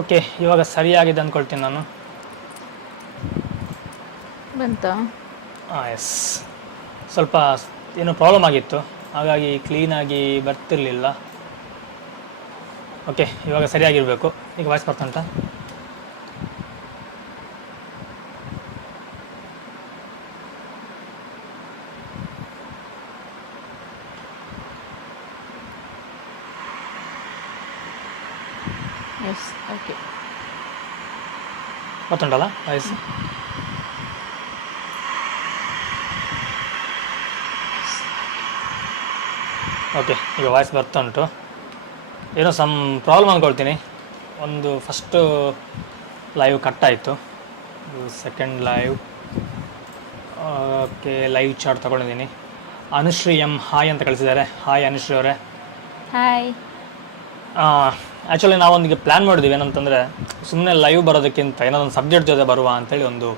Okay, ಇವಾಗ ಸರಿಯಾಗಿದೆ ಅಂದ್ಕೊಳ್ತೀನಿ ನಾನು. ಬಂತ? ಎಸ್, ಸ್ವಲ್ಪ ಏನೋ ಪ್ರಾಬ್ಲಮ್ ಆಗಿತ್ತು, ಹಾಗಾಗಿ ಕ್ಲೀನಾಗಿ ಬರ್ತಿರ್ಲಿಲ್ಲ. ಓಕೆ, ಇವಾಗ ಸರಿಯಾಗಿರಬೇಕು. ಈಗ ವಾಯ್ಸ್ ಬರ್ತಂಟ? Yes, okay. ಗೊತ್ತುಂಟಲ್ಲ ವಾಯ್ಸ್? ಓಕೆ, ಈಗ ವಾಯ್ಸ್ ಬರ್ತಾ ಉಂಟು. ಏನೋ ಸಮ್ ಪ್ರಾಬ್ಲಮ್ ಅಂದ್ಕೊಳ್ತೀನಿ. ಒಂದು ಫಸ್ಟು ಲೈವ್ ಕಟ್ಟಾಯಿತು, second live. Okay, live chart ತೊಗೊಂಡಿದ್ದೀನಿ. ಅನುಶ್ರೀ ಎಮ್ ಹಾಯ್ ಅಂತ ಕಳಿಸಿದ್ದಾರೆ. ಹಾಯ್ ಅನುಶ್ರೀ ಅವರೇ. ಹಾಯ್. ಆ್ಯಕ್ಚುಲಿ ನಾವೊಂದಿಗೆ ಪ್ಲ್ಯಾನ್ ಮಾಡಿದ್ವಿ, ಏನಂತಂದರೆ ಸುಮ್ಮನೆ ಲೈವ್ ಬರೋದಕ್ಕಿಂತ ಏನೋದೊಂದು ಸಬ್ಜೆಕ್ಟ್ ಜೊತೆ ಬರುವ ಅಂಥೇಳಿ ಒಂದು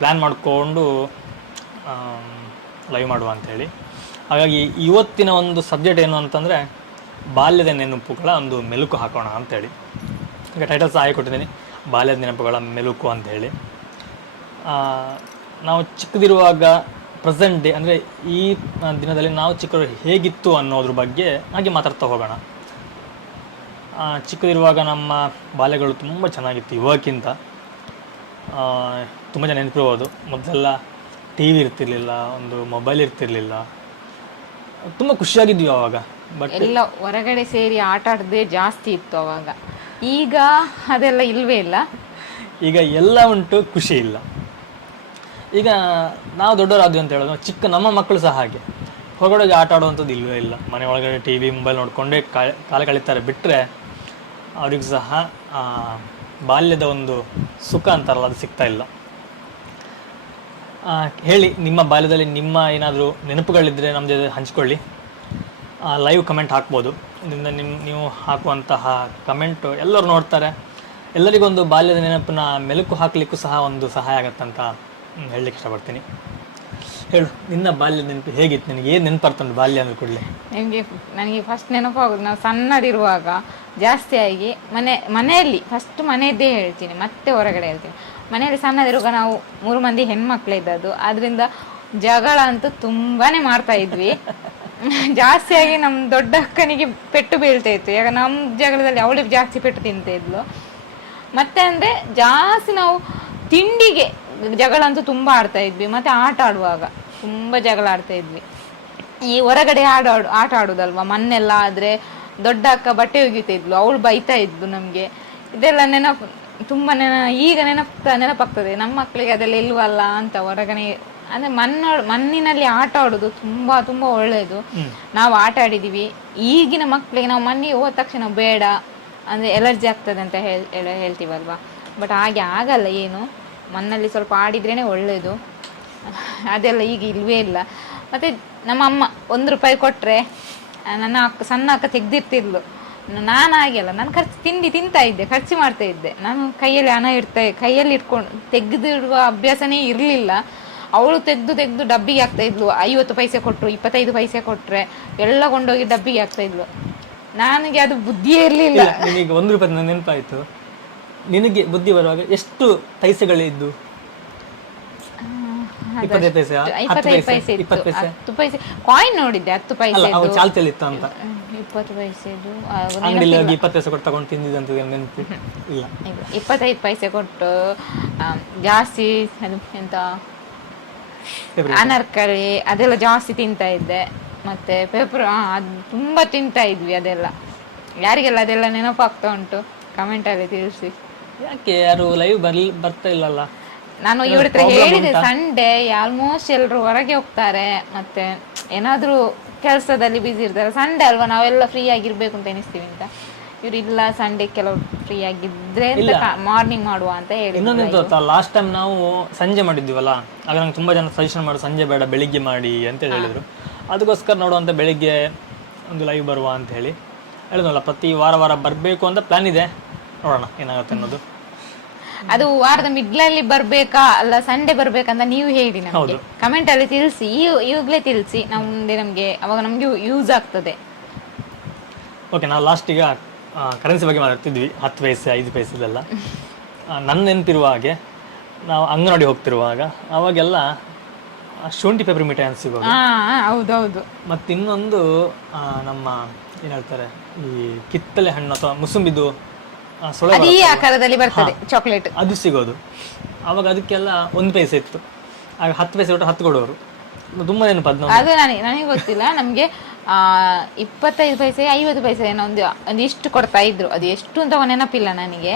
ಪ್ಲ್ಯಾನ್ ಮಾಡಿಕೊಂಡು ಲೈವ್ ಮಾಡುವ ಅಂಥೇಳಿ. ಹಾಗಾಗಿ ಇವತ್ತಿನ ಒಂದು ಸಬ್ಜೆಕ್ಟ್ ಏನು ಅಂತಂದರೆ ಬಾಲ್ಯದ ನೆನಪುಗಳ ಒಂದು ಮೆಲುಕು ಹಾಕೋಣ ಅಂಥೇಳಿ. ಈಗ ಟೈಟಲ್ ಸಹ ಕೊಟ್ಟಿದ್ದೀನಿ, ಬಾಲ್ಯದ ನೆನಪುಗಳ ಮೆಲುಕು ಅಂಥೇಳಿ. ನಾವು ಚಿಕ್ಕದಿರುವಾಗ ಪ್ರೆಸೆಂಟ್ ಡೇ ಅಂದರೆ ಈ ದಿನದಲ್ಲಿ ನಾವು ಚಿಕ್ಕವರು ಹೇಗಿತ್ತು ಅನ್ನೋದ್ರ ಬಗ್ಗೆ ಹಾಗೆ ಮಾತಾಡ್ತಾ ಹೋಗೋಣ. ಚಿಕ್ಕದಿರುವಾಗ ನಮ್ಮ ಬಾಲ್ಯಗಳು ತುಂಬ ಚೆನ್ನಾಗಿತ್ತು ಇವಾಗಕ್ಕಿಂತ. ತುಂಬ ಜನ ನೆನಪಿರ್ಬೋದು. ಮೊದಲೆಲ್ಲ ಟಿ ವಿ ಇರ್ತಿರ್ಲಿಲ್ಲ, ಒಂದು ಮೊಬೈಲ್ ಇರ್ತಿರ್ಲಿಲ್ಲ, ತುಂಬ ಖುಷಿಯಾಗಿದ್ವಿ ಆವಾಗ. ಬಟ್ ಎಲ್ಲ ಹೊರಗಡೆ ಸೇರಿ ಆಟ ಆಡೋದೇ ಜಾಸ್ತಿ ಇತ್ತು ಅವಾಗ. ಈಗ ಅದೆಲ್ಲ ಇಲ್ವೇ ಇಲ್ಲ. ಈಗ ಎಲ್ಲ ಉಂಟು, ಖುಷಿ ಇಲ್ಲ. ಈಗ ನಾವು ದೊಡ್ಡವರಾದ್ವಿ ಅಂತ ಹೇಳೋದು, ಚಿಕ್ಕ ನಮ್ಮ ಮಕ್ಕಳು ಸಹ ಹಾಗೆ ಹೊರಗಡೆ ಆಟ ಆಡುವಂಥದ್ದು ಇಲ್ಲವೇ ಇಲ್ಲ. ಮನೆ ಒಳಗಡೆ ಟಿ ವಿ ಮೊಬೈಲ್ ನೋಡಿಕೊಂಡೇ ಕಾಲ ಕಳೀತಾರೆ. ಬಿಟ್ಟರೆ ಅವ್ರಿಗೂ ಸಹ ಬಾಲ್ಯದ ಒಂದು ಸುಖ ಅಂತಾರಲ್ಲ, ಅದು ಸಿಗ್ತಾ ಇಲ್ಲ. ಹೇಳಿ, ನಿಮ್ಮ ಬಾಲ್ಯದಲ್ಲಿ ನಿಮ್ಮ ಏನಾದರೂ ನೆನಪುಗಳಿದ್ದರೆ ನಮ್ಮ ಜೊತೆ ಹಂಚ್ಕೊಳ್ಳಿ. ಲೈವ್ ಕಮೆಂಟ್ ಹಾಕ್ಬೋದು. ಇದರಿಂದ ನೀವು ಹಾಕುವಂತಹ ಕಮೆಂಟು ಎಲ್ಲರೂ ನೋಡ್ತಾರೆ. ಎಲ್ಲರಿಗೊಂದು ಬಾಲ್ಯದ ನೆನಪನ್ನ ಮೆಲುಕು ಹಾಕಲಿಕ್ಕೂ ಸಹ ಒಂದು ಸಹಾಯ ಆಗತ್ತಂತ ಹೇಳಲಿಕ್ಕೆ ಇಷ್ಟಪಡ್ತೀನಿ. ಹೇಳು, ನಿನ್ನ ಬಾಲ್ಯದ ನೆನಪು ಹೇಗಿತ್ತು? ನಿನಗೆ ಏನು ನೆನಪರ್ತಂದು ಬಾಲ್ಯ ಅಂದ ಕೂಡಲೇ? ನನಗೆ ಫಸ್ಟ್ ನೆನಪಾಗೋದು, ನಾವು ಸಣ್ಣದಿರುವಾಗ ಜಾಸ್ತಿಯಾಗಿ ಮನೆಯಲ್ಲಿ ಫಸ್ಟ್ ಮನೆಯದ್ದೇ ಹೇಳ್ತೀನಿ, ಮತ್ತೆ ಹೊರಗಡೆ ಹೇಳ್ತೀನಿ. ಮನೆಯಲ್ಲಿ ಸಣ್ಣದಿರುವಾಗ ನಾವು 3 ಮಂದಿ ಹೆಣ್ಮಕ್ಳೇ ಇದ್ದದ್ದು, ಅದರಿಂದ ಜಗಳ ಅಂತೂ ತುಂಬಾ ಮಾಡ್ತಾ ಇದ್ವಿ. ಜಾಸ್ತಿಯಾಗಿ ನಮ್ಮ ದೊಡ್ಡ ಅಕ್ಕನಿಗೆ ಪೆಟ್ಟು ಬೀಳ್ತಾ ಇತ್ತು. ಈಗ ನಮ್ಮ ಜಗಳದಲ್ಲಿ ಅವಳಿಗೆ ಜಾಸ್ತಿ ಪೆಟ್ಟು ತಿಂತ ಇದ್ಲು. ಮತ್ತೆ ಅಂದರೆ ಜಾಸ್ತಿ ನಾವು ತಿಂಡಿಗೆ ಜಗಳ ಅಂತೂ ತುಂಬ ಆಡ್ತಾ ಇದ್ವಿ. ಮತ್ತು ಆಟ ಆಡುವಾಗ ತುಂಬ ಜಗಳ ಆಡ್ತಾ ಇದ್ವಿ. ಈ ಹೊರಗಡೆ ಆಟ ಆಡೋದಲ್ವ, ಮಣ್ಣೆಲ್ಲ ಆದರೆ ದೊಡ್ಡ ಅಕ್ಕ ಬಟ್ಟೆ ಒಗಿತಿದ್ಲು, ಅವಳು ಬೈತಾ ಇದ್ಲು ನಮಗೆ. ಇದೆಲ್ಲ ತುಂಬ ಈಗ ನೆನಪಾಗ್ತದೆ. ನಮ್ಮ ಮಕ್ಕಳಿಗೆ ಅದೆಲ್ಲ ಇಲ್ವಲ್ಲ ಅಂತ. ಹೊರಗಡೆ ಅಂದರೆ ಮಣ್ಣಿನಲ್ಲಿ ಆಟ ಆಡೋದು ತುಂಬ ತುಂಬ ಒಳ್ಳೆಯದು. ನಾವು ಆಟ ಆಡಿದ್ದೀವಿ. ಈಗಿನ ಮಕ್ಕಳಿಗೆ ನಾವು ಮಣ್ಣಿಗೆ ಹೋದ ತಕ್ಷಣ ಬೇಡ ಅಂದರೆ ಎಲರ್ಜಿ ಆಗ್ತದೆ ಅಂತ ಹೇಳ್ತೀವಲ್ವ. ಬಟ್ ಹಾಗೆ ಆಗಲ್ಲ. ಏನು, ಮಣ್ಣಲ್ಲಿ ಸ್ವಲ್ಪ ಆಡಿದ್ರೇ ಒಳ್ಳೆಯದು. ಅದೆಲ್ಲ ಈಗ ಇಲ್ವೇ ಇಲ್ಲ. ಮತ್ತು ನಮ್ಮ ಅಮ್ಮ 1 ರೂಪಾಯಿ ಕೊಟ್ಟರೆ ನನ್ನ ಸಣ್ಣ ಅಕ್ಕ ತೆಗ್ದಿರ್ತಿರ್ಲು. ನಾನು ಹಾಗೆಲ್ಲ, ನಾನು ತಿಂಡಿ ತಿಂತಾ ಇದ್ದೆ, ಖರ್ಚು ಮಾಡ್ತಾ ಇದ್ದೆ. ನಾನು ಕೈಯಲ್ಲಿ ಹಣ ಕೈಯಲ್ಲಿ ಇಟ್ಕೊಂಡು ತೆಗೆದಿಡುವ ಅಭ್ಯಾಸನೇ ಇರಲಿಲ್ಲ. ಅವಳು ತೆಗೆದು ಡಬ್ಬಿಗೆ ಹಾಕ್ತಾ ಇದ್ಲು. 50 ಪೈಸೆ ಕೊಟ್ಟರು, 25 ಪೈಸೆ ಕೊಟ್ಟರೆ ಎಲ್ಲ ಕೊಂಡೋಗಿ ಡಬ್ಬಿಗೆ ಹಾಕ್ತಾ ಇದ್ಲು. ನನಗೆ ಅದು ಬುದ್ಧಿಯೇ ಇರಲಿಲ್ಲ. ನಿನಗೆ 1 ರೂಪಾಯಿ ನೆನಪಾಯಿತು. ನಿನಗೆ ಬುದ್ಧಿ ಬರುವಾಗ ಎಷ್ಟು ಪೈಸೆಗಳಿದ್ದು? 25 ಪೈಸೆ, 25 ಪೈಸೆ ಇತ್ತು. 10 ಪೈಸೆ ಕಾಯಿನ್ ನೋಡಿದ್ದೆ. 10 ಪೈಸೆ ಚಾಲ್ತಿಯಲ್ಲಿತ್ತು ಅಂತ. 20 ಪೈಸೆದು ಅಂಗಡಿಯಲ್ಲಿ ಹೋಗಿ 20 ಪೈಸೆ ಕೊಟ್ಟು ತಗೊಂಡು ತಿಂದಿದ್ದಂತ ನೆನಪು ಇಲ್ಲ. 25 ಪೈಸೆ ಕೊಟ್ಟು ಜಾಸ್ತಿ ಅದು ಎಂತ ಅನರ್ಕಳಿ ಅದೆಲ್ಲ ಜಾಸ್ತಿ ತಿಂತಾ ಇದ್ದೆ. ಮತ್ತೆ ಪೇಪರ್ ಅದು ತುಂಬ ತಿಂತಾ ಇದ್ವಿ. ಅದೆಲ್ಲ ಯಾರಿಗೆಲ್ಲ ಅದೆಲ್ಲ ನೆನಪಾಗ್ತಾ ಉಂಟು ಕಮೆಂಟಲ್ಲಿ ತಿಳಿಸಿ. ಯಾಕೆ ಯಾರು ಲೈವ್ ಬರ್ತಾ ಇಲ್ಲಲ್ಲ? ನಾನು ಇವ್ರ ಹತ್ರ ಹೇಳಿದೆ, ಸಂಡೇ ಆಲ್ಮೋಸ್ಟ್ ಎಲ್ಲರೂ ಹೊರಗೆ ಹೋಗ್ತಾರೆ, ಮತ್ತೆ ಏನಾದರೂ ಕೆಲಸದಲ್ಲಿ ಬ್ಯುಸಿ ಇರ್ತಾರೆ. ಸಂಡೇ ಅಲ್ವಾ, ನಾವೆಲ್ಲ ಫ್ರೀ ಆಗಿರ್ಬೇಕು ಅಂತ ಎನಿಸ್ತೀವಿ ಅಂತ. ಇವ್ರು ಇಲ್ಲ, ಸಂಡೇ ಕೆಲವು ಫ್ರೀ ಆಗಿದ್ರೆ ಮಾರ್ನಿಂಗ್ ಮಾಡುವ ಅಂತ ಹೇಳಿ. ಇನ್ನೊಂದು ಗೊತ್ತಾ, ಲಾಸ್ಟ್ ಟೈಮ್ ನಾವು ಸಂಜೆ ಮಾಡಿದ್ದೀವಲ್ಲ, ಆಗ ನಂಗೆ ತುಂಬ ಜನ ಸಜೆಷನ್ ಮಾಡಿ ಸಂಜೆ ಬೇಡ ಬೆಳಿಗ್ಗೆ ಮಾಡಿ ಅಂತ ಹೇಳಿದರು. ಅದಕ್ಕೋಸ್ಕರ ನೋಡುವಂಥ ಬೆಳಿಗ್ಗೆ ಒಂದು ಲೈವ್ ಬರುವ ಅಂತ ಹೇಳಿ ಹೇಳಿದ್ನಲ್ಲ. ಪ್ರತಿ ವಾರ ಬರಬೇಕು ಅಂತ ಪ್ಲಾನ್ ಇದೆ, ನೋಡೋಣ ಏನಾಗುತ್ತೆ ಅನ್ನೋದು. ಅದು ವಾರದ ಮಿಡ್ಲಲ್ಲಿ ಬರ್ಬೇಕಾ ಅಲ್ಲ ಸಂಡೇ ಬರ್ಬೇಕಂತ ನೀವು ಹೇಳಿ ನಮಗೆ ಕಮೆಂಟ್ ಅಲ್ಲಿ ತಿಳಿಸಿ. ಈಗಲೇ ತಿಳಿಸಿ, ನಾವು ಮುಂದೆ ನಮಗೆ ಅವಾಗ ನಮಗೆ ಯೂಸ್ ಆಗ್ತದೆ. ಓಕೆ, ನಾವು ಲಾಸ್ಟಿಗೆ ಕರೆನ್ಸಿ ಬಗ್ಗೆ ಮಾತಾಡ್ತಿದ್ವಿ, 10 ಪೈಸೆ 5 ಪೈಸೆದೆಲ್ಲ. ನನ್ನ ನೆನಪಿರುವ ಹಾಗೆ ನಾವು ಅಂಗನವಾಡಿ ಹೋಗ್ತಿರುವಾಗ ಅವಾಗೆಲ್ಲ ಶುಂಠಿ ಪೇಪರ್ ಮಿಠಾಯಿ ಅಂತ ಸಿಗೋದು. ಹೌದೌದು. ಮತ್ತು ಇನ್ನೊಂದು ನಮ್ಮ ಏನು ಹೇಳ್ತಾರೆ, ಈ ಕಿತ್ತಳೆ ಹಣ್ಣು ಅಥವಾ ಮುಸುಂಬಿದು ಸೊಳೆ ಈ ಆಕಾರದಲ್ಲಿ ಬರ್ತದೆ ಚಾಕ್ಲೇಟ್, ಅದು ಸಿಗೋದು. ಆವಾಗ ಅದಕ್ಕೆಲ್ಲ 1 ಪೈಸೆ ಇತ್ತು. ಆಗ 10 ಪೈಸೆ ಒಟ್ಟು 10 ಕೊಡೋರು. ತುಂಬ ನೆನಪು ಅದು ನನಗೆ ಗೊತ್ತಿಲ್ಲ. ನಮಗೆ 25 ಪೈಸೆ 50 ಪೈಸೆ ಏನೋ ಒಂದು ಇಷ್ಟು ಕೊಡ್ತಾ ಇದ್ರು. ಅದು ಎಷ್ಟು ಅಂತ ನೆನಪಿಲ್ಲ ನನಗೆ.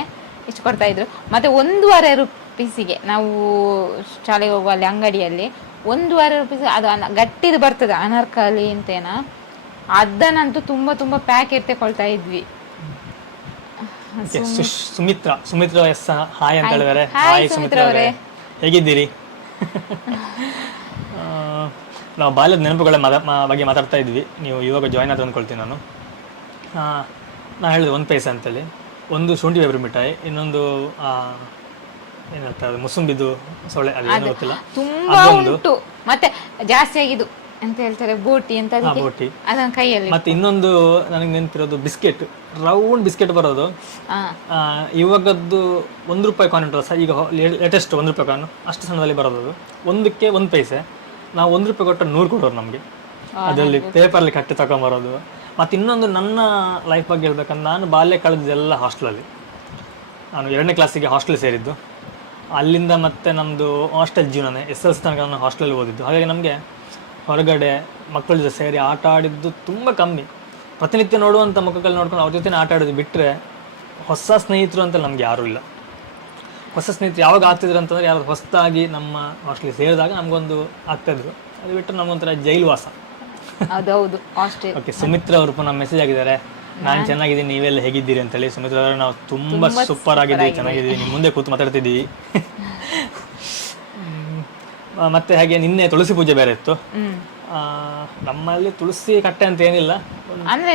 ಇಷ್ಟು ಕೊಡ್ತಾ ಇದ್ರು. ಮತ್ತೆ 1.5 ರೂಪೀಸಿಗೆ ನಾವು ಶಾಲೆಗೆ ಹೋಗುವ ಅಲ್ಲಿ ಅಂಗಡಿಯಲ್ಲಿ 1.5 ರೂಪೀಸ್ ಅದು ಗಟ್ಟಿದು ಬರ್ತದೆ, ಅನರ್ಕಲಿ ಅಂತೇನ, ಅದನ್ನಂತೂ ತುಂಬಾ ತುಂಬಾ ಪ್ಯಾಕೆಟ್ ತಗೊಳ್ತಾ ಇದ್ವಿ. ಸುಮಿತ್ರಾ ಎಸ್ ಹಾಯ್ ಅಂತ ಹೇಳಿದಾರೆ. ಹಾಯ್ ಸುಮಿತ್ರಾ ಅವರೇ, ಹೇಗಿದ್ದೀರಿ? ನಾವು ಬಾಲ್ಯದ ನೆನಪುಗಳ ಬಗ್ಗೆ ಮಾತಾಡ್ತಾ ಇದ್ವಿ. ನೀವು ಇವಾಗ ಜಾಯ್ನ್ ಆದ ಅಂದ್ಕೊಳ್ತೀನಿ ನಾನು ಹೇಳಿದೆ 1 ಪೈಸೆ ಅಂತೇಳಿ. ಒಂದು ಶುಂಠಿ ಪೇಪರ್ ಮಿಠಾಯಿ, ಇನ್ನೊಂದು ಏನು ಹೇಳ್ತಾರೆ ಮುಸುಂಬಿದು ಸೊಳ್ಳೆ, ಅದೇನು ಗೊತ್ತಿಲ್ಲ, ತುಂಬಾ ಉಂಟು. ಮತ್ತೆ ಜಾಸ್ತಿ ಆಗಿದ್ದು ಅಂತ ಹೇಳ್ತಾರೆ ಬೋಟಿ ಅಂತ, ಬೋಟಿ ಅದನ್ನ ಕೈಯಲ್ಲಿ. ಮತ್ತೆ ಇನ್ನೊಂದು ನನಗೆ ನೆನಪಿರೋದು ಬಿಸ್ಕೆಟ್, ರೌಂಡ್ ಬಿಸ್ಕೆಟ್ ಬರೋದು. ಇವಾಗದ್ದು 1 ರೂಪಾಯಿ ಕಾಯಿನ್ ಉಂಟಲ್ಲ, ಈಗ ಲೇಟೆಸ್ಟ್ 1 ರೂಪಾಯಿ ಕಾಯಿನ್ ಅಷ್ಟು ಸಣ್ಣದಲ್ಲಿ ಬರೋದು. ಒಂದಕ್ಕೆ 1 ಪೈಸೆ. ನಾವು 1 ರೂಪಾಯಿ ಕೊಟ್ಟು 100 ಕೊಡೋರು ನಮಗೆ. ಅದರಲ್ಲಿ ಪೇಪರಲ್ಲಿ ಕಟ್ಟಿ ತಗೊಂಬರೋದು. ಮತ್ತು ಇನ್ನೊಂದು ನನ್ನ ಲೈಫ್ ಬಗ್ಗೆ ಹೇಳ್ಬೇಕಂದ್ರೆ, ನಾನು ಬಾಲ್ಯ ಕಳೆದಿದ್ದೆಲ್ಲ ಹಾಸ್ಟೆಲಲ್ಲಿ. ನಾನು 2ನೇ ಕ್ಲಾಸಿಗೆ ಹಾಸ್ಟೆಲ್ ಸೇರಿದ್ದು. ಅಲ್ಲಿಂದ ಮತ್ತೆ ನಮ್ಮದು ಹಾಸ್ಟೆಲ್ ಜೀವನನೇ, SLC ತನಕ ನಾನು ಹಾಸ್ಟೆಲಲ್ಲಿ ಓದಿದ್ದು. ಹಾಗಾಗಿ ನಮಗೆ ಹೊರಗಡೆ ಮಕ್ಕಳ ಜೊತೆ ಸೇರಿ ಆಟ ಆಡಿದ್ದು ತುಂಬ ಕಮ್ಮಿ. ಪ್ರತಿನಿತ್ಯ ನೋಡುವಂಥ ಮಕ್ಕಳಲ್ಲಿ ನೋಡ್ಕೊಂಡು ಅವ್ರ ಜೊತೆ ಆಟ ಆಡೋದು ಬಿಟ್ಟರೆ ಹೊಸ ಸ್ನೇಹಿತರು ಅಂತ ನಮಗೆ ಯಾರೂ ಇಲ್ಲ. ಹೊಸ ಸ್ನೇಹಿತರು ಯಾವಾಗ ಆಗ್ತಿದ್ರು ಅಂತಂದರೆ ಯಾರು ಹೊಸದಾಗಿ ನಮ್ಮ ಹಾಸ್ಟೆಲಿಗೆ ಸೇರಿದಾಗ ನಮಗೊಂದು ಆಗ್ತಾಯಿದ್ರು. ಅದು ಬಿಟ್ಟರೆ ನಮಗೊಂಥರ ಜೈಲು ವಾಸ. ಹೌದೌದು. ಓಕೆ, ಸುಮಿತ್ರಾ ಅವರು ನಮ್ಮ ಮೆಸೇಜ್ ಆಗಿದ್ದಾರೆ, ನಾನು ಚೆನ್ನಾಗಿದ್ದೀನಿ, ನೀವೆಲ್ಲ ಹೇಗಿದ್ದೀರಿ ಅಂತೇಳಿ. ಸುಮಿತ್ರಾ ಅವರು ನಾವು ತುಂಬ ಸೂಪರ್ ಆಗಿದ್ದೀವಿ, ಚೆನ್ನಾಗಿದ್ದೀವಿ, ನಿಮ್ಮ ಮುಂದೆ ಕೂತು ಮಾತಾಡ್ತಿದ್ದೀವಿ. ಮತ್ತೆ ಹಾಗೆ ನಿನ್ನೆ ತುಳಸಿ ಪೂಜೆ ಬೇರೆ ಇತ್ತು. ನಮ್ಮಲ್ಲಿ ತುಳಸಿ ಕಟ್ಟೆ ಅಂತ ಏನಿಲ್ಲ, ಅಂದ್ರೆ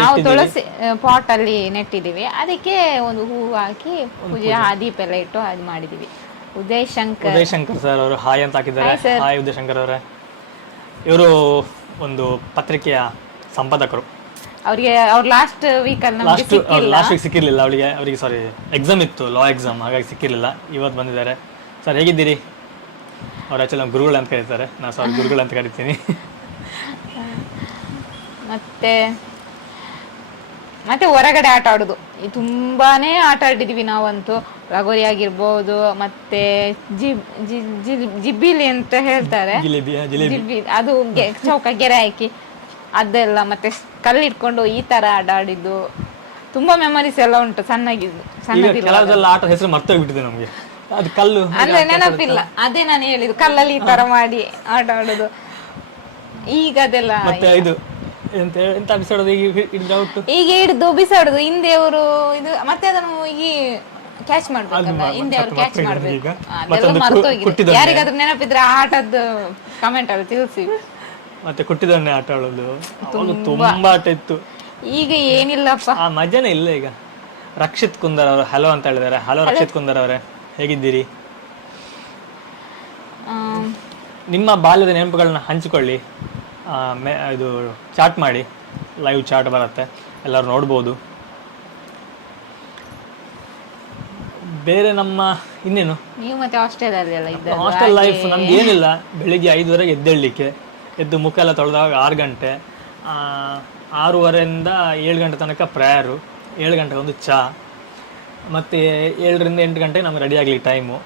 ನಾವು ತುಳಸಿ ಪಾಟ್ ಅಲ್ಲಿ ನೆಟ್ಟಿದೀವಿ, ಅದಕ್ಕೆ ಒಂದು ಹೂವು ಹಾಕಿ ಪೂಜೆ ದೀಪ ಎಲ್ಲ ಇಟ್ಟು ಅದು ಮಾಡಿದೀವಿ. ಉದಯ್ ಶಂಕರ್ ಸರ್ ಅವರು ಹಾಯ್ ಅಂತ ಹಾಕಿದ್ದಾರೆ. ಹಾಯ್ ಉದಯ್ ಶಂಕರ್ ಅವರೇ. ಇವರು ಒಂದು ಪತ್ರಿಕೆಯ ಸಂಪಾದಕರು. ಅವ್ರಿಗೆ ಅವ್ರು ಲಾಸ್ಟ್ ವೀಕ್ ಸಿಕ್ಕಿರ್ಲಿಲ್ಲ. ಅವರಿಗೆ ಸಾರಿ ಎಕ್ಸಾಮ್ ಇತ್ತು, ಲಾ ಎಕ್ಸಾಮ್, ಹಾಗಾಗಿ ಸಿಕ್ಕಿರಲಿಲ್ಲ. ಇವತ್ತು ಬಂದಿದ್ದಾರೆ. ಸರ್ ಹೇಗಿದ್ದೀರಿ? ಅವ್ರು ಆ್ಯಕ್ಚುಲಿ ನಮ್ಮ ಗುರುಗಳು ಅಂತ ಕರೀತಾರೆ, ನಾನು ಸಾರಿ ಗುರುಗಳು ಅಂತ ಕರಿತೀನಿ. ಮತ್ತೆ ಹೊರಗಡೆ ಆಟ ಆಡೋದು ತುಂಬಾನೇ ಆಟ ಆಡಿದೀವಿ ನಾವಂತೂ. ಲಗೋರಿ ಆಗಿರ್ಬೋದು, ಮತ್ತೆ ಜಿಬ್ಬಿಲಿ ಅಂತ ಹೇಳ್ತಾರೆ, ಜಿಬ್ಬಿ, ಅದು ಚೌಕ ಗೆರೆ ಹಾಕಿ ಅದೆಲ್ಲ, ಮತ್ತೆ ಕಲ್ಲಿಟ್ಕೊಂಡು ಈ ತರ ಆಟ ಆಡಿದ್ದು ತುಂಬಾ ಮೆಮೊರೀಸ್ ಎಲ್ಲ ಉಂಟು. ಸಣ್ಣದಿಲ್ಲ ಆಟ ಹೆಸರು ಮರ್ತೋಗ್ಬಿಟ್ಟಿದೆ ನಮಗೆ, ಅದು ಕಲ್ಲು ಅಂದ್ರೆ ನೆನಪಿಲ್ಲ. ಅದೇ ನಾನು ಹೇಳಿದ್ದು, ಕಲ್ಲಲ್ಲಿ ಈ ತರ ಮಾಡಿ ಆಟ ಆಡೋದು. ಈಗ ಅದೆಲ್ಲ ಈಗ ಹಿಡಿದು ಬಿಸಾಡುದು. ಹಿಂದೆ ಅವರು ಇದು ಮತ್ತೆ ಅದನ್ನು ಈ ಕ್ಯಾಚ್ ಮಾಡ್ಬೇಕಲ್ಲ, ಹಿಂದೆ ಅವ್ರು ಕ್ಯಾಚ್ ಮಾಡ್ಬೇಕು. ಅದೆಲ್ಲ ಮರ್ತೋಗಿದೆ. ಯಾರಿಗಾದ್ರೂ ನೆನಪಿದ್ರೆ ಆಟದ ಕಮೆಂಟ್ ಅಲ್ಲಿ ತಿಳಿಸಿ. ಮತ್ತೆ ಕುಟ್ಟಿದೊನ್ನೆ ಆಟ ಆಡೋದು ತುಂಬಾ ಆಟ ಇತ್ತು. ಈಗ ಏನಿಲ್ಲಪ್ಪ, ಆ ಮಜಾನೇ ಇಲ್ಲ ಈಗ. ರಕ್ಷಿತ್ ಕುಂದರ್ ಅವರು ಹಲೋ ಅಂತ ಹೇಳಿದ್ದಾರೆ. ಹಲೋ ರಕ್ಷಿತ್ ಕುಂದರ್ ಅವರೇ, ಹೇಗಿದ್ದೀರಿ? ನಿಮ್ಮ ಬಾಲ್ಯದ ನೆನಪುಗಳನ್ನ ಹಂಚಿಕೊಳ್ಳಿ. ಇದು ಚಾಟ್ ಮಾಡಿ, ಲೈವ್ ಚಾಟ್ ಬರುತ್ತೆ, ಎಲ್ಲರೂ ನೋಡ್ಬೋದು. ಬೇರೆ ನಮ್ಮ ಇನ್ನೇನು ನೀವು ಮತ್ತೆ ಹಾಸ್ಟೆಲ್ ಲೈಫ್ ನಮ್ದು ಏನಿಲ್ಲ. ಬೆಳಿಗ್ಗೆ 5:30 ಎದ್ದೇಳಲಿಕ್ಕೆ, ಎದ್ದು ಮುಖ ಎಲ್ಲ ತೊಳೆದಾಗ 6 ಗಂಟೆ, 6:30 7 ಗಂಟೆ ತನಕ ಪ್ರೇಯರು, 7 ಗಂಟೆಗೆ ಒಂದು ಚಹಾ, ಮತ್ತು 7ರಿಂದ 8 ಗಂಟೆಗೆ ನಮ್ಗೆ ರೆಡಿ ಆಗ್ಲಿಕ್ಕೆ ಟೈಮು.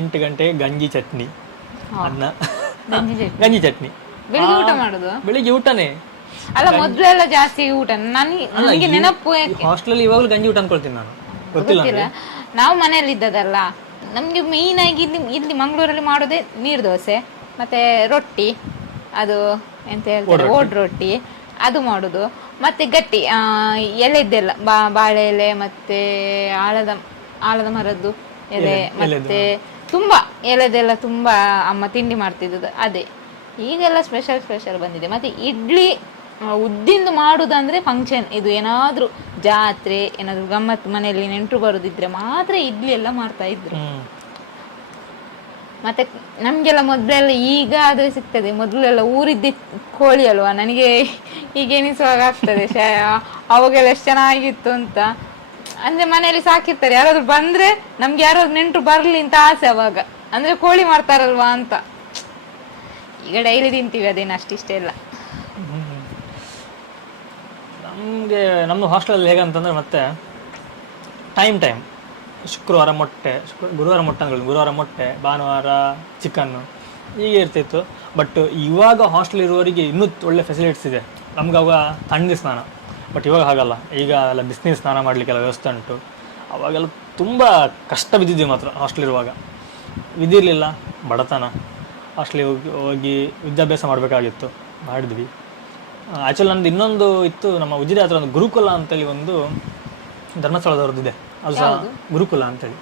8 ಗಂಟೆಗೆ ಗಂಜಿ ಚಟ್ನಿ, ಅನ್ನ ಗಂಜಿ ಚಟ್ನಿ. ಬೆಳಿಗ್ಗೆ ಊಟನೇ ಅಲ್ಲ, ಮೊದ್ಲೆಲ್ಲ ಜಾಸ್ತಿ ಊಟ. ನನಗೆ ನೆನಪು ಹಾಸ್ಟೆಲ್ ಇವಾಗಲೂ ಗಂಜಿ ಊಟ ಅನ್ಕೊಳ್ತೀನಿ ನಾನು, ಗೊತ್ತಿಲ್ಲ. ನಾವು ಮನೆಯಲ್ಲಿ ಇದ್ದದಲ್ಲ, ನಮ್ಗೆ ಮೇಯ್ನ್ ಆಗಿ ಇಲ್ಲಿ ಮಂಗಳೂರಲ್ಲಿ ಮಾಡೋದೇ ನೀರು ದೋಸೆ, ಮತ್ತೆ ರೊಟ್ಟಿ, ಅದು ಎಂತ ಹೇಳ್ತಾರೆ ಓಡ್ ರೊಟ್ಟಿ, ಅದು ಮಾಡುದು. ಮತ್ತೆ ಗಟ್ಟಿ ಎಲೆದ್ದೆಲ್ಲ, ಬಾಳೆ ಎಲೆ, ಮತ್ತೆ ಆಲದ ಮರದ್ದು ಎಲೆ, ಮತ್ತೆ ತುಂಬಾ ಎಲೆದೆಲ್ಲ ತುಂಬಾ ಅಮ್ಮ ತಿಂಡಿ ಮಾಡ್ತಿದ್ದು ಅದೇ. ಈಗೆಲ್ಲ ಸ್ಪೆಷಲ್ ಬಂದಿದೆ. ಮತ್ತೆ ಇಡ್ಲಿ ಉದ್ದಿಂದು ಮಾಡುದಂದ್ರೆ ಫಂಕ್ಷನ್, ಇದು ಏನಾದ್ರೂ ಜಾತ್ರೆ, ಏನಾದ್ರು ಗಮ್ಮತ್ತು, ಮನೆಯಲ್ಲಿ ನೆಂಟರು ಬರುದಿದ್ರೆ ಮಾತ್ರ ಇಡ್ಲಿ ಎಲ್ಲ ಮಾಡ್ತಾ ಇದ್ರು. ಮತ್ತೆ ನಮಗೆಲ್ಲ ಮೊದಲೆಲ್ಲ ಈಗ ಅದು ಸಿಗ್ತದೆ, ಮೊದಲೆಲ್ಲ ಊರಿದ್ದ ಕೋಳಿ ಅಲ್ವಾ, ನನಗೆ ಈಗ ಎನಿಸುವಾಗ ಆಗ್ತದೆ ಅವಾಗೆಲ್ಲ ಎಷ್ಟು ಚೆನ್ನಾಗಿತ್ತು ಅಂತ. ಅಂದ್ರೆ ಮನೆಯಲ್ಲಿ ಸಾಕಿರ್ತಾರೆ, ಯಾರಾದ್ರೂ ಬಂದ್ರೆ ನಮ್ಗೆ ಯಾರಾದ್ರೂ ನೆಂಟರು ಬರ್ಲಿ ಅಂತ ಆಸೆ ಅವಾಗ, ಅಂದ್ರೆ ಕೋಳಿ ಮಾಡ್ತಾರಲ್ವಾ ಅಂತ. ಈಗ ಡೈಲಿ ತಿಂತೀವಿ ಅದೇನು ಅಷ್ಟಿಷ್ಟೇ ಇಲ್ಲ. ನಮಗೆ ನಮ್ಮ ಹಾಸ್ಟೆಲಲ್ಲಿ ಹೇಗಂತಂದರೆ ಮತ್ತೆ ಟೈಮ್ ಶುಕ್ರವಾರ ಮೊಟ್ಟೆ, ಗುರುವಾರ ಗುರುವಾರ ಮೊಟ್ಟೆ, ಭಾನುವಾರ ಚಿಕನ್ನು ಹೀಗೆ ಇರ್ತಿತ್ತು. ಬಟ್ ಇವಾಗ ಹಾಸ್ಟೆಲ್ ಇರುವವರಿಗೆ ಇನ್ನೂ ಒಳ್ಳೆ ಫೆಸಿಲಿಟೀಸ್ ಇದೆ. ನಮ್ಗೆ ಅವಾಗ ತಣ್ಣೀರು ಸ್ನಾನ, ಬಟ್ ಇವಾಗ ಹಾಗಲ್ಲ. ಈಗ ಎಲ್ಲ ಬಿಸಿನೀರು ಸ್ನಾನ ಮಾಡಲಿಕ್ಕೆಲ್ಲ ವ್ಯವಸ್ಥೆ ಉಂಟು. ಅವಾಗೆಲ್ಲ ತುಂಬ ಕಷ್ಟ ಬಿದ್ದಿದ್ವಿ ಮಾತ್ರ ಹಾಸ್ಟೆಲ್ ಇರುವಾಗ. ವಿಧಿರಲಿಲ್ಲ, ಬಡತನ. ಹಾಸ್ಟೆಲಿಗೆ ಹೋಗಿ ವಿದ್ಯಾಭ್ಯಾಸ ಮಾಡಬೇಕಾಗಿತ್ತು, ಮಾಡಿದ್ವಿ. ಆ್ಯಕ್ಚುಲಿ ನಂದು ಇನ್ನೊಂದು ಇತ್ತು, ನಮ್ಮ ಉಜಿರೆ ಹತ್ರ ಒಂದು ಗುರುಕುಲ ಅಂತೇಳಿ ಒಂದು ಧರ್ಮಸ್ಥಳದವ್ರದ್ದಿದೆ. ಅದು ಸಹ ಗುರುಕುಲ ಅಂತೇಳಿ.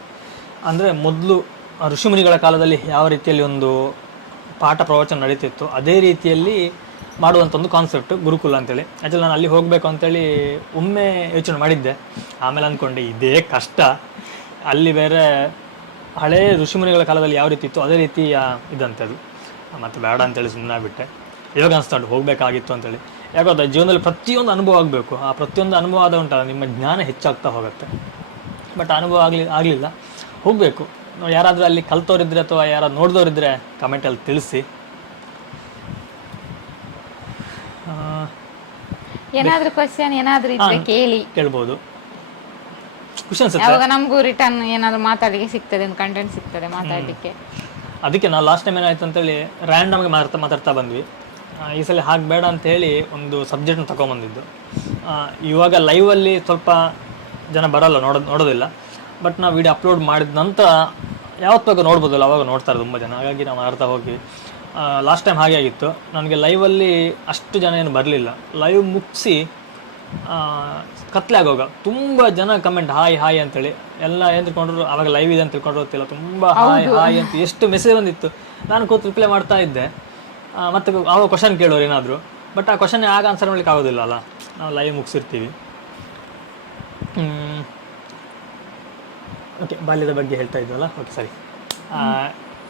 ಅಂದರೆ ಮೊದಲು ಋಷಿಮುನಿಗಳ ಕಾಲದಲ್ಲಿ ಯಾವ ರೀತಿಯಲ್ಲಿ ಒಂದು ಪಾಠ ಪ್ರವಚನ ನಡೀತಿತ್ತು ಅದೇ ರೀತಿಯಲ್ಲಿ ಮಾಡುವಂಥ ಒಂದು ಕಾನ್ಸೆಪ್ಟ್ ಗುರುಕುಲ ಅಂತೇಳಿ. ಆ್ಯಕ್ಚುಲಿ ನಾನು ಅಲ್ಲಿ ಹೋಗಬೇಕು ಅಂತೇಳಿ ಒಮ್ಮೆ ಯೋಚನೆ ಮಾಡಿದ್ದೆ. ಆಮೇಲೆ ಅಂದ್ಕೊಂಡೆ ಇದೇ ಕಷ್ಟ, ಅಲ್ಲಿ ಬೇರೆ ಹಳೇ ಋಷಿಮುನಿಗಳ ಕಾಲದಲ್ಲಿ ಯಾವ ರೀತಿ ಇತ್ತು ಅದೇ ರೀತಿ ಇದಂಥದ್ದು. ಮತ್ತು ಬೇಡ ಅಂತೇಳಿ ಸುಮ್ಮನೆ ಆಗಿಬಿಟ್ಟೆ. ಇವಾಗ ಅನಿಸ್ತಾಡು ಹೋಗಬೇಕಾಗಿತ್ತು ಅಂತೇಳಿ. ಯಾಕಂದ್ರೆ ಜೀವನದಲ್ಲಿ ಪ್ರತಿಯೊಂದು ಅನುಭವ ಆಗಬೇಕು. ಆ ಪ್ರತಿಯೊಂದು ಅನುಭವ ಆದ ಉಂಟಲ್ಲ, ನಿಮ್ಮ ಜ್ಞಾನ ಹೆಚ್ಚಾಗ್ತಾ ಹೋಗುತ್ತೆ. ಬಟ್ ಅನುಭವ ಆಗಲಿಲ್ಲ. ಹೋಗಬೇಕು. ಯಾರಾದರೂ ಅಲ್ಲಿ ಕಲ್ತವ್ರಿದ್ರೆ ಅಥವಾ ಯಾರಾದ್ರು ನೋಡಿದವರಿದ್ದರೆ ಕಮೆಂಟಲ್ಲಿ ತಿಳಿಸಿ. ಏನಾದರೂ ಕ್ವಶನ್ ಏನಾದರೂ ಇದ್ರೆ ಕೇಳ್ಬೋದು. ಖುಷಿ ಅನ್ಸುತ್ತೆ. ಯಾವಾಗ ನಮಗೂ ರಿಟರ್ನ್ ಏನಾದರೂ ಮಾತಾಡಲಿಕ್ಕೆ ಸಿಗ್ತದೆ, ಒಂದು ಕಂಟೆಂಟ್ ಸಿಗ್ತದೆ ಮಾತಾಡಲಿಕ್ಕೆ. ಅದಕ್ಕೆ ನಾವು ಲಾಸ್ಟ್ ಟೈಮ್ ಏನಾಯ್ತು ಅಂತೇಳಿ ರ್ಯಾಂಡಮ್ಗೆ ಮಾತಾಡ್ತಾ ಬಂದ್ವಿ. ಈ ಸಲ ಹಾಗೆ ಬೇಡ ಅಂತೇಳಿ ಒಂದು ಸಬ್ಜೆಕ್ಟ್ನ ತೊಗೊಂಬಂದಿದ್ದು. ಇವಾಗ ಲೈವಲ್ಲಿ ಸ್ವಲ್ಪ ಜನ ಬರೋಲ್ಲ, ನೋಡೋದಿಲ್ಲ. ಬಟ್ ನಾವು ವಿಡಿಯೋ ಅಪ್ಲೋಡ್ ಮಾಡಿದ ನಂತರ ಯಾವತ್ತಾಗ ನೋಡ್ಬೋದಲ್ಲ, ಅವಾಗ ನೋಡ್ತಾರೆ ತುಂಬ ಜನ. ಹಾಗಾಗಿ ನಾವು ಮಾತಾಡ್ತಾ ಹೋಗಿ ಲಾಸ್ಟ್ ಟೈಮ್ ಹಾಗೆ ಆಗಿತ್ತು. ನನಗೆ ಲೈವಲ್ಲಿ ಅಷ್ಟು ಜನ ಏನು ಬರಲಿಲ್ಲ. ಲೈವ್ ಮುಗಿಸಿ ಕತ್ಲೆ ಆಗೋಗ ತುಂಬ ಜನ ಕಮೆಂಟ್ ಹಾಯ್ ಅಂತೇಳಿ ಎಲ್ಲ ಏನು ತಿಳ್ಕೊಂಡ್ರು. ಆವಾಗ ಲೈವ್ ಇದೆ ಅಂತ ತಿಳ್ಕೊಂಡ್ರು ಗೊತ್ತಿಲ್ಲ. ತುಂಬ ಹಾಯ್ ಅಂತ ಎಷ್ಟು ಮೆಸೇಜ್ ಬಂದಿತ್ತು. ನಾನು ಕೂತು ರಿಪ್ಲೈ ಮಾಡ್ತಾ ಇದ್ದೆ. ಮತ್ತು ಅವಾಗ ಕ್ವಶನ್ ಕೇಳೋರು ಏನಾದರೂ. ಬಟ್ ಆ ಕ್ವಶನ್ ಆಗ ಆನ್ಸರ್ ಮಾಡ್ಲಿಕ್ಕೆ ಆಗೋದಿಲ್ಲ ಅಲ್ಲ, ನಾವು ಲೈವ್ ಮುಗಿಸಿರ್ತೀವಿ. ಓಕೆ, ಬಾಲ್ಯದ ಬಗ್ಗೆ ಹೇಳ್ತಾ ಇದ್ವಲ್ಲ. ಓಕೆ, ಸರಿ.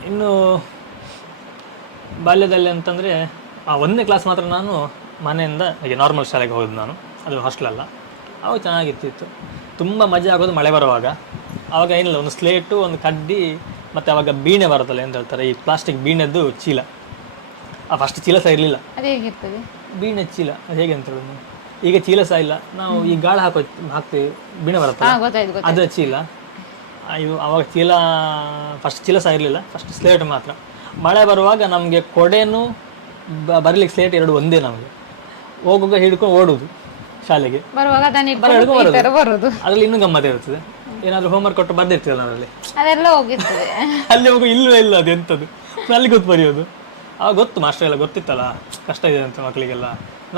ಇನ್ನು ಬಾಲ್ಯದಲ್ಲಿ ಅಂತಂದರೆ 1ನೇ ಕ್ಲಾಸ್ ಮಾತ್ರ ನಾನು ಮನೆಯಿಂದ ಹಾಗೆ ನಾರ್ಮಲ್ ಶಾಲೆಗೆ ಹೋಗೋದು ನಾನು. ಅದು ಹಾಸ್ಟೆಲಲ್ಲ. ಅವಾಗ ಚೆನ್ನಾಗಿರ್ತಿತ್ತು. ತುಂಬ ಮಜಾ ಆಗೋದು ಮಳೆ ಬರುವಾಗ. ಆವಾಗ ಏನಿಲ್ಲ, ಒಂದು ಸ್ಲೇಟು, ಒಂದು ಕಡ್ಡಿ, ಮತ್ತು ಆವಾಗ ಬೀಣೆ ಬರುತ್ತಲ್ಲ, ಏನು ಹೇಳ್ತಾರೆ, ಈ ಪ್ಲಾಸ್ಟಿಕ್ ಬೀಣೆದ್ದು ಚೀಲ. ಫಸ್ಟ್ ಚೀಲ ಸಹ ಇರಲಿಲ್ಲ. ಅದೇಗಿರ್ತದೆ ಬೀಣೆ ಚೀಲ, ಅದು ಹೇಗೆ ಅಂತ ಹೇಳೋದು. ಈಗ ಚೀಲ ಸಹ ಇಲ್ಲ. ನಾವು ಈ ಗಾಳ ಹಾಕ್ತೀವಿ, ಬೀಣೆ ಬರುತ್ತೆ, ಅದರ ಚೀಲ. ಅವಾಗ ಚೀಲ, ಫಸ್ಟ್ ಚೀಲ ಸಹ ಇರಲಿಲ್ಲ. ಫಸ್ಟ್ ಸ್ಲೇಟ್ ಮಾತ್ರ. ಮಳೆ ಬರುವಾಗ ನಮಗೆ ಕೊಡೆನೂ ಬರಲಿಕ್ಕೆ ಸ್ಲೇಟ್ ಎರಡು ಒಂದೇ. ನಮಗೆ ಹೋಗುವಾಗ ಹಿಡ್ಕೊಂಡು ಓಡೋದು ಶಾಲೆಗೆ, ಬರುವಾಗ ಅದ್ರಲ್ಲಿ ಇನ್ನೂ ಗಮ್ಮತ್ ಇರ್ತದೆ. ಏನಾದರೂ ಹೋಮ್ವರ್ಕ್ ಕೊಟ್ಟು ಬರ್ದಿರ್ತೀವಲ್ಲ ಅದರಲ್ಲಿ, ಅದೆಲ್ಲ ಹೋಗಿರ್ತದೆ. ಅಲ್ಲಿ ಹೋಗೋ ಇಲ್ಲ ಅದು ಎಂಥದ್ದು ಅಲ್ಲಿ ಗೊತ್ತು ಬರೆಯೋದು. ಆವಾಗ ಗೊತ್ತು, ಮಾಸ್ಟರ್ ಎಲ್ಲ ಗೊತ್ತಿತ್ತಲ್ಲ ಕಷ್ಟ ಇದೆ ಅಂತ ಮಕ್ಕಳಿಗೆಲ್ಲ.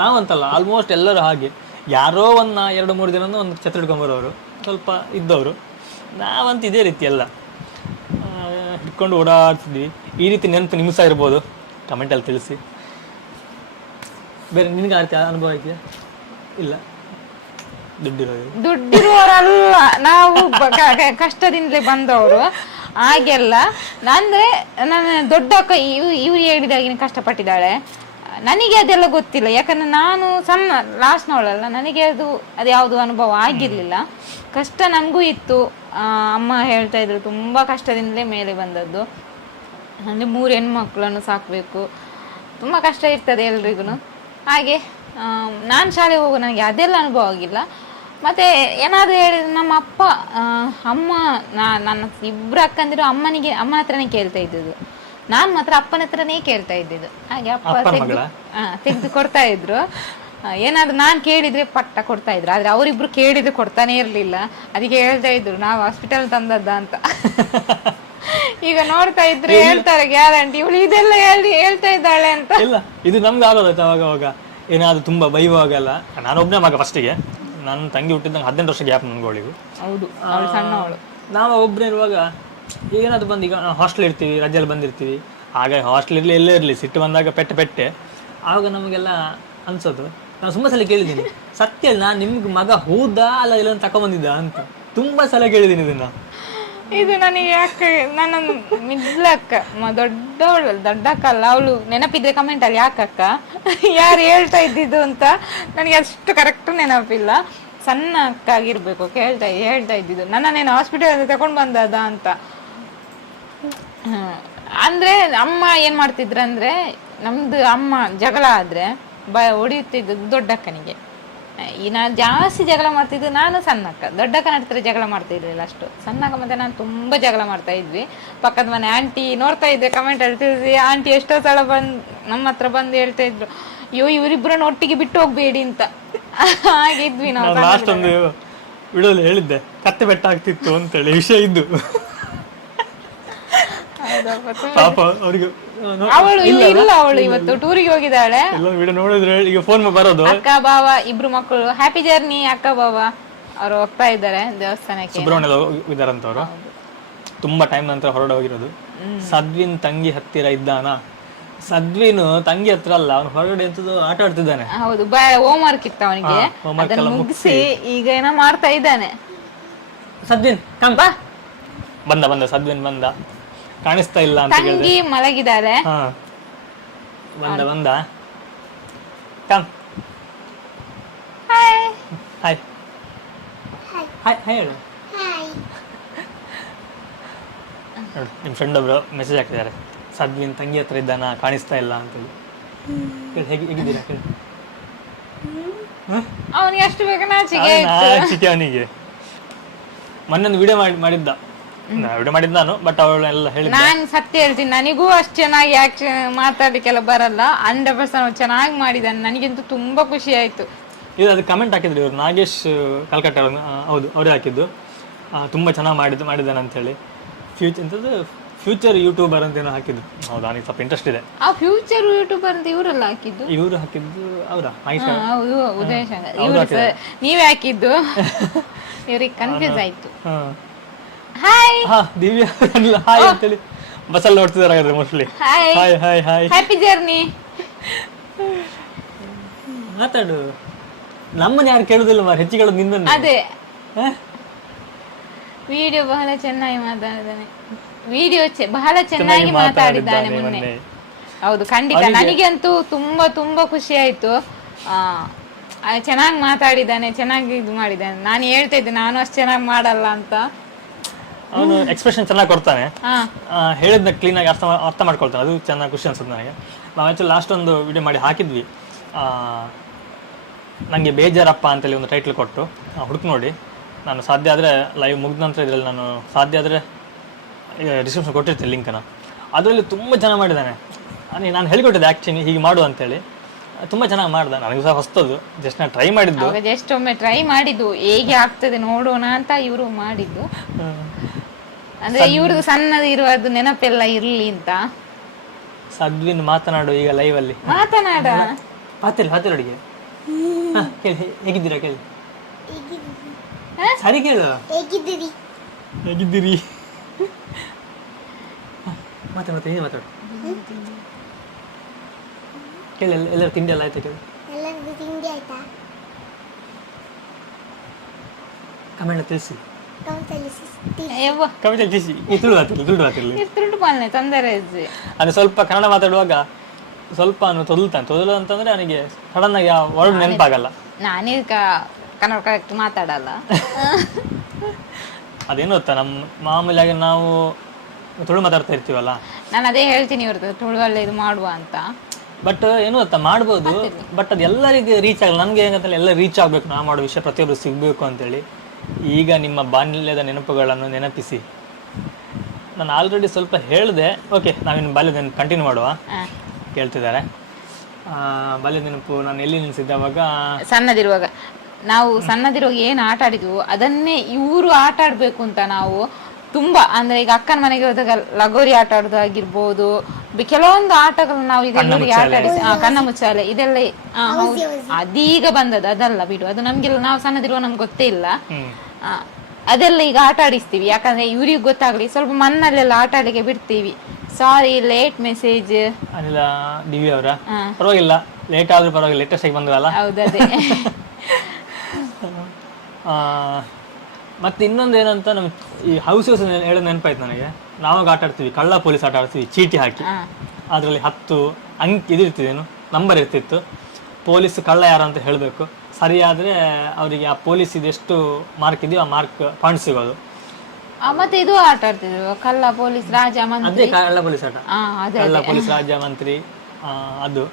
ನಾವಂತಲ್ಲ, ಆಲ್ಮೋಸ್ಟ್ ಎಲ್ಲರೂ ಹಾಗೆ. ಯಾರೋ 1-2-3 ದಿನ ಒಂದು ಛತ್ರ ಹಿಡ್ಕೊಂಬರೋರು, ಸ್ವಲ್ಪ ಇದ್ದವರು. ನಾವಂತ ಇದೇ ರೀತಿ ಎಲ್ಲ ಹಿಡ್ಕೊಂಡು ಓಡಾಡ್ತಿದ್ವಿ. ಈ ರೀತಿ ನೆನಪು ನಿಮ್ಗೆ ಸಹ ಇರ್ಬೋದು, ಕಮೆಂಟಲ್ಲಿ ತಿಳಿಸಿ. ಬೇರೆ ನಿನಗೆ ಆ ರೀತಿ ಅನುಭವ ಇದೆಯಾ? ಇಲ್ಲ, ದುಡ್ಡಿರುವವರಲ್ಲ ನಾವು, ಕಷ್ಟದಿಂದಲೇ ಬಂದವರು. ಹಾಗೆಲ್ಲ ಅಂದ್ರೆ ನನ್ನ ದೊಡ್ಡ ಅಕ್ಕ ಇವ್ರು ಹೇಳಿದಾಗಿನ ಕಷ್ಟಪಟ್ಟಿದ್ದಾಳೆ. ನನಗೆ ಅದೆಲ್ಲ ಗೊತ್ತಿಲ್ಲ, ಯಾಕಂದ್ರೆ ನಾನು ಸಣ್ಣ ಲಾಸ್ಟ್ನವಳಲ್ಲ. ನನಗೆ ಅದು ಯಾವುದು ಅನುಭವ ಆಗಿರಲಿಲ್ಲ. ಕಷ್ಟ ನನಗೂ ಇತ್ತು. ಅಮ್ಮ ಹೇಳ್ತಾ ಇದ್ರು ತುಂಬ ಕಷ್ಟದಿಂದಲೇ ಮೇಲೆ ಬಂದದ್ದು. ಅಂದರೆ 3 ಹೆಣ್ಮಕ್ಳನ್ನು ಸಾಕಬೇಕು, ತುಂಬ ಕಷ್ಟ ಇರ್ತದೆ ಎಲ್ರಿಗೂ. ಹಾಗೆ ನಾನು ಶಾಲೆಗೆ ಹೋಗೋ ನನಗೆ ಅದೆಲ್ಲ ಅನುಭವ ಆಗಿಲ್ಲ. ಮತ್ತು ಏನಾದರೂ ಹೇಳಿದ್ರೆ ನಮ್ಮ ಅಮ್ಮ ನನ್ನ 2 ಅಕ್ಕಂದಿರು ಅಮ್ಮನ ಹತ್ರನೇ ಕೇಳ್ತಾ ಇದ್ದಿದ್ದು. ನಾನು ಮಾತ್ರ ಅಪ್ಪನ ಹತ್ರನೇ ಕೇಳ್ತಾ ಇದ್ದಿದ್ದು. ಹಾಗೆ ಅಪ್ಪ ತೆಗೆದು ಕೊಡ್ತಾ ಇದ್ರು. ಏನಾದ್ರು ನಾನು ಕೇಳಿದ್ರೆ ಪಟ್ಟ ಕೊಡ್ತಾ ಇದ್ರು. ಆದ್ರೆ ಅವರಿಬ್ರು ಕೇಳಿದ್ರೆ ಕೊಡ್ತಾನೆ ಇರ್ಲಿಲ್ಲ. ಅದಕ್ಕೆ ಹೇಳ್ತಾ ಇದ್ರು ನಾವು ಹಾಸ್ಪಿಟಲ್ ತಂದದ್ದ ಅಂತ. ಈಗ ನೋಡ್ತಾ ಇದ್ರೆ ಹೇಳ್ತಾರೆ ಗ್ಯಾರಂಟಿ ಇವಳು ಇದೆಲ್ಲ ಹೇಳ್ತಾ ಇದ್ದಾಳೆ ಅಂತ. ಇಲ್ಲ, ಇದು ನಮ್ಗೆ ಆಗೋದಾಯ್ತು. ಅವಾಗ ಏನಾದ್ರು ತುಂಬಾ ಬೈಯುವಾಗೆಲ್ಲ. ನಾನು ಒಬ್ಬನೇ ಮಗ ಫಸ್ಟಿಗೆ. ನನ್ನ ತಂಗಿ ಹುಟ್ಟಿದಂಗೆ 18 ವರ್ಷ ಗ್ಯಾಪ್ ನನ್ಗಳಿಗೂ. ಹೌದು, ಸಣ್ಣವಳು. ನಾವು ಒಬ್ಬನೇ ಇರುವಾಗ ಏನಾದ್ರು ಬಂದು, ಈಗ ಹಾಸ್ಟೆಲ್ ಇರ್ತೀವಿ, ರಜೆಯಲ್ಲಿ ಬಂದಿರ್ತೀವಿ. ಆಗ ಹಾಸ್ಟೆಲ್ ಇರಲಿ ಎಲ್ಲೇ ಇರಲಿ, ಸಿಟ್ಟು ಬಂದಾಗ ಪೆಟ್ಟೆ ಆವಾಗ ನಮಗೆಲ್ಲ ಅನ್ಸೋದು. ನಾನು ತುಂಬ ಸಲ ಕೇಳಿದ್ದೀನಿ, ಸತ್ಯ ನಾನು ನಿಮ್ಗೆ ಮಗ ಹೌದಾ ಅಲ್ಲ ಇಲ್ಲ ತಗೊಂಬಂದಿದ್ದ ಅಂತ. ತುಂಬ ಸಲ ಕೇಳಿದ್ದೀನಿ ಇದನ್ನ. ಇದು ನನಗೆ ಯಾಕೆ ನನ್ನ ಮಿದ್ಲಕ್ಕ ದೊಡ್ಡಕ್ಕ ಅಲ್ಲ, ಅವಳು ನೆನಪಿದ್ರೆ ಕಮೆಂಟ್ ಅಲ್ಲಿ ಯಾಕಕ್ಕ ಯಾರು ಹೇಳ್ತಾ ಇದ್ದಿದ್ದು ಅಂತ ನನಗೆ ಅಷ್ಟು ಕರೆಕ್ಟ್ ನೆನಪಿಲ್ಲ. ಸಣ್ಣ ಅಕ್ಕ ಆಗಿರ್ಬೇಕು ಹೇಳ್ತಾ ಇದ್ದಿದ್ದು. ನನ್ನನ್ನೇನು ಹಾಸ್ಪಿಟಲ್ ತಗೊಂಡ್ ಬಂದದ ಅಂತ. ಅಂದ್ರೆ ಅಮ್ಮ ಏನ್ ಮಾಡ್ತಿದ್ರಂದ್ರೆ, ನಮ್ದು ಅಮ್ಮ ಜಗಳ ಆದ್ರೆ ಹೊಡಿಯುತ್ತಿದ್ದದ್ದು ದೊಡ್ಡಕ್ಕನಿಗೆ. ನಾನು ಜಾಸ್ತಿ ಜಗಳ ಮಾಡ್ತಿದ್ದು ನಾನು ಸಣ್ಣಕ್ಕ. ದೊಡ್ಡಕ್ಕನ ಹತ್ರ ಜಗಳ ಮಾಡ್ತಾ ಇರ್ಲಿಲ್ಲ ಅಷ್ಟು. ಸಣ್ಣಕ್ಕ ಮತ್ತೆ ನಾನು ತುಂಬಾ ಜಗಳ ಮಾಡ್ತಾ ಇದ್ವಿ. ಪಕ್ಕದ ಮನೆ ಆಂಟಿ ನೋಡ್ತಾ ಇದ್ದೆ, ಕಮೆಂಟ್ ಅಲ್ಲಿ ತಿಳಿಸಿ. ಆಂಟಿ ಎಷ್ಟೋ ಸಲ ನಮ್ಮ ಹತ್ರ ಬಂದು ಹೇಳ್ತಾ ಇದ್ರು, ಅಯ್ಯೋ ಇವರಿಬ್ಬರನ್ನ ಒಟ್ಟಿಗೆ ಬಿಟ್ಟು ಹೋಗ್ಬೇಡಿ ಅಂತ. ಹಾಗಿದ್ವಿ ನಾವು. ಲಾಸ್ಟ್ ಒಂದು ವಿಡಿಯೋದಲ್ಲಿ ಹೇಳಿದ್ದೆ ಕತ್ತೆ ಬೆಟ್ಟ ಆಗ್ತಿತ್ತು ಅಂತೇಳಿ ವಿಷಯ ಇದ್ದು. ಪಾಪ ಅವ್ರಿಗೆ ಅವಳು ಇವತ್ತು ಟೂರಿಗೆ ಹೋಗಿದ್ದಾಳೆ. ವಿಡಿಯೋ ನೋಡಿದ್ರೆ ಈಗ ಫೋನ್ ಬರೋದು. ಅಕ್ಕ ಬಾವ ಇಬ್ರು ಮಕ್ಕಳು, ಹ್ಯಾಪಿ ಜರ್ನಿ ಅಕ್ಕ ಬಾವ. ಅವ್ರು ಹೋಗ್ತಾ ಇದ್ದಾರೆ ದೇವಸ್ಥಾನಕ್ಕೆ. ಸುಬ್ರಹ್ಮಣ್ಯ ಇದಾರಂತವ್ರು. ತುಂಬಾ ಟೈಮ್ ನಂತರ ಹೊರಡೆ ಹೋಗಿರೋದು. ಸದ್ವಿನ್ ತಂಗಿ ಹತ್ತಿರ ಇದ್ದಾನ. ಸದ್ವಿನ್ ತಂಗಿ ಹತ್ರ ಅಲ್ಲ, ಅವ್ನು ಹೊರಗಡೆ ಎಂತದ್ದು ಆಟ ಆಡ್ತಿದ್ದಾನೆ. ಹೌದು, ಹೋಮ್ ವರ್ಕ್ ಇತ್ತು ಅವನಿಗೆ, ಅದನ್ನ ಮುಗಿಸಿ ಈಗ ಏನೋ ಮಾಡ್ತಾ ಇದ್ದಾನೆ. ಸದ್ವಿನ್ ಬಾ. ಬಂದ ಸದ್ವಿನ್ ಬಂದ. ಕಾಣಿಸ್ತಾ ಇಲ್ಲ ಅಂತ ತಂಗಿ ಮಲಗಿದ್ದಾರೆ. ಬಂದ come. Hi hi hi hi ಹೇಳು. ನೋಡಿ, ನಿಮ್ಮ ಫ್ರೆಂಡ್ ಒಬ್ರು ಮೆಸೇಜ್ ಹಾಕಿದ್ದಾರೆ, ಸದ್ವಿನ್ ತಂಗಿ ಹತ್ರ ಇದ್ದಾನ, ಕಾಣಿಸ್ತಾ ಇಲ್ಲ ಅಂತೇಳಿ. ಹೇಗಿದ್ದೀರಾ ಕೇಳಿ. ಅವನಿಗೆ ಅಷ್ಟು ಬೇಗ ನಾಚಿಕೆ ಅವನಿಗೆ. ಮೊನ್ನೆ ಒಂದು ವಿಡಿಯೋ ಮಾಡಿದ್ದ ನಾನು, ಬಟ್ ಅವಳೆಲ್ಲ ಹೇಳಿದ್ದ. ನಾನು ಸತ್ಯ ಹೇಳ್ತೀನಿ, ನನಗೂ ಅಷ್ಟು ಚೆನ್ನಾಗಿ ಮಾತಾಡ್ಲಿಕ್ಕೆಲ್ಲ ಬರಲ್ಲ. 100% ಚೆನ್ನಾಗಿ ಮಾಡಿದ್ದಾನೆ. ನನಗಂತೂ ತುಂಬಾ ಖುಷಿ ಆಯ್ತು. ಇದು ಅದು ಕಮೆಂಟ್ ಹಾಕಿದ್ರು ಇವರು, ನಾಗೇಶ್ ಕಲ್ಕಟ್ಟ. ಹೌದು, ಅವರೇ ಹಾಕಿದ್ದು. ತುಂಬಾ ಚೆನ್ನಾಗಿ ಮಾಡಿದ್ದಾನೆ ಅಂತ ಹೇಳಿ. ಫ್ಯೂಚರ್ ಯೂಟ್ಯೂಬರ್ ಅಂತ ಏನೋ ಹಾಕಿದ್ದು. ಹೌದು, ನನಗೆ ಸ್ವಲ್ಪ ಇಂಟ್ರೆಸ್ಟ್ ಇದೆ. ಆ ಫ್ಯೂಚರ್ ಯೂಟ್ಯೂಬರ್ ಅಂತ ಇವರೆಲ್ಲ ಹಾಕಿದ್ದು. ಇವರು ಹಾಕಿದ್ದು ಅವರಾ? ಹೌದು, ಉದಯ ಶಂಕರ್ ಇವರು. ನೀವೇ ಹಾಕಿದ್ದು. ಇವ್ರಿಗೆ ಕನ್ಫ್ಯೂಸ್ ಆಯ್ತು. ಹಾಯ್ ದಿವ್ಯಾ ಹಾಯ್ ಅಂತೇಳಿ ಬಸ್ಸಲ್ಲಿ ನೋಡ್ತಿದ್ದಾರೆ ಹಾಗಾದ್ರೆ mostly. Hi hi hi, happy journey. ಮಾತಾಡು, ನಮ್ಮನ್ನ ಯಾರು ಕೇಳುದಿಲ್ಲ ಮಾರ, ಹೆಚ್ಚಿಗಳು ನಿನ್ನ. ಅದೇ ವಿಡಿಯೋ ಬಹಳ ಚೆನ್ನಾಗಿ ಮಾತಾಡಿದ್ದಾನೆ. ವಿಡಿಯೋ ಬಹಳ ಚೆನ್ನಾಗಿ ಮಾತಾಡಿದ್ದಾನೆ ಮೊನ್ನೆ. ಹೌದು, ಖಂಡಿತ ನನಗಂತೂ ತುಂಬಾ ತುಂಬಾ ಖುಷಿ ಆಯ್ತು. ಚೆನ್ನಾಗಿ ಮಾತಾಡಿದ್ದಾನೆ, ಚೆನ್ನಾಗಿ ಇದು ಮಾಡಿದ್ದಾನೆ. ನಾನು ಹೇಳ್ತಾ ಇದ್ದೆ ನಾನು ಅಷ್ಟು ಚೆನ್ನಾಗಿ ಮಾಡಲ್ಲ ಅಂತ. ಅವನು ಎಕ್ಸ್ಪ್ರೆಷನ್ ಚೆನ್ನಾಗಿ ಕೊಡ್ತಾನೆ, ಹೇಳಿದ್ನ ಕ್ಲೀನಾಗಿ ಅರ್ಥ ಮಾಡ್ಕೊಳ್ತಾನೆ. ಅದು ಚೆನ್ನಾಗಿ ಖುಷಿ ಅನ್ಸುತ್ತೆ ನನಗೆ. ನಾವು ಆ್ಯಕ್ಚುಲಿ ಲಾಸ್ಟ್ ಒಂದು ವಿಡಿಯೋ ಮಾಡಿ ಹಾಕಿದ್ವಿ, ನನಗೆ ಬೇಜಾರಪ್ಪ ಅಂತೇಳಿ ಒಂದು ಟೈಟ್ಲ್ ಕೊಟ್ಟು ಹುಡುಕ್ ನೋಡಿ. ನಾನು ಸಾಧ್ಯ ಆದರೆ ಲೈವ್ ಮುಗಿದ ನಂತರ ಇದರಲ್ಲಿ ನಾನು ಸಾಧ್ಯ ಆದರೆ ಡಿಸ್ಕ್ರಿಪ್ಷನ್ ಕೊಟ್ಟಿರ್ತೀನಿ ಲಿಂಕನ್ನು. ಅದರಲ್ಲಿ ತುಂಬ ಚೆನ್ನಾಗಿ ಮಾಡಿದ್ದಾನೆ. ನಾನು ಹೇಳಿಕೊಟ್ಟಿದ್ದೆ ಆ್ಯಕ್ಚುಲಿ ಹೀಗೆ ಮಾಡು ಅಂತೇಳಿ. ತುಂಬ ಚೆನ್ನಾಗಿ ಮಾಡ್ದೆ. ನನಗೂ ಸಹ ಹೊಸ್ತದು, ಜಸ್ಟ್ ನಾನು ಟ್ರೈ ಮಾಡಿದ್ದು. ಜಸ್ಟ್ ಒಮ್ಮೆ ಟ್ರೈ ಮಾಡಿದ್ದು, ಹೇಗೆ ಆಗ್ತದೆ ನೋಡೋಣ ಅಂತ ಇವರು ಮಾಡಿದ್ದು. ಅಂದ್ರೆ ಇವ್ರದ್ದು ಸಣ್ಣದಿರುವುದು ನೆನಪೆಲ್ಲ ಇರ್ಲಿ ಅಂತ. ಸದ್ವಿನ್ ಮಾತನಾಡು ಈಗ ಲೈವ್ ಅಲ್ಲಿ. ಮಾತನಾಡ ಅಡಿಗೆ ಹೇಗಿದ್ದೀರಾ ಕೇಳಿ. ಸರಿ ಕೇಳು. ಹೇಗಿದ್ದೀರಿ ಮಾತಾಡು ಕೇಳಿ. ಎಲ್ಲರೂ ತಿಂಡಿ ಎಲ್ಲ ಆಯ್ತಾ ಕೇಳಿ. ಕಮೆಂಟ್ ತಿಳಿಸಿ. ಅದು ಸ್ವಲ್ಪ ಕನ್ನಡ ಮಾತಾಡುವಾಗ ಸ್ವಲ್ಪ ತೊದಲು ಅಂತಂದ್ರೆ ನನಗೆ ಸಡನ್ ಆಗಿ ವರ್ಡ್ ನೆನಪಾಗಲ್ಲ. ನಾನೀಗ ಕನ್ನಡ ಕರೆಕ್ಟ್ ಮಾತಾಡಲ್ಲ. ಅದೇನು ಗೊತ್ತಾ, ನಮ್ಮ ಮಾಮೂಲಿಯಾಗಿ ನಾವು ತುಳು ಮಾತಾಡ್ತಾ ಇರ್ತೀವಲ್ಲ, ನಾನು ಅದೇ ಹೇಳ್ತೀನಿ ಇವ್ರದ್ದು ತುಳುವಲ್ಲೇ ಇದು ಮಾಡುವ ಅಂತ. ಬಟ್ ಏನು ಗೊತ್ತಾ, ಮಾಡ್ಬೋದು, ಬಟ್ ಅದು ಎಲ್ಲರಿಗೆ ರೀಚ್ ಆಗಲ್ಲ. ನನಗೆ ಏನಂತಲ್ಲ, ಎಲ್ಲ ರೀಚ್ ಆಗಬೇಕು, ನಾ ಮಾಡೋ ವಿಷಯ ಪ್ರತಿಯೊಬ್ಬರು ಸಿಗಬೇಕು ಅಂತೇಳಿ. ಈಗ ನಿಮ್ಮ ಬಾಲ್ಯದ ನೆನಪುಗಳನ್ನು ನೆನಪಿಸಿ. ನಾನು ಆಲ್ರೆಡಿ ಸ್ವಲ್ಪ ಹೇಳಿದೆ. ಓಕೆ, ನಾವಿನ್ನು ಬಾಲ್ಯದ ನೆನಪು ಕಂಟಿನ್ಯೂ ಮಾಡುವ. ಕೇಳ್ತಿದ್ದಾರೆ ಬಾಲ್ಯದ ನೆನಪು. ನಾನು ಎಲ್ಲಿ ನಿಲ್ಸಿದ್ದೆ ಅವಾಗ, ಸಣ್ಣದಿರುವಾಗ ಏನು ಆಟ ಆಡಿದ್ವು ಅದನ್ನೇ ಇವರು ಆಟ ಆಡ್ಬೇಕು ಅಂತ ನಾವು ತುಂಬಾ, ಅಂದ್ರೆ ಈಗ ಅಕ್ಕನ ಮನೆಗೆ ಹೋದಾಗ ಲಗೋರಿ ಆಟ ಆಡೋದು ಆಗಿರ್ಬೋದು, ಕೆಲವೊಂದು ಆಟಗಳು ನಾವು ಇದೆಲ್ಲರಿಗೆ ಆಟ ಆಡಿ, ಕಣ್ಣ ಮುಚ್ಚಾಲೆ ಇದೆಲ್ಲ ಅದೀಗ ಬಂದದ್ದು. ಅದಲ್ಲ ಬಿಡು, ಅದು ನಮ್ಗೆಲ್ಲ ನಾವು ಸಣ್ಣದಿರುವ ನಮ್ಗೆ ಗೊತ್ತೇ ಇಲ್ಲ. ಅದೆಲ್ಲ ಈಗ ಆಟ ಆಡಿಸ್ತೀವಿ, ಯಾಕಂದ್ರೆ ಇವ್ರಿಗೆ ಗೊತ್ತಾಗ್ಲಿ. ಸ್ವಲ್ಪ ಮಣ್ಣಲ್ಲೆಲ್ಲ ಆಟ ಆಡಲಿಕ್ಕೆ ಬಿಡ್ತೀವಿ. ಸಾರಿ, ಲೇಟ್ ಮೆಸೇಜ್. ಅಲ್ಲ ದಿವ್ಯ ಅವರ, ಪರವಾಗಿಲ್ಲ, ಲೇಟ್ ಆದ್ರೂ ಪರವಾಗಿಲ್ಲ, ಲೇಟೆಸ್ಟ್ ಆಗಿ ಬಂದವಲ್ಲ. ಹೌದದೇ. ಮತ್ತು ಇನ್ನೊಂದು ಏನಂತ ನಮ್ಗೆ ಈ ಹೌಸ್ ಹೇಳೋದು ನೆನಪಾಯ್ತು ನನಗೆ. ನಾವಾಗ ಆಟ ಆಡ್ತೀವಿ, ಕಳ್ಳ ಪೊಲೀಸ್ ಆಟ ಆಡ್ತೀವಿ, ಚೀಟಿ ಹಾಕಿ. ಅದರಲ್ಲಿ 10 ಅಂಕಿ ಇದಿರ್ತಿದ್ದೇನು ನಂಬರ್ ಇರ್ತಿತ್ತು. ಪೊಲೀಸ್ ಕಳ್ಳ ಯಾರು ಅಂತ ಹೇಳಬೇಕು, ಸರಿಯಾದರೆ ಅವರಿಗೆ ಆ ಪೊಲೀಸ್ ಇದೆಷ್ಟು ಮಾರ್ಕ್ ಇದೆಯೋ ಆ ಮಾರ್ಕ್ ಪಾಯಿಂಟ್ ಸಿಗೋದು. ಮತ್ತೆ ಇದು ಆಟ ಆಡ್ತಿದ್ರು, ಕಳ್ಳ ಪೊಲೀಸ್ ರಾಜ ಮಂತ್ರಿ. ಅದೇ ಕಳ್ಳ ಪೊಲೀಸ್ ಆಟ, ಕಳ್ಳ ಪೊಲೀಸ್ ರಾಜ ಮಂತ್ರಿ. ಅದು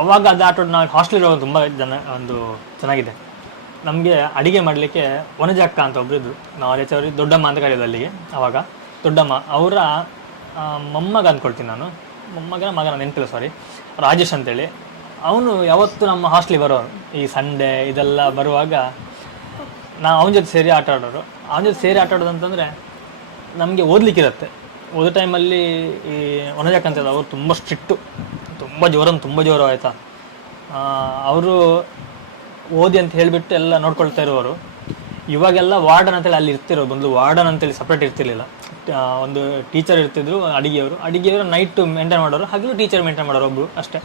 ಅವಾಗ ಅದು ಆಟ ನಾವು ಹಾಸ್ಟೆಲ್ ಇರುವಾಗ ತುಂಬ ಒಂದು ಚೆನ್ನಾಗಿದೆ. ನಮಗೆ ಅಡಿಗೆ ಮಾಡಲಿಕ್ಕೆ ವನಜಕ್ಕ ಅಂತ ಒಬ್ರು ಇದ್ರು, ನಾವು ಅವ್ರಿಗೆ ದೊಡ್ಡಮ್ಮ ಅಂತ ಕರೆಯೋದು ಅಲ್ಲಿಗೆ. ಅವಾಗ ದೊಡ್ಡಮ್ಮ ಅವರ ಮೊಮ್ಮಗ ಅಂದ್ಕೊಳ್ತೀನಿ ನಾನು, ಮಗನ ನೆನಪಿಲ್ಲ, ಸಾರಿ, ರಾಜೇಶ್ ಅಂತೇಳಿ. ಅವನು ಯಾವತ್ತು ನಮ್ಮ ಹಾಸ್ಟ್ಲಿಗೆ ಬರೋರು. ಈ ಸಂಡೇ ಇದೆಲ್ಲ ಬರುವಾಗ ನಾವು ಅವನ ಜೊತೆ ಸೇರಿ ಆಟ ಆಡೋರು. ಅವನ ಜೊತೆ ಸೇರಿ ಆಟ ಆಡೋದಂತಂದರೆ ನಮಗೆ ಓದಲಿಕ್ಕಿರುತ್ತೆ. ಓದೋ ಟೈಮಲ್ಲಿ ಈ ವನಜಕ್ಕ ಅಂತ ಅವ್ರು ತುಂಬ ಸ್ಟ್ರಿಕ್ಟು, ತುಂಬ ಜೋರು ಆಯಿತಾ. ಅವರು ಓದಿ ಅಂತ ಹೇಳಿಬಿಟ್ಟು ಎಲ್ಲ ನೋಡ್ಕೊಳ್ತಾ ಇರೋರು. ಇವಾಗೆಲ್ಲ ವಾರ್ಡನ್ ಅಂತೇಳಿ ಅಲ್ಲಿ ಇರ್ತಿರೋ, ಬಂದು ವಾರ್ಡನ್ ಅಂತೇಳಿ ಸಪ್ರೇಟ್ ಇರ್ತಿರ್ಲಿಲ್ಲ. ಒಂದು ಟೀಚರ್ ಇರ್ತಿದ್ರು, ಅಡಿಗೆಯವರು ನೈಟ್ ಮೇಂಟೈನ್ ಮಾಡೋರು, ಹಾಗೆಯೂ ಟೀಚರ್ ಮೇಂಟೈನ್ ಮಾಡೋರು ಒಬ್ಬರು ಅಷ್ಟೇ.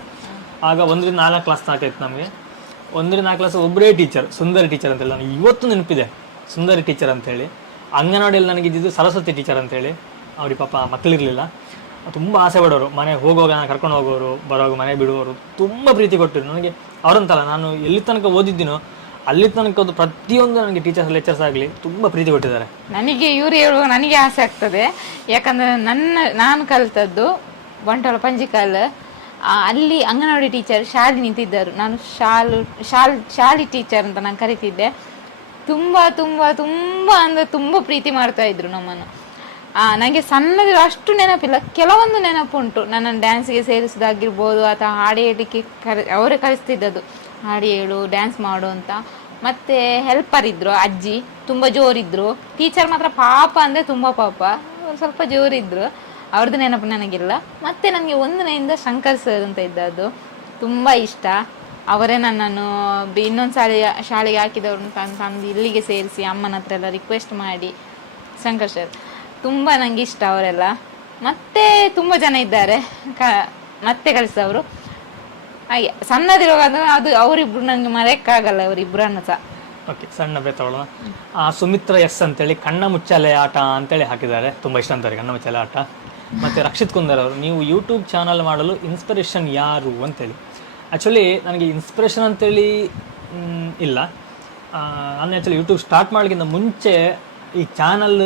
ಆಗ 1ರಿಂದ 4 ಕ್ಲಾಸ್ ಸಾಕಾಯ್ತು ನಮಗೆ. 1ರಿಂದ 4 ಕ್ಲಾಸ್ ಒಬ್ಬರೇ ಟೀಚರ್, ಸುಂದರಿ ಟೀಚರ್ ಅಂತೇಳಿ. ನನಗೆ ಇವತ್ತು ನೆನಪಿದೆ ಸುಂದರಿ ಟೀಚರ್ ಅಂತೇಳಿ. ಅಂಗನವಾಡಿಯಲ್ಲಿ ನನಗೆ ಇದ್ದಿದ್ದು ಸರಸ್ವತಿ ಟೀಚರ್ ಅಂತೇಳಿ. ಅವ್ರಿಗೆ ಪಾಪ ಮಕ್ಕಳಿರಲಿಲ್ಲ, ತುಂಬ ಆಸೆ ಪಡೋರು. ಮನೆಗೆ ಹೋಗುವಾಗ ನಾನು ಕರ್ಕೊಂಡು ಹೋಗೋರು, ಬರೋವಾಗ ಮನೆ ಬಿಡುವವರು, ತುಂಬ ಪ್ರೀತಿ ಕೊಟ್ಟಿರು ನನಗೆ. ಅವರಂತಲ್ಲ, ನಾನು ಎಲ್ಲಿ ತನಕ ಓದಿದ್ದೀನೋ ಅಲ್ಲಿ ತನಕ ಒಂದು ಪ್ರತಿಯೊಂದು ನನಗೆ ಟೀಚರ್ಸ್ ಲೆಕ್ಚರ್ಸ್ ಆಗಲಿ ತುಂಬ ಪ್ರೀತಿ ಕೊಟ್ಟಿದ್ದಾರೆ. ನನಗೆ ಇವರು ಹೇಳುವಾಗ ನನಗೆ ಆಸೆ ಆಗ್ತದೆ. ಯಾಕಂದರೆ ನಾನು ಕಲಿತದ್ದು ಬಂಟ್ವಾಳ ಪಂಜಿಕಾಲ್, ಅಲ್ಲಿ ಅಂಗನವಾಡಿ ಟೀಚರ್ ಶಾಲಿ ನಿಂತಿದ್ದರು. ನಾನು ಶಾಲಿ ಟೀಚರ್ ಅಂತ ನಾನು ಕರಿತಿದ್ದೆ. ತುಂಬ ತುಂಬ ತುಂಬ ಅಂದರೆ ತುಂಬ ಪ್ರೀತಿ ಮಾಡ್ತಾ ಇದ್ರು ನಮ್ಮನ್ನು. ನನಗೆ ಸಣ್ಣದಿರೋ ಅಷ್ಟು ನೆನಪಿಲ್ಲ, ಕೆಲವೊಂದು ನೆನಪುಂಟು. ನನ್ನನ್ನು ಡ್ಯಾನ್ಸ್ಗೆ ಸೇರಿಸೋದಾಗಿರ್ಬೋದು, ಅಥವಾ ಹಾಡು ಹೇಳಲಿಕ್ಕೆ ಅವರೇ ಕಲಿಸ್ತಿದ್ದದ್ದು, ಹಾಡು ಹೇಳು, ಡ್ಯಾನ್ಸ್ ಮಾಡು ಅಂತ. ಮತ್ತು ಹೆಲ್ಪರ್ ಇದ್ದರು ಅಜ್ಜಿ, ತುಂಬ ಜೋರಿದ್ರು. ಟೀಚರ್ ಮಾತ್ರ ಪಾಪ ಅಂದರೆ ತುಂಬ ಪಾಪ, ಸ್ವಲ್ಪ ಜೋರಿದ್ರು. ಅವ್ರದ್ದು ನೆನಪು ನನಗಿಲ್ಲ. ಮತ್ತು ನನಗೆ 1ನೆಯಿಂದ ಶಂಕರ್ ಸರ್ ಅಂತ ಇದ್ದದ್ದು ತುಂಬ ಇಷ್ಟ. ಅವರೇ ನನ್ನನ್ನು ಇನ್ನೊಂದು ಶಾಲೆಗೆ ಹಾಕಿದವ್ರನ್ನ ತಂದು ಇಲ್ಲಿಗೆ ಸೇರಿಸಿ ಅಮ್ಮನ ಹತ್ರ ಎಲ್ಲ ರಿಕ್ವೆಸ್ಟ್ ಮಾಡಿ. ಶಂಕರ್ ಸರ್ ತುಂಬ ನನಗೆ ಇಷ್ಟ ಅವರೆಲ್ಲ. ಮತ್ತೆ ತುಂಬ ಜನ ಇದ್ದಾರೆ ಮತ್ತೆ ಕಲಿಸಿದವರು. ಹಾಗೆ ಸಣ್ಣದಿರುವಾಗ ಅದು ಅವರಿಬ್ರು ನನಗೆ ಮರೆಯಕ್ಕಾಗಲ್ಲ, ಅವರಿಬ್ಬರನ್ನು ಸಹ. ಓಕೆ, ಸಣ್ಣ ಬೇತವಳ ಸುಮಿತ್ರ ಎಸ್ ಅಂತೇಳಿ ಕಣ್ಣ ಮುಚ್ಚಾಲೆ ಆಟ ಅಂತೇಳಿ ಹಾಕಿದ್ದಾರೆ. ತುಂಬ ಇಷ್ಟ ಅಂತಾರೆ ಕಣ್ಣ ಮುಚ್ಚಾಲೆ ಆಟ. ಮತ್ತು ರಕ್ಷಿತ್ ಕುಂದರ್ ಅವರು, ನೀವು ಯೂಟ್ಯೂಬ್ ಚಾನಲ್ ಮಾಡಲು ಇನ್ಸ್ಪಿರೇಷನ್ ಯಾರು ಅಂತೇಳಿ. ಆ್ಯಕ್ಚುಲಿ ನನಗೆ ಇನ್ಸ್ಪಿರೇಷನ್ ಅಂತೇಳಿ ಇಲ್ಲ. ನಾನು ಆ್ಯಕ್ಚುಲಿ ಯೂಟ್ಯೂಬ್ ಸ್ಟಾರ್ಟ್ ಮಾಡೋಕ್ಕಿಂತ ಮುಂಚೆ ಈ ಚಾನಲ್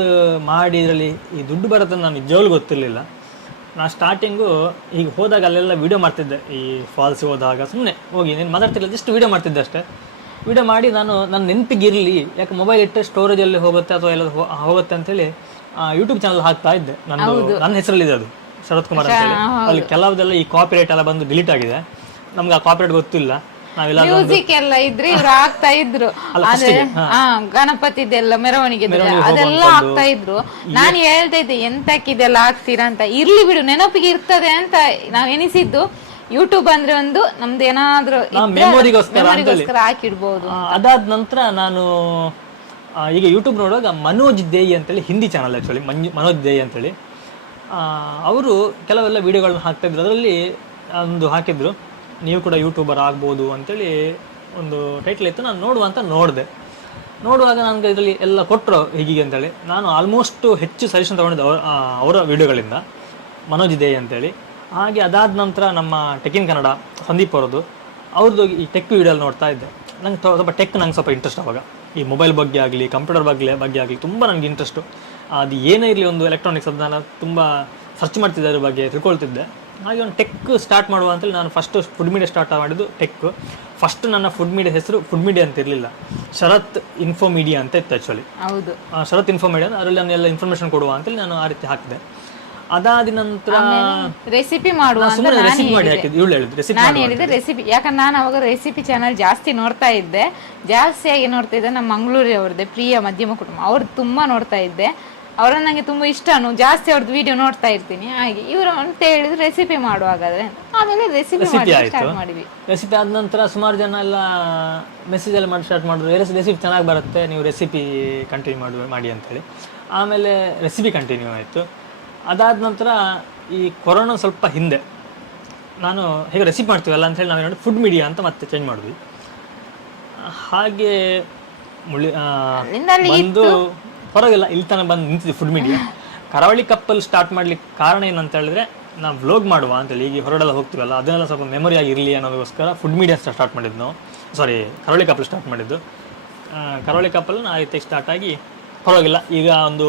ಮಾಡಿ ಇದರಲ್ಲಿ ಈ ದುಡ್ಡು ಬರುತ್ತೆ ನಾನು ನಿಜವಾಗ್ಲೂ ಗೊತ್ತಿರಲಿಲ್ಲ. ನಾನು ಸ್ಟಾರ್ಟಿಂಗು ಈಗ ಹೋದಾಗ ಅಲ್ಲೆಲ್ಲ ವೀಡಿಯೋ ಮಾಡ್ತಿದ್ದೆ. ಈ ಫಾಲ್ಸಿಗೆ ಹೋದಾಗ ಸುಮ್ಮನೆ ಹೋಗಿ ನೀನು ಮಾತಾಡ್ತಿಲ್ಲ, ಜಸ್ಟ್ ವೀಡಿಯೋ ಮಾಡ್ತಿದ್ದೆ ಅಷ್ಟೇ. ವೀಡಿಯೋ ಮಾಡಿ ನಾನು ನನ್ನ ನೆನಪಿಗಿರಲಿ, ಯಾಕೆ ಮೊಬೈಲ್ ಇಟ್ಟರೆ ಸ್ಟೋರೇಜಲ್ಲಿ ಹೋಗುತ್ತೆ ಅಥವಾ ಎಲ್ಲ ಹೋಗುತ್ತೆ ಅಂತೇಳಿ ಯೂಟ್ಯೂಬ್ ಚಾನಲ್ ಹಾಕ್ತಾ ಇದ್ದೆ. ನನ್ನ ಹೆಸರಲ್ಲಿದೆ ಅದು, ಶರತ್ ಕುಮಾರ್ ಅಂತೇಳಿ. ಅಲ್ಲಿ ಕೆಲವುದೆಲ್ಲ ಈ ಕಾಪಿರೈಟ್ ಎಲ್ಲ ಬಂದು ಡಿಲೀಟ್ ಆಗಿದೆ. ನಮ್ಗೆ ಆ ಕಾಪಿರೈಟ್ ಗೊತ್ತಿಲ್ಲ. ಮ್ಯೂಸಿಕ್ ಎಲ್ಲ ಇದ್ರೆ ಇವ್ರು ಆಗ್ತಾ ಇದ್ರು, ಗಣಪತಿದೆಲ್ಲ ಮೆರವಣಿಗೆ ಅದೆಲ್ಲ ಆಗ್ತಾ ಇದ್ರು. ನಾನು ಹೇಳ್ತಾ ಇದ್ದೆ ಎಂತಕ್ಕಿದೆಲ್ಲ ಆಗ್ತೀರಾ ಅಂತ. ಇರ್ಲಿ ಬಿಡು, ನೆನಪಿಗೆ ಇರ್ತದೆ ಅಂತ ನಾವ್ ಎನಿಸಿದ್ದು. ಯೂಟ್ಯೂಬ್ ಅಂದ್ರೆ ಒಂದು ನಮ್ದು ಏನಾದ್ರೂ ಮೆಮೊರಿಗೋಸ್ಕರ ಹಾಕಿಡ್ಬೋದು. ಅದಾದ ನಂತರ ನಾನು ಈಗ ಯೂಟ್ಯೂಬ್ ನೋಡುವಾಗ ಮನೋಜ್ ದೇಯಿ ಅಂತೇಳಿ ಹಿಂದಿ ಚಾನಲ್, ಆ್ಯಕ್ಚುಲಿ ಮನೋಜ್ ದೇಯಿ ಅಂತೇಳಿ ಅವರು ಕೆಲವೆಲ್ಲ ವೀಡಿಯೋಗಳನ್ನ ಹಾಕ್ತಾಯಿದ್ರು. ಅದರಲ್ಲಿ ಒಂದು ಹಾಕಿದ್ರು, ನೀವು ಕೂಡ ಯೂಟ್ಯೂಬರ್ ಆಗ್ಬೋದು ಅಂತೇಳಿ ಒಂದು ಟೈಟ್ಲ್ ಇತ್ತು. ನಾನು ನೋಡುವಾಗ ನನಗೆ ಇದರಲ್ಲಿ ಎಲ್ಲ ಕೊಟ್ಟರು ಹೀಗೆ ಅಂತೇಳಿ. ನಾನು ಆಲ್ಮೋಸ್ಟ್ ಹೆಚ್ಚು ಸಜೆಷನ್ ತೊಗೊಂಡಿದ್ದೆ ಅವರ ವೀಡಿಯೋಗಳಿಂದ, ಮನೋಜ್ ದೇಯಿ ಅಂತೇಳಿ. ಹಾಗೆ ಅದಾದ ನಂತರ ನಮ್ಮ ಟೆಕ್ಕಿನ್ ಕನ್ನಡ ಸಂದೀಪ್ ಅವ್ರದ್ದು ಈ ಟೆಕ್ ವೀಡಿಯೋ ನೋಡ್ತಾ ಇದ್ದೆ. ನಂಗೆ ನಂಗೆ ಸ್ವಲ್ಪ ಇಂಟ್ರೆಸ್ಟ್. ಅವಾಗ ಈ ಮೊಬೈಲ್ ಬಗ್ಗೆ ಆಗಲಿ, ಕಂಪ್ಯೂಟರ್ ಬಗ್ಗೆ ಆಗಲಿ ತುಂಬ ನನಗೆ ಇಂಟ್ರೆಸ್ಟು. ಅದು ಏನೇ ಇರಲಿ, ಒಂದು ಎಲೆಕ್ಟ್ರಾನಿಕ್ಸ್ ಅದು ನಾನು ತುಂಬ ಸರ್ಚ್ ಮಾಡ್ತಿದ್ದೆ, ಅದ್ರ ಬಗ್ಗೆ ತಿಳ್ಕೊಳ್ತಿದ್ದೆ. ಹಾಗೆ ಒಂದು ಟೆಕ್ ಸ್ಟಾರ್ಟ್ ಮಾಡುವ ಅಂತೇಳಿ ನಾನು ಫಸ್ಟ್ ಫುಡ್ ಮೀಡಿಯಾ ಸ್ಟಾರ್ಟ್ ಮಾಡಿದ್ದು ಟೆಕ್. ಫಸ್ಟ್ ನನ್ನ ಫುಡ್ ಮೀಡಿಯಾ ಹೆಸರು ಫುಡ್ ಮೀಡಿಯಾ ಅಂತ ಇರಲಿಲ್ಲ, ಶರತ್ ಇನ್ಫೋ ಮೀಡಿಯಾ ಅಂತ ಇತ್ತು ಆ್ಯಕ್ಚುಲಿ. ಹೌದು, ಶರತ್ ಇನ್ಫೋ ಮೀಡಿಯಾ, ಅದರಲ್ಲಿ ನಾನು ಎಲ್ಲ ಇನ್ಫಾರ್ಮೇಷನ್ ಕೊಡುವ ಅಂತೇಳಿ ನಾನು ಆ ರೀತಿ ಹಾಕಿದೆ. ಅದಾದ ನಂತರ ರೆಸಿಪಿ ಮಾಡುವ ಅಂತ ನಾನು ಹೇಳಿದೆ. ರೆಸಿಪಿ ಯಾಕಂದ್ರೆ ನಾನು ಅವಾಗ ರೆಸಿಪಿ ಚಾನಲ್ ಜಾಸ್ತಿ ನೋಡ್ತಾ ಇದ್ದೆ. ಜಾಸ್ತಿಯಾಗಿ ನೋಡ್ತಾ ಇದ್ದೆ ನಮ್ಮ ಮಂಗಳೂರಿ ಅವ್ರದ್ದೇ ಪ್ರಿಯ ಮಧ್ಯಮ ಕುಟುಂಬ, ಅವ್ರದ್ದು ತುಂಬ ನೋಡ್ತಾ ಇದ್ದೆ. ಅವರನ್ನು ನನಗೆ ತುಂಬ ಇಷ್ಟನು, ಜಾಸ್ತಿ ಅವ್ರದ್ದು ವಿಡಿಯೋ ನೋಡ್ತಾ ಇರ್ತೀನಿ. ಹಾಗೆ ಇವರು ಅಂತ ಹೇಳಿದ್ರು ರೆಸಿಪಿ ಮಾಡುವಾಗಾದ್ರೆ, ಆಮೇಲೆ ರೆಸಿಪಿ ಸ್ಟಾರ್ಟ್ ಮಾಡಿದ್ವಿ. ರೆಸಿಪಿ ಆದ ನಂತರ ಸುಮಾರು ಜನ ಎಲ್ಲ ಮೆಸೇಜ್ ಎಲ್ಲ ಮಾಡಿ ಸ್ಟಾರ್ಟ್ ಮಾಡಿದ್ರು, ರೆಸಿಪಿ ಚೆನ್ನಾಗಿ ಬರುತ್ತೆ, ನೀವು ರೆಸಿಪಿ ಕಂಟಿನ್ಯೂ ಮಾಡಿ ಅಂತೇಳಿ. ಆಮೇಲೆ ರೆಸಿಪಿ ಕಂಟಿನ್ಯೂ ಆಯಿತು. ಅದಾದ ನಂತರ ಈ ಕೊರೋನಾ ಸ್ವಲ್ಪ ಹಿಂದೆ ನಾನು ಹೇಗೆ ರೆಸಿಪಿ ಮಾಡ್ತೀವಲ್ಲ ಅಂತೇಳಿ ನಾವೇನು ಫುಡ್ ಮೀಡಿಯಾ ಅಂತ ಮತ್ತೆ ಚೇಂಜ್ ಮಾಡಿದ್ವಿ. ಹಾಗೆ ಅಲ್ಲಿಂದ ಅಲ್ಲಿ ಬಂದು ಪರವಾಗಿಲ್ಲ ಇಲ್ಲಿ ತನಕ ಬಂದು ನಿಂತಿದೆ ಫುಡ್ ಮೀಡಿಯಾ. ಕರಾವಳಿ ಕಪ್ಪಲ್ ಸ್ಟಾರ್ಟ್ ಮಾಡ್ಲಿಕ್ಕೆ ಕಾರಣ ಏನಂತ ಹೇಳಿದ್ರೆ ನಾವು ವ್ಲಾಗ್ ಮಾಡುವ ಅಂತೇಳಿ ಈಗ ಹೊರಡೆಲ್ಲ ಹೋಗ್ತೀವಲ್ಲ ಅದನ್ನೆಲ್ಲ ಸ್ವಲ್ಪ ಮೆಮೊರಿ ಆಗಿರಲಿ ಅನ್ನೋದಕ್ಕೋಸ್ಕರ ಫುಡ್ ಮೀಡಿಯಾ ಸ್ಟಾರ್ಟ್ ಮಾಡಿದ್ದು ನಾವು. ಸಾರಿ, ಕರಾವಳಿ ಕಪ್ಪಲ್ ಸ್ಟಾರ್ಟ್ ಮಾಡಿದ್ದು. ಕರಾವಳಿ ಕಪ್ಪಲ್ನ ಆ ರೀತಿ ಸ್ಟಾರ್ಟ್ ಆಗಿ ಪರವಾಗಿಲ್ಲ ಈಗ ಒಂದು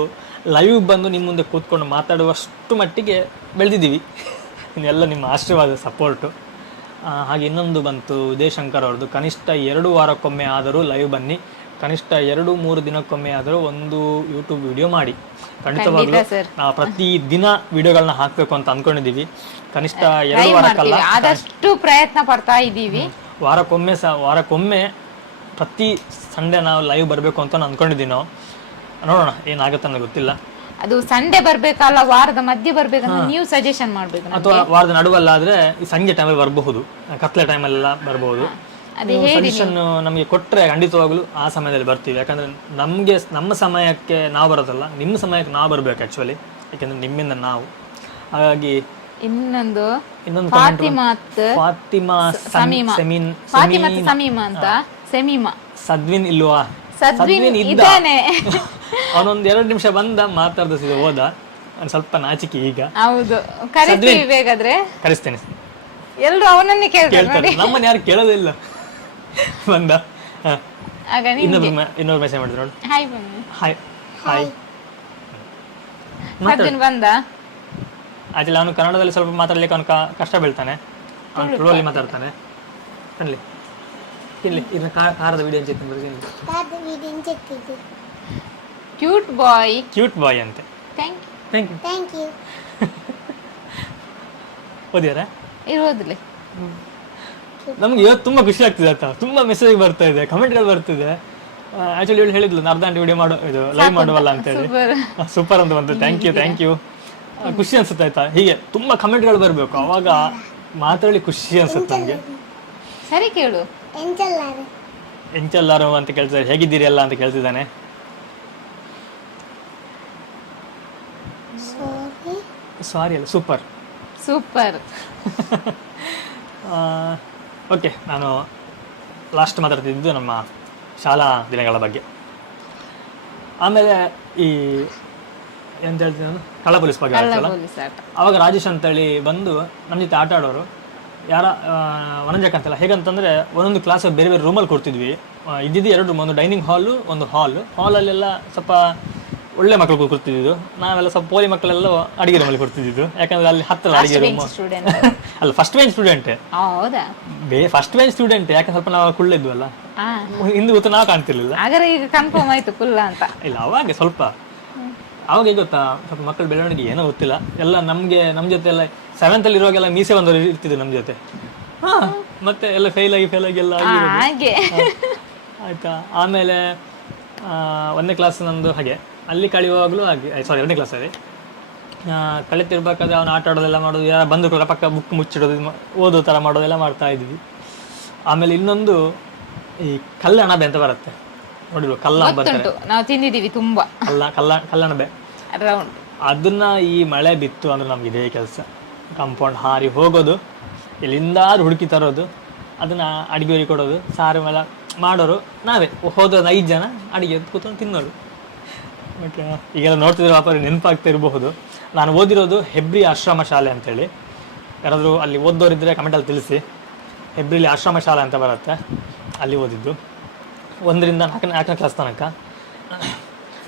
ಲೈವ್ ಬಂದು ನಿಮ್ಮ ಮುಂದೆ ಕೂತ್ಕೊಂಡು ಮಾತಾಡುವಷ್ಟು ಮಟ್ಟಿಗೆ ಬೆಳೆದಿದ್ದೀವಿ. ಇನ್ನೆಲ್ಲ ನಿಮ್ಮ ಆಶೀರ್ವಾದ ಸಪೋರ್ಟು. ಹಾಗೆ ಇನ್ನೊಂದು ಬಂತು ಉದಯಶಂಕರ್ ಅವ್ರದ್ದು, ಕನಿಷ್ಠ 2 ವಾರಕ್ಕೊಮ್ಮೆ ಆದರೂ ಲೈವ್ ಬನ್ನಿ, ಕನಿಷ್ಠ 2-3 ದಿನಕ್ಕೊಮ್ಮೆ ಆದರೂ ಒಂದು ಯೂಟ್ಯೂಬ್ ವಿಡಿಯೋ ಮಾಡಿ. ಖಂಡಿತವಾಗ್ಲೂ ನಾವು ಪ್ರತಿ ದಿನ ವಿಡಿಯೋಗಳನ್ನ ಹಾಕಬೇಕು ಅಂತ ಅಂದ್ಕೊಂಡಿದ್ದೀವಿ. ಕನಿಷ್ಠ 2 ವಾರಕ್ಕಲ್ಲ, ಆದಷ್ಟು ಪ್ರಯತ್ನ ಪಡ್ತಾ ಇದ್ದೀವಿ. ವಾರಕ್ಕೊಮ್ಮೆ ಪ್ರತಿ ಸಂಡೇ ನಾವು ಲೈವ್ ಬರಬೇಕು ಅಂತ ಅಂದ್ಕೊಂಡಿದ್ದೀವಿ. ನಾವು ನೋಡೋಣ ಏನಾಗುತ್ತೆ ಅನ್ನೋದು ಗೊತ್ತಿಲ್ಲ. ಅದು ಸಂಡೇ ಬರ್ಬೇಕಲ್ಲ, ವಾರದ ಮಧ್ಯೆ ಬರ್ಬೇಕಂತ ನೀವು ಸಜೆಷನ್ ಮಾಡ್ಬೇಕು. ಅಥವಾ ವಾರದ ನಡುವಲ್ಲಾದ್ರೆ ಈ ಸಂಜೆ ಟೈಮಲ್ಲಿ ಬರಬಹುದು, ಕತ್ಲೆ ಟೈಮಲ್ಲೆಲ್ಲ ಬರಬಹುದು. ಸಜೆಷನ್ ನಮಗೆ ಕೊಟ್ಟರೆ ಖಂಡಿತವಾಗ್ಲೂ ಆ ಸಮಯದಲ್ಲಿ ಬರ್ತೀವಿ. ಯಾಕಂದ್ರೆ ನಮ್ಮ ಸಮಯಕ್ಕೆ ನಾವು ಬರೋದಲ್ಲ, ನಿಮ್ಮ ಸಮಯಕ್ಕೆ ನಾವು ಬರಬೇಕು ಆ್ಯಕ್ಚುಲಿ, ಯಾಕಂದ್ರೆ ನಿಮ್ಮಿಂದ ನಾವು. ಹಾಗಾಗಿ ಇನ್ನೊಂದು ಫಾತಿಮಾ ಸದ್ವಿನ್ ಇಲ್ವಾ? ಸದ್ವಿನ್ ಇದ್ದಾನೆ. ಅವನೊಂದು 2 ನಿಮಿಷ ಬಂದ ಮಾತಾಡಿದ ಹೋದ. ಸ್ವಲ್ಪ ನಾಚಿಕೆ ಈಗ. ಹೌದು, ಕರಿಸ್ತೀವಿ, ಬೇಕಾದ್ರೆ ಕರಿಸ್ತೇನೆ. ಎಲ್ಲರೂ ಅವನನ್ನೇ ಕೇಳ್ತಾರೆ, ನಮ್ಮನ್ನ ಯಾರು ಕೇಳೋದಿಲ್ಲ. ಬಂದ ಇನ್ನೊಬ್ಬರು ಮೆಸೇಜ್ ಮಾಡಿದ್ರು ನೋಡಿ, ಹಾಯ್ ಹಾಯ್ ಹಾಯ್. ಬಂದ ಆಯ್ತಲ್ಲ, ಅವನು ಕನ್ನಡದಲ್ಲಿ ಸ್ವಲ್ಪ ಮಾತಾಡ್ಲಿಕ್ಕೆ ಅವನು ಕಷ್ಟ ಬೀಳ್ತಾನೆ, ಅವನು ತುಳುವಲ್ಲಿ ಮಾತಾಡ್ತಾನೆ. ಕಣ್ಲಿ ಇಲ್ಲಿ ಇನ್ನು ಕಾರದ ವಿಡಿಯೋ ಕ್ಯೂಟ್ ಬಾಯ್ ಅಂತೆ. Thank you. ಓದಿಯಾರ ಇರೋದಿಲ್ಲ. ನಮ್ಗೆ ಇವತ್ತು ತುಂಬಾ ಖುಷಿ ಆಗ್ತಿದೆ ಆಯ್ತಾ, ತುಂಬಾ ಮೆಸೇಜ್ ಬರ್ತಾ ಇದೆ, ಕಮೆಂಟ್ಗಳು ಬರ್ತಿದೆ. ಆಕ್ಚುಲಿ ಇವಳು ಹೇಳಿದ್ಲು ಅರ್ಧ ಗಂಟೆ ವಿಡಿಯೋ ಇದು ಲೈವ್ ಮಾಡುವಲ್ಲ ಅಂತೇಳಿ. ಸೂಪರ್ ಅಂತ ಬಂತು. Thank you. ಖುಷಿ ಅನ್ಸುತ್ತೆ ಆಯ್ತಾ, ಹೀಗೆ ತುಂಬಾ ಕಮೆಂಟ್ಗಳು ಬರಬೇಕು, ಅವಾಗ ಮಾತಾಡಿ ಖುಷಿ ಅನ್ಸುತ್ತೆ ನಮಗೆ. ಸರಿ ಕೇಳು, ಎಂಚೆಲ್ಲಾರು ಅಂತ ಕೇಳ್ತಿದ್ದಾರೆ, ಹೇಗಿದ್ದೀರಿ ಎಲ್ಲ ಅಂತ ಕೇಳ್ತಿದ್ದಾನೆ. ಸಾರಿ ಅಲ್ಲ, ಸೂಪರ್. ಓಕೆ, ನಾನು ಲಾಸ್ಟ್ ಮಾತಾಡ್ತಿದ್ದು ನಮ್ಮ ಶಾಲಾ ದಿನಗಳ ಬಗ್ಗೆ. ಆಮೇಲೆ ಈ ಎಂತ ಹೇಳ್ತೀನಿ ನಾನು, ಕಳ್ಳ ಪೊಲೀಸ್ ಬಗ್ಗೆ ಆಗ್ತಲ್ಲ, ಅವಾಗ ರಾಜೇಶ್ ಅಂತೇಳಿ ಬಂದು ನಮ್ಮ ಜೊತೆ ಆಟ ಆಡೋರು. ವನಂಜಕ ಅಂತಲ್ಲ, ಹೇಗಂತಂದರೆ ಒಂದೊಂದು ಕ್ಲಾಸ್ ಬೇರೆ ಬೇರೆ ರೂಮಲ್ಲಿ ಕೊಡ್ತಿದ್ವಿ. ಇದ್ದಿದ್ದು 2 ರೂಮ್, ಒಂದು ಡೈನಿಂಗ್ ಹಾಲು, ಒಂದು ಹಾಲಲ್ಲೆಲ್ಲ ಸ್ವಲ್ಪ ಒಳ್ಳೆ ಮಕ್ಕಳು ಕೂರ್ತಿದ್ದು. ನಾವೆಲ್ಲ ಸ್ವಲ್ಪ ಪೋಲಿ ಮಕ್ಕಳೆಲ್ಲ ಅಡಿಗೆ ರೂಮಲ್ಲಿ ಕೊಡ್ತಿದ್ದು. ಯಾಕಂದ್ರೆ ಅಲ್ಲಿ ಹತ್ತಿರ ಅಡಿಗೆ ರೂಮ್ ಅಲ್ಲ, first bench student. First bench student, ಯಾಕಂದ್ರೆ ಸ್ವಲ್ಪ ನಾವು ಕುಳ್ಳಿದ್ವಲ್ಲ, ಹಿಂದೆ ಗೊತ್ತು ನಾವು ಕಾಣ್ತಿರ್ಲಿಲ್ಲ. ಇಲ್ಲ, ಅವಾಗ ಸ್ವಲ್ಪ ಅವಾಗ ಗೊತ್ತಾ, ಸ್ವಲ್ಪ ಮಕ್ಕಳು ಬೆಳವಣಿಗೆ ಏನೋ ಗೊತ್ತಿಲ್ಲ. ಎಲ್ಲ ನಮ್ಮ ಜೊತೆ ಎಲ್ಲ 7th ಅಲ್ಲಿ ಇರುವಾಗೆಲ್ಲ ಮೀಸೆ ಬಂದವರು ಇರ್ತಿದ್ರು ನಮ್ಮ ಜೊತೆ. ಮತ್ತೆ ಎಲ್ಲ ಫೇಲ್ ಆಗಿ ಎಲ್ಲ ಆಯ್ತಾ. ಆಮೇಲೆ 1ನೇ ಕ್ಲಾಸ್ ನಂದು ಹಾಗೆ, ಅಲ್ಲಿ ಕಳೆಯುವಾಗಲೂ ಹಾಗೆ, ಸಾರಿ 2ನೇ ಕ್ಲಾಸಲ್ಲಿ ಕಳಿತಿರ್ಬೇಕಾದ್ರೆ ಅವನು ಆಟ ಆಡೋದೆಲ್ಲ ಮಾಡೋದು, ಯಾರು ಬಂದು ಪಕ್ಕ ಬುಕ್ ಮುಚ್ಚಿಡೋದು, ಓದೋ ಥರ ಮಾಡೋದೆಲ್ಲ ಮಾಡ್ತಾ ಇದ್ವಿ. ಆಮೇಲೆ ಇನ್ನೊಂದು ಈ ಕಲ್ಲಣಬೆ ಅಂತ ಬರುತ್ತೆ ನೋಡಿದ್ರು, ನಾವು ತಿಂದಿದ್ದೀವಿ ತುಂಬಾ. ಕಲ್ಲಣಬೆ, ಅದನ್ನ ಈ ಮಳೆ ಬಿತ್ತು ಅಂದ್ರೆ ನಮ್ಗೆ ಇದೇ ಕೆಲಸ. ಕಾಂಪೌಂಡ್ ಹಾರಿ ಹೋಗೋದು, ಎಲ್ಲಿಂದಾದ್ರೂ ಹುಡುಕಿ ತರೋದು, ಅದನ್ನ ಅಡಿಗೆವರಿಗೆ ಕೊಡೋದು, ಸಾರು ಮೇಲೆ ಮಾಡೋರು ನಾವೇ. ಹೋದ 5 ಜನ ಅಡಿಗೆ ಕೂತ್ಕೊಂಡು ತಿನ್ನೋದು. ಬಟ್ ಈಗೆಲ್ಲ ನೋಡ್ತಿದ್ರೆ ವಾಪಸ್ ನೆನಪಾಗ್ತಾ ಇರಬಹುದು. ನಾನು ಓದಿರೋದು ಹೆಬ್ರಿ ಆಶ್ರಮ ಶಾಲೆ ಅಂತೇಳಿ. ಯಾರಾದರೂ ಅಲ್ಲಿ ಓದೋರಿದ್ದರೆ ಕಮೆಂಟಲ್ಲಿ ತಿಳಿಸಿ. ಹೆಬ್ರಿಲಿ ಆಶ್ರಮ ಶಾಲೆ ಅಂತ ಬರುತ್ತೆ, ಅಲ್ಲಿ ಓದಿದ್ದು 1ರಿಂದ 4ನೇ ಕ್ಲಾಸ್ ತನಕ.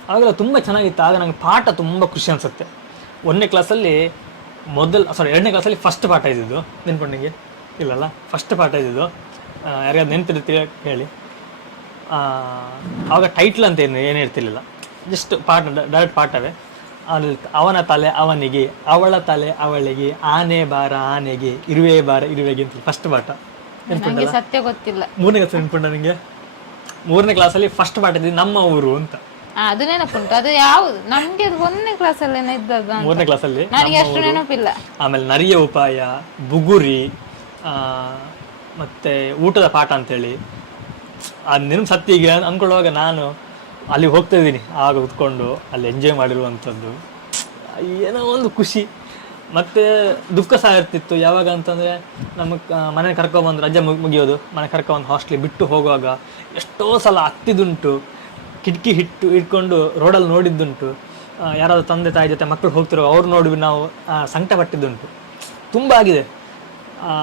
ಆವಾಗೆಲ್ಲ ತುಂಬ ಚೆನ್ನಾಗಿತ್ತು. ಆಗ ನಂಗೆ ಪಾಠ ತುಂಬ ಖುಷಿ ಅನಿಸುತ್ತೆ. 1ನೇ ಕ್ಲಾಸಲ್ಲಿ 2ನೇ ಕ್ಲಾಸಲ್ಲಿ ಫಸ್ಟ್ ಪಾಠ ಇದ್ದಿದ್ದು, ನೆನ್ಪುಂಡಿಗೆ ಇಲ್ಲಲ್ಲ, ಫಸ್ಟ್ ಪಾಠ ಇದ್ದಿದ್ದು. ಯಾರಿಗಾದ್ರು ನೆನ್ಪಿರುತ್ತೆ ಹೇಳಿ. ಆವಾಗ ಟೈಟ್ಲ್ ಅಂತ ಏನು ಇರ್ತಿರ್ಲಿಲ್ಲ, ಜಸ್ಟ್ ಪಾಠ, ಡೈರೆಕ್ಟ್ ಪಾಠವೇ. ಅವನ ತಲೆ ಅವನಿಗೆ, ಅವಳ ತಲೆ ಅವಳಿಗೆ, ಆನೆ ಬಾರ ಆನೆಗೆ, ಇರುವೆ ಬಾರ ಇರುವೆಗೆ ಅಂತ ಫಸ್ಟ್ ಪಾಠ. ನೆನ್ಪುಂಟಲ್ಲ? ಸತ್ಯ ಗೊತ್ತಿಲ್ಲ. 3ನೇ ಕ್ಲಾಸ್ ನೆನ್ಪುಂಟ ನನಗೆ. 3ನೇ ಕ್ಲಾಸಲ್ಲಿ ಫಸ್ಟ್ ಪಾಠ ಇದ್ದಿದ್ದು ನಮ್ಮ ಊರು ಅಂತ. ಅದು ನೆನಪುಂಟು. ಅದು ಯಾವುದು ನಮ್ಗೆ 1ನೇ ಕ್ಲಾಸಲ್ಲಿ ಇದ್ದದ್ದು, 3ನೇ ಕ್ಲಾಸಲ್ಲಿ ನನಗೆ ಅಷ್ಟು ನೆನಪಿಲ್ಲ. ಆಮೇಲೆ ನರಿಯ ಉಪಾಯ, ಬುಗುರಿ, ಮತ್ತೆ ಊಟದ ಪಾಠ ಅಂತೇಳಿ ಆ ನೆನಪು ಸತ್ತಿಗೆ ಅಂದ್ಕೊಳ್ಳುವಾಗ ನಾನು ಅಲ್ಲಿ ಹೋಗ್ತಾ ಇದ್ದೀನಿ. ಆಗ ಕೂತ್ಕೊಂಡು ಅಲ್ಲಿ ಎಂಜಾಯ್ ಮಾಡಿರುವಂಥದ್ದು ಏನೋ ಒಂದು ಖುಷಿ. ಮತ್ತೆ ದುಃಖ ಸಹ ಇರ್ತಿತ್ತು. ಯಾವಾಗ ಅಂತಂದರೆ ನಮಗೆ ಮನೆ ಕರ್ಕೊಬಂದು ರಜೆ ಮುಗಿಯೋದು, ಮನೆ ಕರ್ಕೊಬಂದು ಹಾಸ್ಟ್ಲಿಗೆ ಬಿಟ್ಟು ಹೋಗುವಾಗ ಎಷ್ಟೋ ಸಲ ಹತ್ತಿದುಂಟು, ಕಿಟಕಿ ಇಟ್ಕೊಂಡು ರೋಡಲ್ಲಿ ನೋಡಿದ್ದುಂಟು. ಯಾರಾದರೂ ತಂದೆ ತಾಯಿ ಜೊತೆ ಮಕ್ಕಳು ಹೋಗ್ತಿರೋ ಅವ್ರು ನೋಡಿ ನಾವು ಸಂಕಟ ಪಟ್ಟಿದ್ದುಂಟು. ತುಂಬ ಆಗಿದೆ ಆ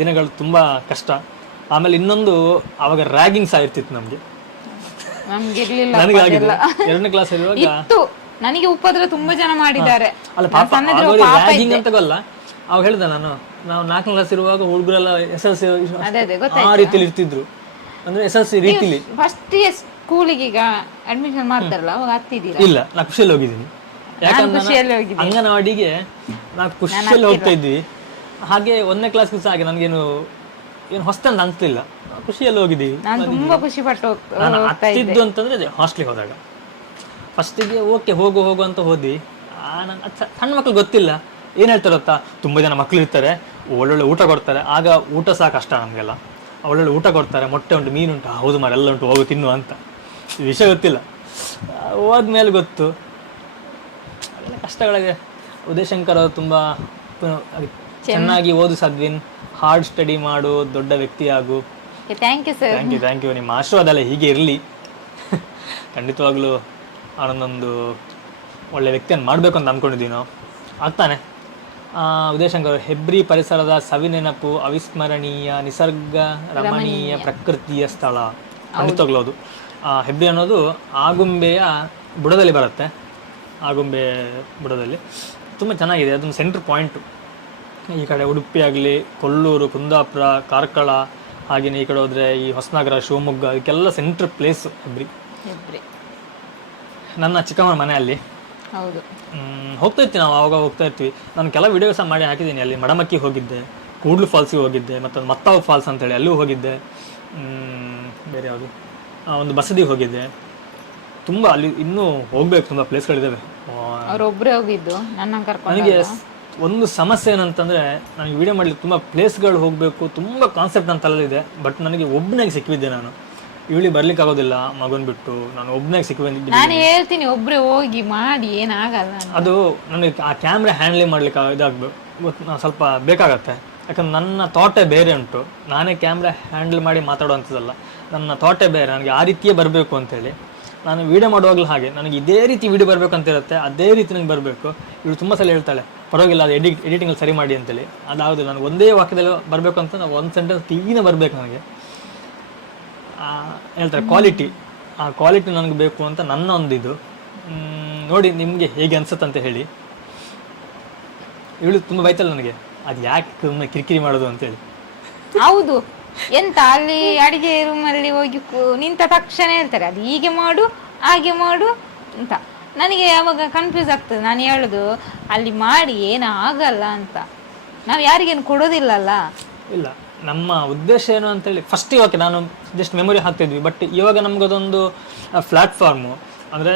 ದಿನಗಳು, ತುಂಬ ಕಷ್ಟ. ಆಮೇಲೆ ಇನ್ನೊಂದು ಆವಾಗ ರ್ಯಾಗಿಂಗ್ ಸಹ ಇರ್ತಿತ್ತು ನಮಗೆ. ನನಗೆ ಆಗಿದೆ 2ನೇ ಕ್ಲಾಸ್ ಇರುವಾಗ. ನನಗೆ ಉಪದ್ರ ತುಂಬಾ ಜನ ಮಾಡಿದ್ದಾರೆ. ಅಲ್ಲ ಪಾಪ ರ್ಯಾಗಿಂಗ್ ಅಂತ ಗೊಲ್ಲ. ಅವಾಗ ಹೇಳಿದೆ ನಾವು 4ನೇ ಕ್ಲಾಸ್ ಇರುವಾಗ ಹುಡುಗರೆಲ್ಲ SLC ಆ ರೀತಿಲಿ ಇರ್ತಿದ್ರು. ಅಂದ್ರೆ SLC ರೀತಿಲಿ ಫಸ್ಟ್ ಸ್ಕೂಲಿಗೆ ಈಗ ಅಡ್ಮಿಷನ್ ಮಾಡ್ತಾರಲ್ಲ ಅವಾಗ ಹತ್ತಿದ್ದೀರಾ? ಇಲ್ಲ, ನಾ ಖುಷಿಯಲ್ಲಿ ಹೋಗಿದ್ದೀನಿ. ಯಾಕಂದ್ರೆ ಅಂಗನವಾಡಿಗೆ ನಾವು ಖುಷಿಯಲ್ಲಿ ಹೋಗ್ತಾ ಇದ್ವಿ. ಹಾಗೆ 1ನೇ ಕ್ಲಾಸ್ಗೂ ಸಹ ಹಾಗೆ ನನಗೇನು ಹೊಸ್ತಂದು ಅನ್ಸ್ಲಿಲ್ಲ, ಖುಷಿಯಲ್ಲಿ ಹೋಗಿದ್ದೀವಿ. ತುಂಬಾ ಖುಷಿ ಪಟ್ಟು ನಾನು ಹತ್ತಿದ್ದು ಅಂತಂದ್ರೆ ಹಾಸ್ಟ್ಲಿಗೆ ಹೋದಾಗ ಫಸ್ಟಿಗೆ ಓಕೆ ಹೋಗು ಅಂತ ಹೋದ್ವಿ. ಸಣ್ಣ ಮಕ್ಳು ಗೊತ್ತಿಲ್ಲ, ಏನು ಹೇಳ್ತಾರೆ ಗೊತ್ತಾ, ತುಂಬ ಜನ ಮಕ್ಳು ಇರ್ತಾರೆ, ಒಳ್ಳೊಳ್ಳೆ ಊಟ ಕೊಡ್ತಾರೆ. ಆಗ ಊಟ ಸಹ ಕಷ್ಟ ನಮಗೆಲ್ಲ. ಒಳ್ಳೊಳ್ಳೆ ಊಟ ಕೊಡ್ತಾರೆ, ಮೊಟ್ಟೆ ಉಂಟು, ಮೀನುಂಟು, ಹೌದು ಮಾರ ಎಲ್ಲ ಉಂಟು, ಹೋಗು ತಿನ್ನು ಅಂತ. ಈ ವಿಷಯ ಗೊತ್ತಿಲ್ಲ, ಹೋದ್ಮೇಲೆ ಗೊತ್ತು ಅದೆಲ್ಲ ಕಷ್ಟಗಳಿಗೆ. ಉದಯಶಂಕರ್ ಅವರು ತುಂಬ ಚೆನ್ನಾಗಿ ಓದು ಸದ್ವಿನ್, ಹಾರ್ಡ್ ಸ್ಟಡಿ ಮಾಡು, ದೊಡ್ಡ ವ್ಯಕ್ತಿ ಆಗು. Thank you sir. Thank you. ನಿಮ್ಮ ಆಶೀರ್ವಾದ ಎಲ್ಲ ಹೀಗೆ ಇರಲಿ. ಖಂಡಿತವಾಗ್ಲೂ ಅವನೊಂದೊಂದು ಒಳ್ಳೆ ವ್ಯಕ್ತಿಯನ್ನು ಮಾಡಬೇಕು ಅಂತ ಅಂದ್ಕೊಂಡಿದ್ದೀವಿ ನಾವು, ಆಗ್ತಾನೆ. ಉದಯಶಂಕರ್, ಹೆಬ್ರಿ ಪರಿಸರದ ಸವಿನೆನಪು, ಅವಿಸ್ಮರಣೀಯ ನಿಸರ್ಗ ರಮಣೀಯ ಪ್ರಕೃತಿಯ ಸ್ಥಳ. ಖಂಡಿತವಾಗ್ಲೂ ಅದು. ಹೆಬ್ರಿ ಅನ್ನೋದು ಆಗುಂಬೆಯ ಬುಡದಲ್ಲಿ ಬರುತ್ತೆ. ಆಗುಂಬೆ ಬುಡದಲ್ಲಿ ತುಂಬ ಚೆನ್ನಾಗಿದೆ, ಅದೊಂದು ಸೆಂಟ್ರ್ ಪಾಯಿಂಟು. ಈ ಕಡೆ ಉಡುಪಿ ಆಗಲಿ, ಕೊಲ್ಲೂರು, ಕುಂದಾಪುರ, ಕಾರ್ಕಳ, ಹಾಗೆಯೇ ಈ ಕಡೆ ಹೋದರೆ ಈ ಹೊಸನಗರ, ಶಿವಮೊಗ್ಗ, ಇದಕ್ಕೆಲ್ಲ ಸೆಂಟ್ರ್ ಪ್ಲೇಸು ಹೆಬ್ರಿ. ನನ್ನ ಚಿಕ್ಕಮ್ಮನ ಮನೆ ಅಲ್ಲಿ. ಹೌದು, ಹೋಗ್ತಾ ಇರ್ತೀವಿ ನಾವು, ಆವಾಗ ಹೋಗ್ತಾ ಇರ್ತೀವಿ. ನಾನು ಕೆಲವು ವಿಡಿಯೋ ಸಹ ಮಾಡಿ ಹಾಕಿದ್ದೀನಿ. ಅಲ್ಲಿ ಮಡಮಕ್ಕಿ ಹೋಗಿದ್ದೆ, ಕೂಡ್ಲು ಫಾಲ್ಸಿಗೆ ಹೋಗಿದ್ದೆ, ಮತ್ತು ಮತ್ತಾವ್ ಫಾಲ್ಸ್ ಅಂತೇಳಿ ಅಲ್ಲೂ ಹೋಗಿದ್ದೆ. ಬೇರೆ ಯಾವುದು ಒಂದು ಬಸದಿ ಹೋಗಿದ್ದೆ. ತುಂಬ ಅಲ್ಲಿ ಇನ್ನೂ ಹೋಗ್ಬೇಕು, ತುಂಬ ಪ್ಲೇಸ್ಗಳಿದ್ದಾವೆ. ಅವರೊಬ್ಬರೇ ಹೋಗಿದ್ದು, ನನಗೆ ಒಂದು ಸಮಸ್ಯೆ ಏನಂತಂದರೆ, ನನಗೆ ವಿಡಿಯೋ ಮಾಡಲಿಕ್ಕೆ ತುಂಬ ಪ್ಲೇಸ್ಗಳು ಹೋಗಬೇಕು, ತುಂಬ ಕಾನ್ಸೆಪ್ಟ್ ನನ್ನ ತಲೆಯಲ್ಲಿದೆ. ಬಟ್ ನನಗೆ ಒಬ್ಬನಾಗಿ ಸಿಕ್ಕಿದ್ದೆ ನಾನು. ಇವಳಿ ಬರ್ಲಿಕ್ಕೆ ಆಗೋದಿಲ್ಲ, ಮಗನ್ ಬಿಟ್ಟು ನಾನು ಒಬ್ಬನಾಗಿ ಸಿಕ್ಕಿದ್ದೆ. ನಾನು ಹೇಳ್ತೀನಿ, ಒಬ್ಬರೇ ಹೋಗಿ ಮಾಡಿ ಏನಾಗಲ್ಲ. ಅದು ನನಗೆ ಆ ಕ್ಯಾಮ್ರಾ ಹ್ಯಾಂಡ್ಲಿಂಗ್ ಮಾಡ್ಲಿಕ್ಕೆ ಇದಾಗಬೇಕು, ಸ್ವಲ್ಪ ಬೇಕಾಗತ್ತೆ. ಯಾಕಂದ್ರೆ ನನ್ನ ಥಾಟೇ ಬೇರೆ ಉಂಟು. ನಾನೇ ಕ್ಯಾಮ್ರಾ ಹ್ಯಾಂಡಲ್ ಮಾಡಿ ಮಾತಾಡುವಂಥದ್ದಲ್ಲ, ನನ್ನ ಥಾಟೇ ಬೇರೆ. ನನಗೆ ಆ ರೀತಿಯೇ ಬರಬೇಕು ಅಂತೇಳಿ ನಾನು ವೀಡಿಯೋ ಮಾಡುವಾಗಲೂ ಹಾಗೆ ನನಗೆ ಇದೇ ರೀತಿ ವೀಡಿಯೋ ಬರಬೇಕು ಅಂತ ಇರುತ್ತೆ, ಅದೇ ರೀತಿ ನನಗೆ ಬರಬೇಕು. ಇವಳು ತುಂಬ ಸಲ ಹೇಳ್ತಾಳೆ, ಪರವಾಗಿಲ್ಲ ಅದು ಎಡಿಟಿಂಗಲ್ಲಿ ಸರಿ ಮಾಡಿ ಅಂತೇಳಿ. ಅದಾವುದು ನನಗೆ ಒಂದೇ ವಾಕ್ಯದಲ್ಲಿ ಬರಬೇಕು ಅಂತ ನಾವು ಒಂದು ಸೆಂಟೆನ್ಸ್ ಕ್ಲೀನಾಗಿ ಬರಬೇಕು ನನಗೆ. ಹೇಳ್ತಾರೆ ಕ್ವಾಲಿಟಿ, ಆ ಕ್ವಾಲಿಟಿ ನನಗೆ ಬೇಕು ಅಂತ ನನ್ನ ಒಂದು ಇದು. ನೋಡಿ ನಿಮಗೆ ಹೇಗೆ ಅನ್ಸುತ್ತಂತ ಹೇಳಿ. ಇವಳು ತುಂಬ ಬೈತಲ್ಲ ನನಗೆ, ಅದು ಯಾಕೆ ಒಮ್ಮೆ ಕಿರಿಕಿರಿ ಮಾಡೋದು ಅಂತೇಳಿ. ಹೌದು, ಎಂತ ಅಲ್ಲಿ ಅಡಿಗೆ ರೂಮಲ್ಲಿ ಹೋಗಿ ನಿಂತ ತಕ್ಷಣ ಹೇಳ್ತಾರೆ ಅದು ಹೀಗೆ ಮಾಡು ಹಾಗೆ ಮಾಡು ಅಂತ. ನನಗೆ ಯಾವಾಗ ಕನ್ಫ್ಯೂಸ್ ಆಗ್ತದೆ. ನಾನು ಹೇಳೋದು ಅಲ್ಲಿ ಮಾಡಿ ಏನು ಆಗಲ್ಲ ಅಂತ, ನಾವು ಯಾರಿಗೇನು ಕೊಡೋದಿಲ್ಲಲ್ಲ. ಇಲ್ಲ, ನಮ್ಮ ಉದ್ದೇಶ ಏನು ಅಂತೇಳಿ ಫಸ್ಟಿಗೆ ಓಕೆ ನಾನು ಜಸ್ಟ್ ಮೆಮೊರಿ ಹಾಕ್ತಿದ್ವಿ. ಬಟ್ ಇವಾಗ ನಮಗದೊಂದು ಪ್ಲ್ಯಾಟ್ಫಾರ್ಮು, ಅಂದರೆ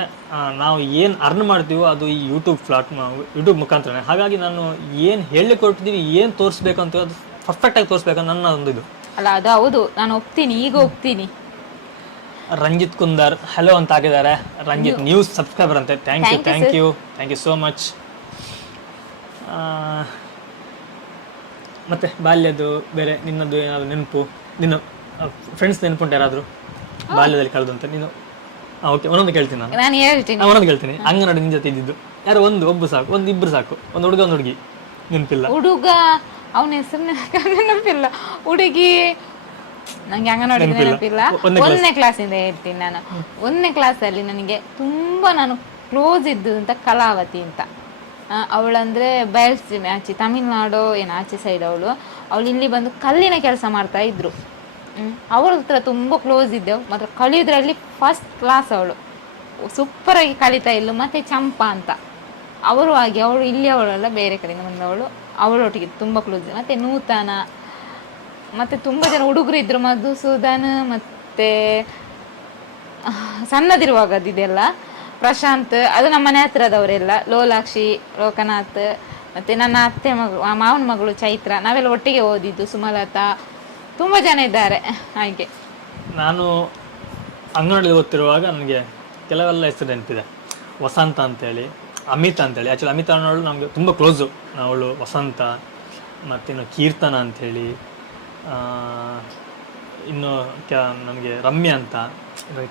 ನಾವು ಏನು ಅರ್ನ್ ಮಾಡ್ತೀವೋ ಅದು ಈ ಯೂಟ್ಯೂಬ್ ಮುಖಾಂತರನೇ. ಹಾಗಾಗಿ ನಾನು ಏನು ಹೇಳಲಿಕ್ಕೆ ಹೊರಟಿದ್ದೀವಿ, ಏನು ತೋರಿಸ್ಬೇಕು ಅಂತ ಅದು ಪರ್ಫೆಕ್ಟಾಗಿ ತೋರಿಸ್ಬೇಕಂತ ನನ್ನ ಒಂದು ಇದು ಅಲ್ಲ. ಅದು ಹೌದು, ನಾನು ಒಪ್ತೀನಿ, ಈಗ ಒಪ್ತೀನಿ. ರಂಜಿತ್ ಕುಂದರ್ ಹಲೋ ಅಂತ ಹಾಕಿದ್ದಾರೆ. ರಂಜಿತ್ ನ್ಯೂಸ್ ಸಬ್ಸ್ಕ್ರೈಬರ್ ಅಂತೆ. Thank you so much. ಮತ್ತೆ ಬಾಲ್ಯದ್ದು ಬೇರೆ ನಿನ್ನದು ಏನಾದ್ರು ನೆನಪು, ನಿನ್ನ ಫ್ರೆಂಡ್ಸ್ ನೆನಪುಂಟು ಯಾರಾದರೂ ಬಾಲ್ಯದಲ್ಲಿ ಕಳೆದಂತ ನೀನು? ಓಕೆ, ಒಂದೊಂದು ಕೇಳ್ತೀನಿ ನಾನು ಹೇಳ್ತೀನಿ. ಅಂಗನವಾಡಿ ನಿನ್ನ ಜೊತೆ ಇದ್ದಿದ್ದು ಯಾರು? ಒಬ್ಬ ಸಾಕು, ಇಬ್ಬರು ಸಾಕು. ಒಂದು ಹುಡುಗ ಒಂದು ಹುಡುಗಿ ನೆನಪಿಲ್ಲ. ಹುಡುಗ ಅವನ ಹೆಸರು ನೆನಪಿಲ್ಲ, ಹುಡುಗಿ ನಂಗೆ ಅಂಗನವಾಡಿ ನೆನಪಿಲ್ಲ. 1ನೇ ಕ್ಲಾಸಿಂದ ಹೇಳ್ತೀನಿ ನಾನು. 1ನೇ ಕ್ಲಾಸಲ್ಲಿ ನನಗೆ ತುಂಬ ನಾನು ಕ್ಲೋಸ್ ಇದ್ದು ಅಂತ ಕಲಾವತಿ ಅಂತ. ಅವಳಂದರೆ ಬಯಲ್ಸಿನ ಆಚೆ, ತಮಿಳ್ನಾಡು ಏನು ಆಚೆ ಸೈಡ್ ಅವಳು ಇಲ್ಲಿ ಬಂದು ಕಲ್ಲಿನ ಕೆಲಸ ಮಾಡ್ತಾ ಇದ್ರು. ಅವಳ ಹತ್ರ ತುಂಬ ಕ್ಲೋಸ್ ಇದ್ದೆವು. ಮಾತ್ರ ಕಲಿಯೋದ್ರಲ್ಲಿ ಫಸ್ಟ್ ಕ್ಲಾಸ್ ಅವಳು, ಸೂಪರಾಗಿ ಕಲಿತಾ ಇದ್ಲು. ಮತ್ತು ಚಂಪಾ ಅಂತ ಅವರು ಹಾಗೆ, ಅವಳು ಇಲ್ಲಿ ಅವಳೆಲ್ಲ ಬೇರೆ ಕಡೆಯಿಂದ ಬಂದವಳು. ಅವಳೊಟ್ಟಿಗೆ ತುಂಬ ಕ್ಲೋಸ್. ಮತ್ತು ನೂತನ, ಮತ್ತು ತುಂಬ ಜನ ಹುಡುಗರು ಇದ್ದರು. ಮಧುಸೂದನ್, ಮತ್ತು ಸಣ್ಣದಿರುವಾಗದಿದೆಲ್ಲ ಪ್ರಶಾಂತ್, ಅದು ನಮ್ಮ ಮನೆ ಹತ್ರದವರೆಲ್ಲ, ಲೋಲಾಕ್ಷಿ, ಲೋಕನಾಥ್, ಮತ್ತು ನನ್ನ ಅತ್ತೆ ಮಾವನ ಮಗಳು ಚೈತ್ರ, ನಾವೆಲ್ಲ ಒಟ್ಟಿಗೆ ಓದಿದ್ದು. ಸುಮಲತಾ, ತುಂಬ ಜನ ಇದ್ದಾರೆ. ಹಾಗೆ ನಾನು ಅಂಗನವಾಡಿಯಲ್ಲಿ ಓದ್ತಿರುವಾಗ ನನಗೆ ಕೆಲವೆಲ್ಲ ಹೆಸರು ನೆನಪಿದೆ. ವಸಂತ ಅಂತೇಳಿ, ಅಮಿತಾ ಅಂತೇಳಿ. ಆ್ಯಕ್ಚುಲಿ ಅಮಿತಾ ಅನ್ನೋಳು ನಮಗೆ ತುಂಬ ಕ್ಲೋಸು. ಅವಳು ವಸಂತ, ಮತ್ತಿನ್ನು ಕೀರ್ತನ ಅಂಥೇಳಿ, ಇನ್ನು ನನಗೆ ರಮ್ಯಾ ಅಂತ,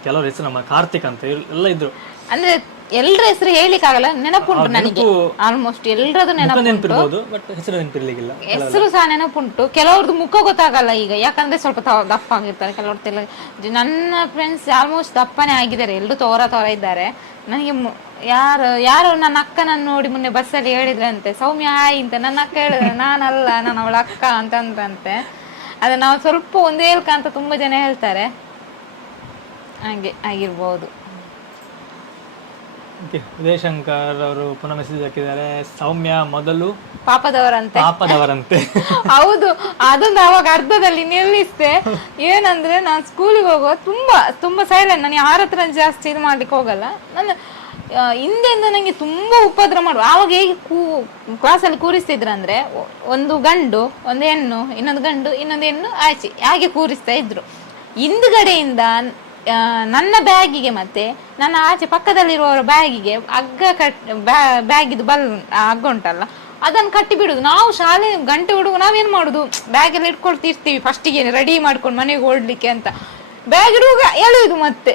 ಕೆಲವ್ರ ಹೆಸರು ನಮ್ಮ ಕಾರ್ತಿಕ್ ಅಂತ ಎಲ್ಲ ಇದ್ರು. ಅಂದ್ರೆ ಎಲ್ಲರ ಹೆಸರು ಹೇಳಿಕ್ಕಾಗಲ್ಲ, ನೆನಪುಂಟು ನನಗೆ. ಆಲ್ಮೋಸ್ಟ್ ಎಲ್ಲರದು ನೆನಪಿರ್ಬೋದು, ಬಟ್ ಹೆಸರು ನೆನಪಿರ್ಲಿಕ್ಕಿಲ್ಲ. ಹೆಸರು ಸಹ ನೆನಪುಂಟು, ಕೆಲವ್ರದ್ದು ಮುಖ ಗೊತ್ತಾಗಲ್ಲ ಈಗ, ಯಾಕಂದ್ರೆ ಸ್ವಲ್ಪ ದಪ್ಪ ಆಗಿರ್ತಾರೆ ಕೆಲವ್ರು ತೆಲ್ಲ. ನನ್ನ ಫ್ರೆಂಡ್ಸ್ ಆಲ್ಮೋಸ್ಟ್ ದಪ್ಪನೇ ಆಗಿದ್ದಾರೆ, ಎಲ್ಲರೂ ತೋರ ಇದ್ದಾರೆ. ನನಗೆ ಯಾರು ನನ್ನ ಅಕ್ಕನನ್ನು ನೋಡಿ ಮೊನ್ನೆ ಬಸ್ಸಲ್ಲಿ ಹೇಳಿದ್ರಂತೆ, ಸೌಮ್ಯ ಹಾಯ್ ಅಂತ. ನನ್ನ ಅಕ್ಕ ಹೇಳಿದ್ರೆ ನಾನಲ್ಲ, ನಾನು ಅವಳ ಅಕ್ಕ ಅಂತಂದ್ರಂತೆ. ಅದ ನಾವು ಸ್ವಲ್ಪ ಒಂದೇ ಅಂತ ತುಂಬಾ ಜನ ಹೇಳ್ತಾರೆ, ಹಾಗೆ ಆಗಿರ್ಬೋದು. ಉದಯಶಂಕರ್ ಅವರು ಪುನಃ ಮೆಸೇಜ್ ಹಾಕಿದ್ದಾರೆ, ಸೌಮ್ಯ ಮೊದಲು ಪಾಪದವರಂತೆ. ಹೌದು, ಅದೊಂದು ಅವಾಗ ಅರ್ಧದಲ್ಲಿ ನಿಲ್ಲಿಸ್ತೆ. ಏನಂದ್ರೆ ನಾನು ಸ್ಕೂಲಿಗೆ ಹೋಗೋ ತುಂಬಾ ಸೈಲೆಂಟ್, ನಾನು ಯಾರ ಹತ್ರ ಜಾಸ್ತಿ ಇದು ಮಾಡ್ಲಿಕ್ಕೆ ಹೋಗಲ್ಲ. ನನ್ನ ಹಿಂದೆಯಿಂದ ನಂಗೆ ತುಂಬಾ ಉಪದ್ರ ಮಾಡುವ. ಆವಾಗ ಹೇಗೆ ಕ್ಲಾಸಲ್ಲಿ ಕೂರಿಸ್ತಿದ್ರು, ಒಂದು ಗಂಡು ಒಂದು ಹೆಣ್ಣು, ಇನ್ನೊಂದು ಗಂಡು ಇನ್ನೊಂದು ಹೆಣ್ಣು ಆಚೆ ಹಾಗೆ ಕೂರಿಸ್ತಾ ಇದ್ರು. ಹಿಂದ್ಗಡೆಯಿಂದ ನನ್ನ ಬ್ಯಾಗಿಗೆ ಮತ್ತೆ ನನ್ನ ಆಚೆ ಪಕ್ಕದಲ್ಲಿರುವವರ ಬ್ಯಾಗಿಗೆ ಹಗ್ಗ ಬ್ಯಾಗಿದು ಹಗ್ಗ ಉಂಟಲ್ಲ, ಅದನ್ನು ಕಟ್ಟಿ ಬಿಡುದು. ನಾವು ಶಾಲೆ ಗಂಟೆ ಹುಡುಗ ನಾವೇನ್ ಮಾಡುದು, ಬ್ಯಾಗ್ ಎಲ್ಲ ಇಟ್ಕೊಳ್ತಿರ್ತೀವಿ ಫಸ್ಟಿಗೆ ರೆಡಿ ಮಾಡ್ಕೊಂಡು ಮನೆಗೆ ಓಡ್ಲಿಕ್ಕೆ ಅಂತ. ಬ್ಯಾಗ್ ಇಡುವಾಗ ಎಳೆಯುದು. ಮತ್ತೆ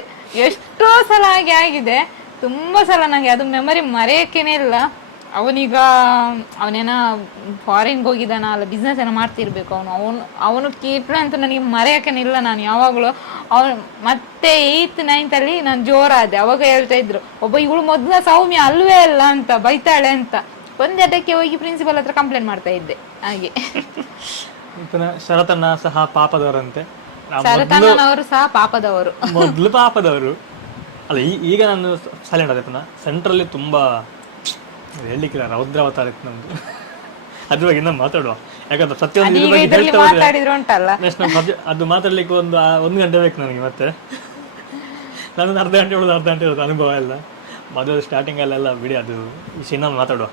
ಎಷ್ಟೋ ಸಲ ಹಾಗೆ ಆಗಿದೆ, ತುಂಬಾ ಸಲ. ನಂಗೆ ಅದು ಮೆಮರಿ ಮರೆಯಕ್ಕೇನೆ ಇಲ್ಲ. ಅವನೇನ ಫಾರಿನ್ಗೆ ಹೋಗಿದ್ದಾನ, ಅಲ್ಲ ಬಿಸ್ನೆಸ್ ಏನೋ ಮಾಡ್ತಿರ್ಬೇಕು. ಅವನು ಕೀಟ್ಲೆ ಅಂತ ನನಗೆ ಮರೆಯಕ್ಕೇನೆ ಇಲ್ಲ. ನಾನು ಯಾವಾಗಲೂ ಮತ್ತೆ 8th 9th ಅಲ್ಲಿ ನಾನು ಜೋರಾದೆ. ಅವಾಗ ಹೇಳ್ತಾ ಇದ್ರು, ಒಬ್ಬ ಇವಳು ಮೊದ್ಲ ಸೌಮ್ಯ ಅಲ್ವೇ ಅಲ್ಲ ಅಂತ ಬೈತಾಳೆ ಅಂತ. ಒಂದೆಟಕ್ಕೆ ಹೋಗಿ ಪ್ರಿನ್ಸಿಪಲ್ ಹತ್ರ ಕಂಪ್ಲೇಂಟ್ ಮಾಡ್ತಾ ಇದ್ದೆ. ಹಾಗೆ ಶರತನ ಸಹ ಪಾಪದವರಂತೆ. ಶರತನವರು ಸಹ ಪಾಪದವರು, ಮೊದ್ಲು ಪಾಪದವರು ಅಲ್ಲ. ಈಗ ನಾನು ಸೈಲೆಂಟ್ ಆದೆ. ಪುನಃ ಸೆಂಟ್ರಲ್ಲಿ ತುಂಬಾ ಹೇಳಲಿಕ್ಕಿಲ್ಲ, ರೌದ್ರಾವತಾರ ಇತ್ತು ನಮ್ದು. ಅದ್ರ ಬಗ್ಗೆ ಇನ್ನೂ ಮಾತಾಡುವ, ಯಾಕಂದ್ರೆ ಪ್ರತಿಯೊಂದು ಅದು ಮಾತಾಡ್ಲಿಕ್ಕೆ ಒಂದು ಗಂಟೆ ಬೇಕು ನನಗೆ. ಮತ್ತೆ ನಾನು ಅರ್ಧ ಗಂಟೆ ಹೇಳೋದು ಅನುಭವ ಎಲ್ಲ. ಮದುವೆ ಸ್ಟಾರ್ಟಿಂಗಲ್ಲೆಲ್ಲ ಬಿಡಿ, ಅದು ವಿಷಯ ಮಾತಾಡುವ.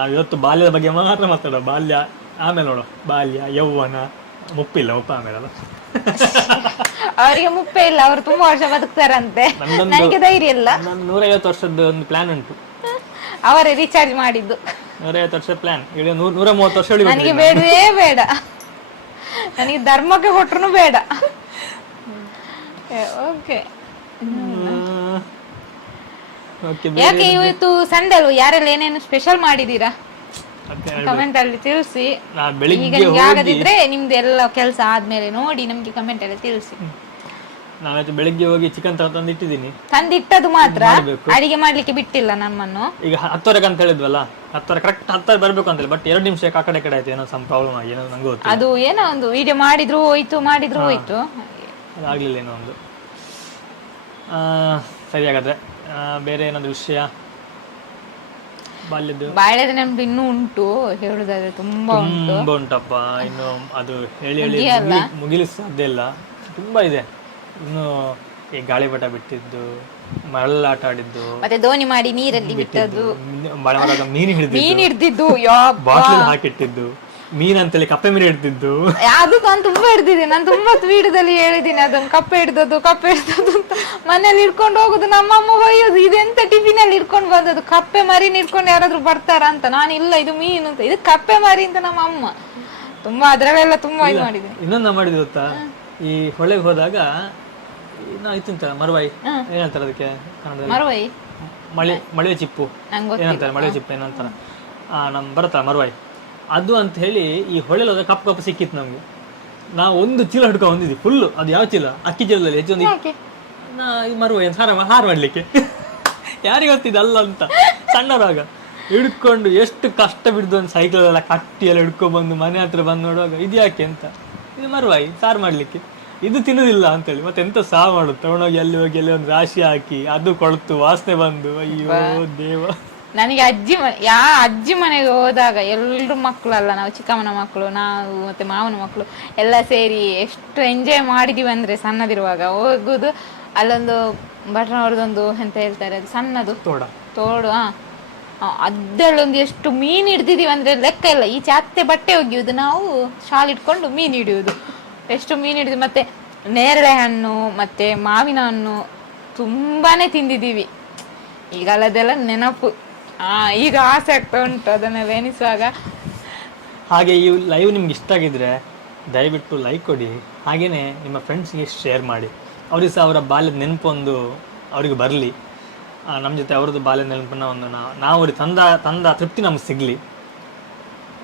ನಾವಿವತ್ತು ಬಾಲ್ಯದ ಬಗ್ಗೆ ಮಾತ್ರ ಮಾತಾಡುವ. ಬಾಲ್ಯ ಆಮೇಲೆ ನೋಡುವ. ಬಾಲ್ಯ ಯೌವನ ಮುಪ್ಪಿಲ್ಲ, ಆಮೇಲೆ ಅವರಿಗೆ ಮುಪ್ಪೇ ಇಲ್ಲ, ಅವರು ತುಂಬಾ ವರ್ಷ ಬದುಕ್ತಾರಂತೆ. ನನಗೆ ಧೈರ್ಯ ಇಲ್ಲ. 150 ವರ್ಷದ ಒಂದು ಪ್ಲಾನ್ ಉಂಟು, ಅವರೇ ರೀಚಾರ್ಜ್ ಮಾಡಿದ್ದು. 150 ವರ್ಷ ಪ್ಲಾನ್, 130 ವರ್ಷ. ನನಗೆ ಬೇಡವೇ ಬೇಡ, ನನಗೆ ಧರ್ಮಕ್ಕೆ ಕೊಟ್ರು ಬೇಡ. ಓಕೆ, ಯಾಕೆ ಇವತ್ತು ಸಂಡೆ ಅಲ್ವ, ಯಾರೆಲ್ಲ ಏನೇನು ಸ್ಪೆಷಲ್ ಮಾಡಿದೀರಾ ಕಮೆಂಟ್ ಅಲ್ಲಿ ತಿಳಿಸಿ. ಈಗ ನಿಮ್ಗೆ ಆಗದಿದ್ರೆ ನಿಮ್ದು ಎಲ್ಲ ಕೆಲಸ ಆದ್ಮೇಲೆ ನೋಡಿ ನಮ್ಗೆ ಕಮೆಂಟ್ ಅಲ್ಲಿ ತಿಳಿಸಿ. ನಾವತ್ತು ಬೆಳಿಗ್ಗೆ ಹೋಗಿ ಚಿಕನ್ ತಂದಿಟ್ಟಿದ್ದೀನಿ. ತಂದಿಟ್ಟದು ಮಾತ್ರ, ಅಡಿಗೆ ಮಾಡ್ಲಿಕ್ಕೆ ಬಿಟ್ಟಿಲ್ಲ ನಮ್ಮನ್ನು. ಈಗ 10:00 ಅಂತ ಹೇಳಿದ್ವಲ್ಲ, 10:00 ಕರೆಕ್ಟ್ 10:00 ಬರ್ಬೇಕು ಅಂತ ಹೇಳಿ, ಬಟ್ 2 ನಿಮಿಷಕ್ಕೆ ಆ ಕಡೆ ಆಯ್ತು. ಏನೋ ಸಮ್ ಪ್ರಾಬ್ಲಮ್ ಆಗಿ, ಏನೋ ನಂಗೆ ಗೊತ್ತಿಲ್ಲ. ಅದು ಏನೋ ಒಂದು ವಿಡಿಯೋ ಮಾಡಿದ್ರು ಹೋಯ್ತು, ಅದಾಗ್ಲಿಲ್ಲ ಏನೋ ಒಂದು. ಸರಿ, ಹಾಗಾದ್ರೆ ಬೇರೆ ಏನಾದ್ರು ವಿಷಯ? ಬಾಲ್ಯದ ನೆನಪು ಇನ್ನೂ ಉಂಟು, ಹೇಳುದಾದ್ರೆ ತುಂಬಾ ಉಂಟಪ್ಪ. ಇನ್ನು ಅದು ಹೇಳಿ ಮುಗಿಲಿಕ್ಕೆ ಸಾಧ್ಯ ಇಲ್ಲ, ತುಂಬಾ ಇದೆ ಇನ್ನು. ಈ ಗಾಳಿಪಟ ಬಿಟ್ಟಿದ್ದು, ಮರಳಾಟ ಆಡಿದ್ದು, ಮತ್ತೆ ದೋಣಿ ಮಾಡಿ ನೀರಲ್ಲಿ ಬಿಟ್ಟದ್ದು, ಮೀನು ಹಿಡಿದಿದ್ದು, ಬಾಟ್ಲಿ ಹಾಕಿಟ್ಟಿದ್ದು, ಮೀನ್ ಅಂತೇಳಿ ಕಪ್ಪೆ ಮೀನು ಹಿಡ್ದಿದ್ದು. ಅದು ನಾನು ತುಂಬಾ ಹಿಡ್ದಿದ್ದೆ. ನಾನು ತುಂಬಾ ವಿಡಿಯೋದಲ್ಲಿ ಹೇಳಿದ್ದೀನಿ ಅದನ್ನು, ಕಪ್ಪೆ ಹಿಡ್ದದ್ದು ಅಂತ. ಮನೇಲಿ ಹಿಡ್ಕೊಂಡು ಹೋಗುದು, ನಮ್ಮಮ್ಮ ಬೈಯೋದು, ಇದೆಂತ ಟಿಫಿನ್ ಅಲ್ಲಿ ಹಿಡ್ಕೊಂಡು ಬಂದದ್ದು, ಕಪ್ಪೆ ಮರಿ ಹಿಡ್ಕೊಂಡು ಯಾರಾದ್ರೂ ಬರ್ತಾರ ಅಂತ. ನಾನು ಇಲ್ಲ, ಇದು ಮೀನು ಅಂತ, ಇದು ಕಪ್ಪೆ ಮರಿ ಅಂತ ನಮ್ಮ ಅಮ್ಮ. ತುಂಬಾ ಅದ್ರಲ್ಲೆಲ್ಲ ತುಂಬಾ ಇದು ಮಾಡಿದ್ದೀನಿ. ಇನ್ನೊಂದು ಮಾಡಿದ್ ಗೊತ್ತಾ, ಈ ಹೊಳೆಗೆ ಹೋದಾಗ ಇತ್ತಂತ ಮರವಾಯಿ, ಏನಂತಾರೆ ಅದಕ್ಕೆ ಕನ್ನಡದಲ್ಲಿ? ಮರವಾಯಿ, ಮಳೆ ಚಿಪ್ಪು ಏನಂತಾರೆ, ಮಳೆ ಚಿಪ್ಪು ಏನಂತಾರ, ನಮ್ ಬರತ್ತ ಮರವಾಯಿ ಅದು ಅಂತ ಹೇಳಿ. ಈ ಹೊಳೆಲ್ ಹೋದಾಗ ಕಪ್ಪು ಸಿಕ್ಕಿತ್ತು ನಮ್ಗೆ. ನಾವು ಒಂದು ಚೀಲ ಹಿಡ್ಕೊಂಡು ಬಂದಿದ್ವಿ ಫುಲ್ಲು. ಅದು ಯಾವ ಚೀಲ? ಅಕ್ಕಿ ಚೀಲದಲ್ಲಿ ಹೆಚ್ಚೊಂದು ಮರವಾಯಿ ಅಂತ ಹಾರ ಮಾಡ್ಲಿಕ್ಕೆ. ಯಾರಿಗೆ ಗೊತ್ತಿದೆ ಅಲ್ಲ ಅಂತ, ಸಣ್ಣರಾಗ ಹಿಡ್ಕೊಂಡು ಎಷ್ಟು ಕಷ್ಟ ಬಿಡ್ದು. ಒಂದು ಸೈಕಲ್ ಎಲ್ಲ ಕಟ್ಟಿ ಎಲ್ಲ ಹಿಡ್ಕೊಂಡ್ ಬಂದು ಮನೆ ಹತ್ರ ಬಂದು ನೋಡುವಾಗ, ಇದು ಯಾಕೆ ಅಂತ, ಇದು ಮರವಾಯಿ ಸಾರು ಮಾಡ್ಲಿಕ್ಕೆ, ಇದು ತಿನ್ನೋದಿಲ್ಲ ಅಂತೇಳಿ. ಮತ್ತೆ ಎಂತ ಸಾರು ಮಾಡುದು, ತಗೊಂಡೋಗಿ ಅಲ್ಲಿ ಹೋಗಿ ಅಲ್ಲಿ ಒಂದು ರಾಶಿ ಹಾಕಿ ಅದು ಕೊಳ್ತು ವಾಸನೆ ಬಂದು, ಅಯ್ಯೋ ದೇವ. ನನಗೆ ಅಜ್ಜಿ ಮನೆಗೆ ಹೋದಾಗ ಎಲ್ರು ಮಕ್ಕಳಲ್ಲ, ನಾವು ಚಿಕ್ಕಮ್ಮನ ಮಕ್ಕಳು, ನಾವು ಮತ್ತೆ ಮಾವನ ಮಕ್ಕಳು ಎಲ್ಲ ಸೇರಿ ಎಷ್ಟು ಎಂಜಾಯ್ ಮಾಡಿದೀವಿ ಅಂದ್ರೆ, ಸಣ್ಣದಿರುವಾಗ ಹೋಗುದು. ಅಲ್ಲೊಂದು ಭಟ್ರನವ್ರದೊಂದು ಎಂತ ಹೇಳ್ತಾರೆ, ಅದು ಸಣ್ಣದು ತೋಡು, ಅದರಲ್ಲೊಂದು ಎಷ್ಟು ಮೀನು ಹಿಡ್ದಿದೀವಿ ಅಂದ್ರೆ ಲೆಕ್ಕ ಇಲ್ಲ. ಈ ಚಾತೆ ಬಟ್ಟೆ ಒಗೆಯುವುದು, ನಾವು ಶಾಲ್ ಇಟ್ಕೊಂಡು ಮೀನು ಹಿಡಿಯುವುದು, ಎಷ್ಟು ಮೀನು ಹಿಡಿದು. ಮತ್ತೆ ನೇರಳೆ ಹಣ್ಣು ಮತ್ತೆ ಮಾವಿನ ಹಣ್ಣು ತುಂಬಾನೇ ತಿಂದಿದ್ದೀವಿ. ಈಗ ಅದೆಲ್ಲ ನೆನಪು. ಈಗ ಆಸೆ ಆಗ್ತಾ ಉಂಟು ಅದನ್ನೆಲ್ಲ ಎನಿಸುವಾಗ. ಹಾಗೆ ಈ ಲೈವ್ ನಿಮ್ಗೆ ಇಷ್ಟ ಆಗಿದ್ರೆ ದಯವಿಟ್ಟು ಲೈಕ್ ಕೊಡಿ, ಹಾಗೆಯೇ ನಿಮ್ಮ ಫ್ರೆಂಡ್ಸ್ಗೆ ಶೇರ್ ಮಾಡಿ. ಅವ್ರಿಗೆ ಸಹ ಅವರ ಬಾಲ್ಯದ ನೆನಪು ಒಂದು ಅವರಿಗೆ ಬರಲಿ. ನಮ್ಮ ಜೊತೆ ಅವ್ರದ್ದು ಬಾಲ್ಯದ ನೆನಪನ್ನು ಒಂದು ನಾವು ಅವ್ರಿಗೆ ತಂದ ತೃಪ್ತಿ ನಮ್ಗೆ ಸಿಗಲಿ.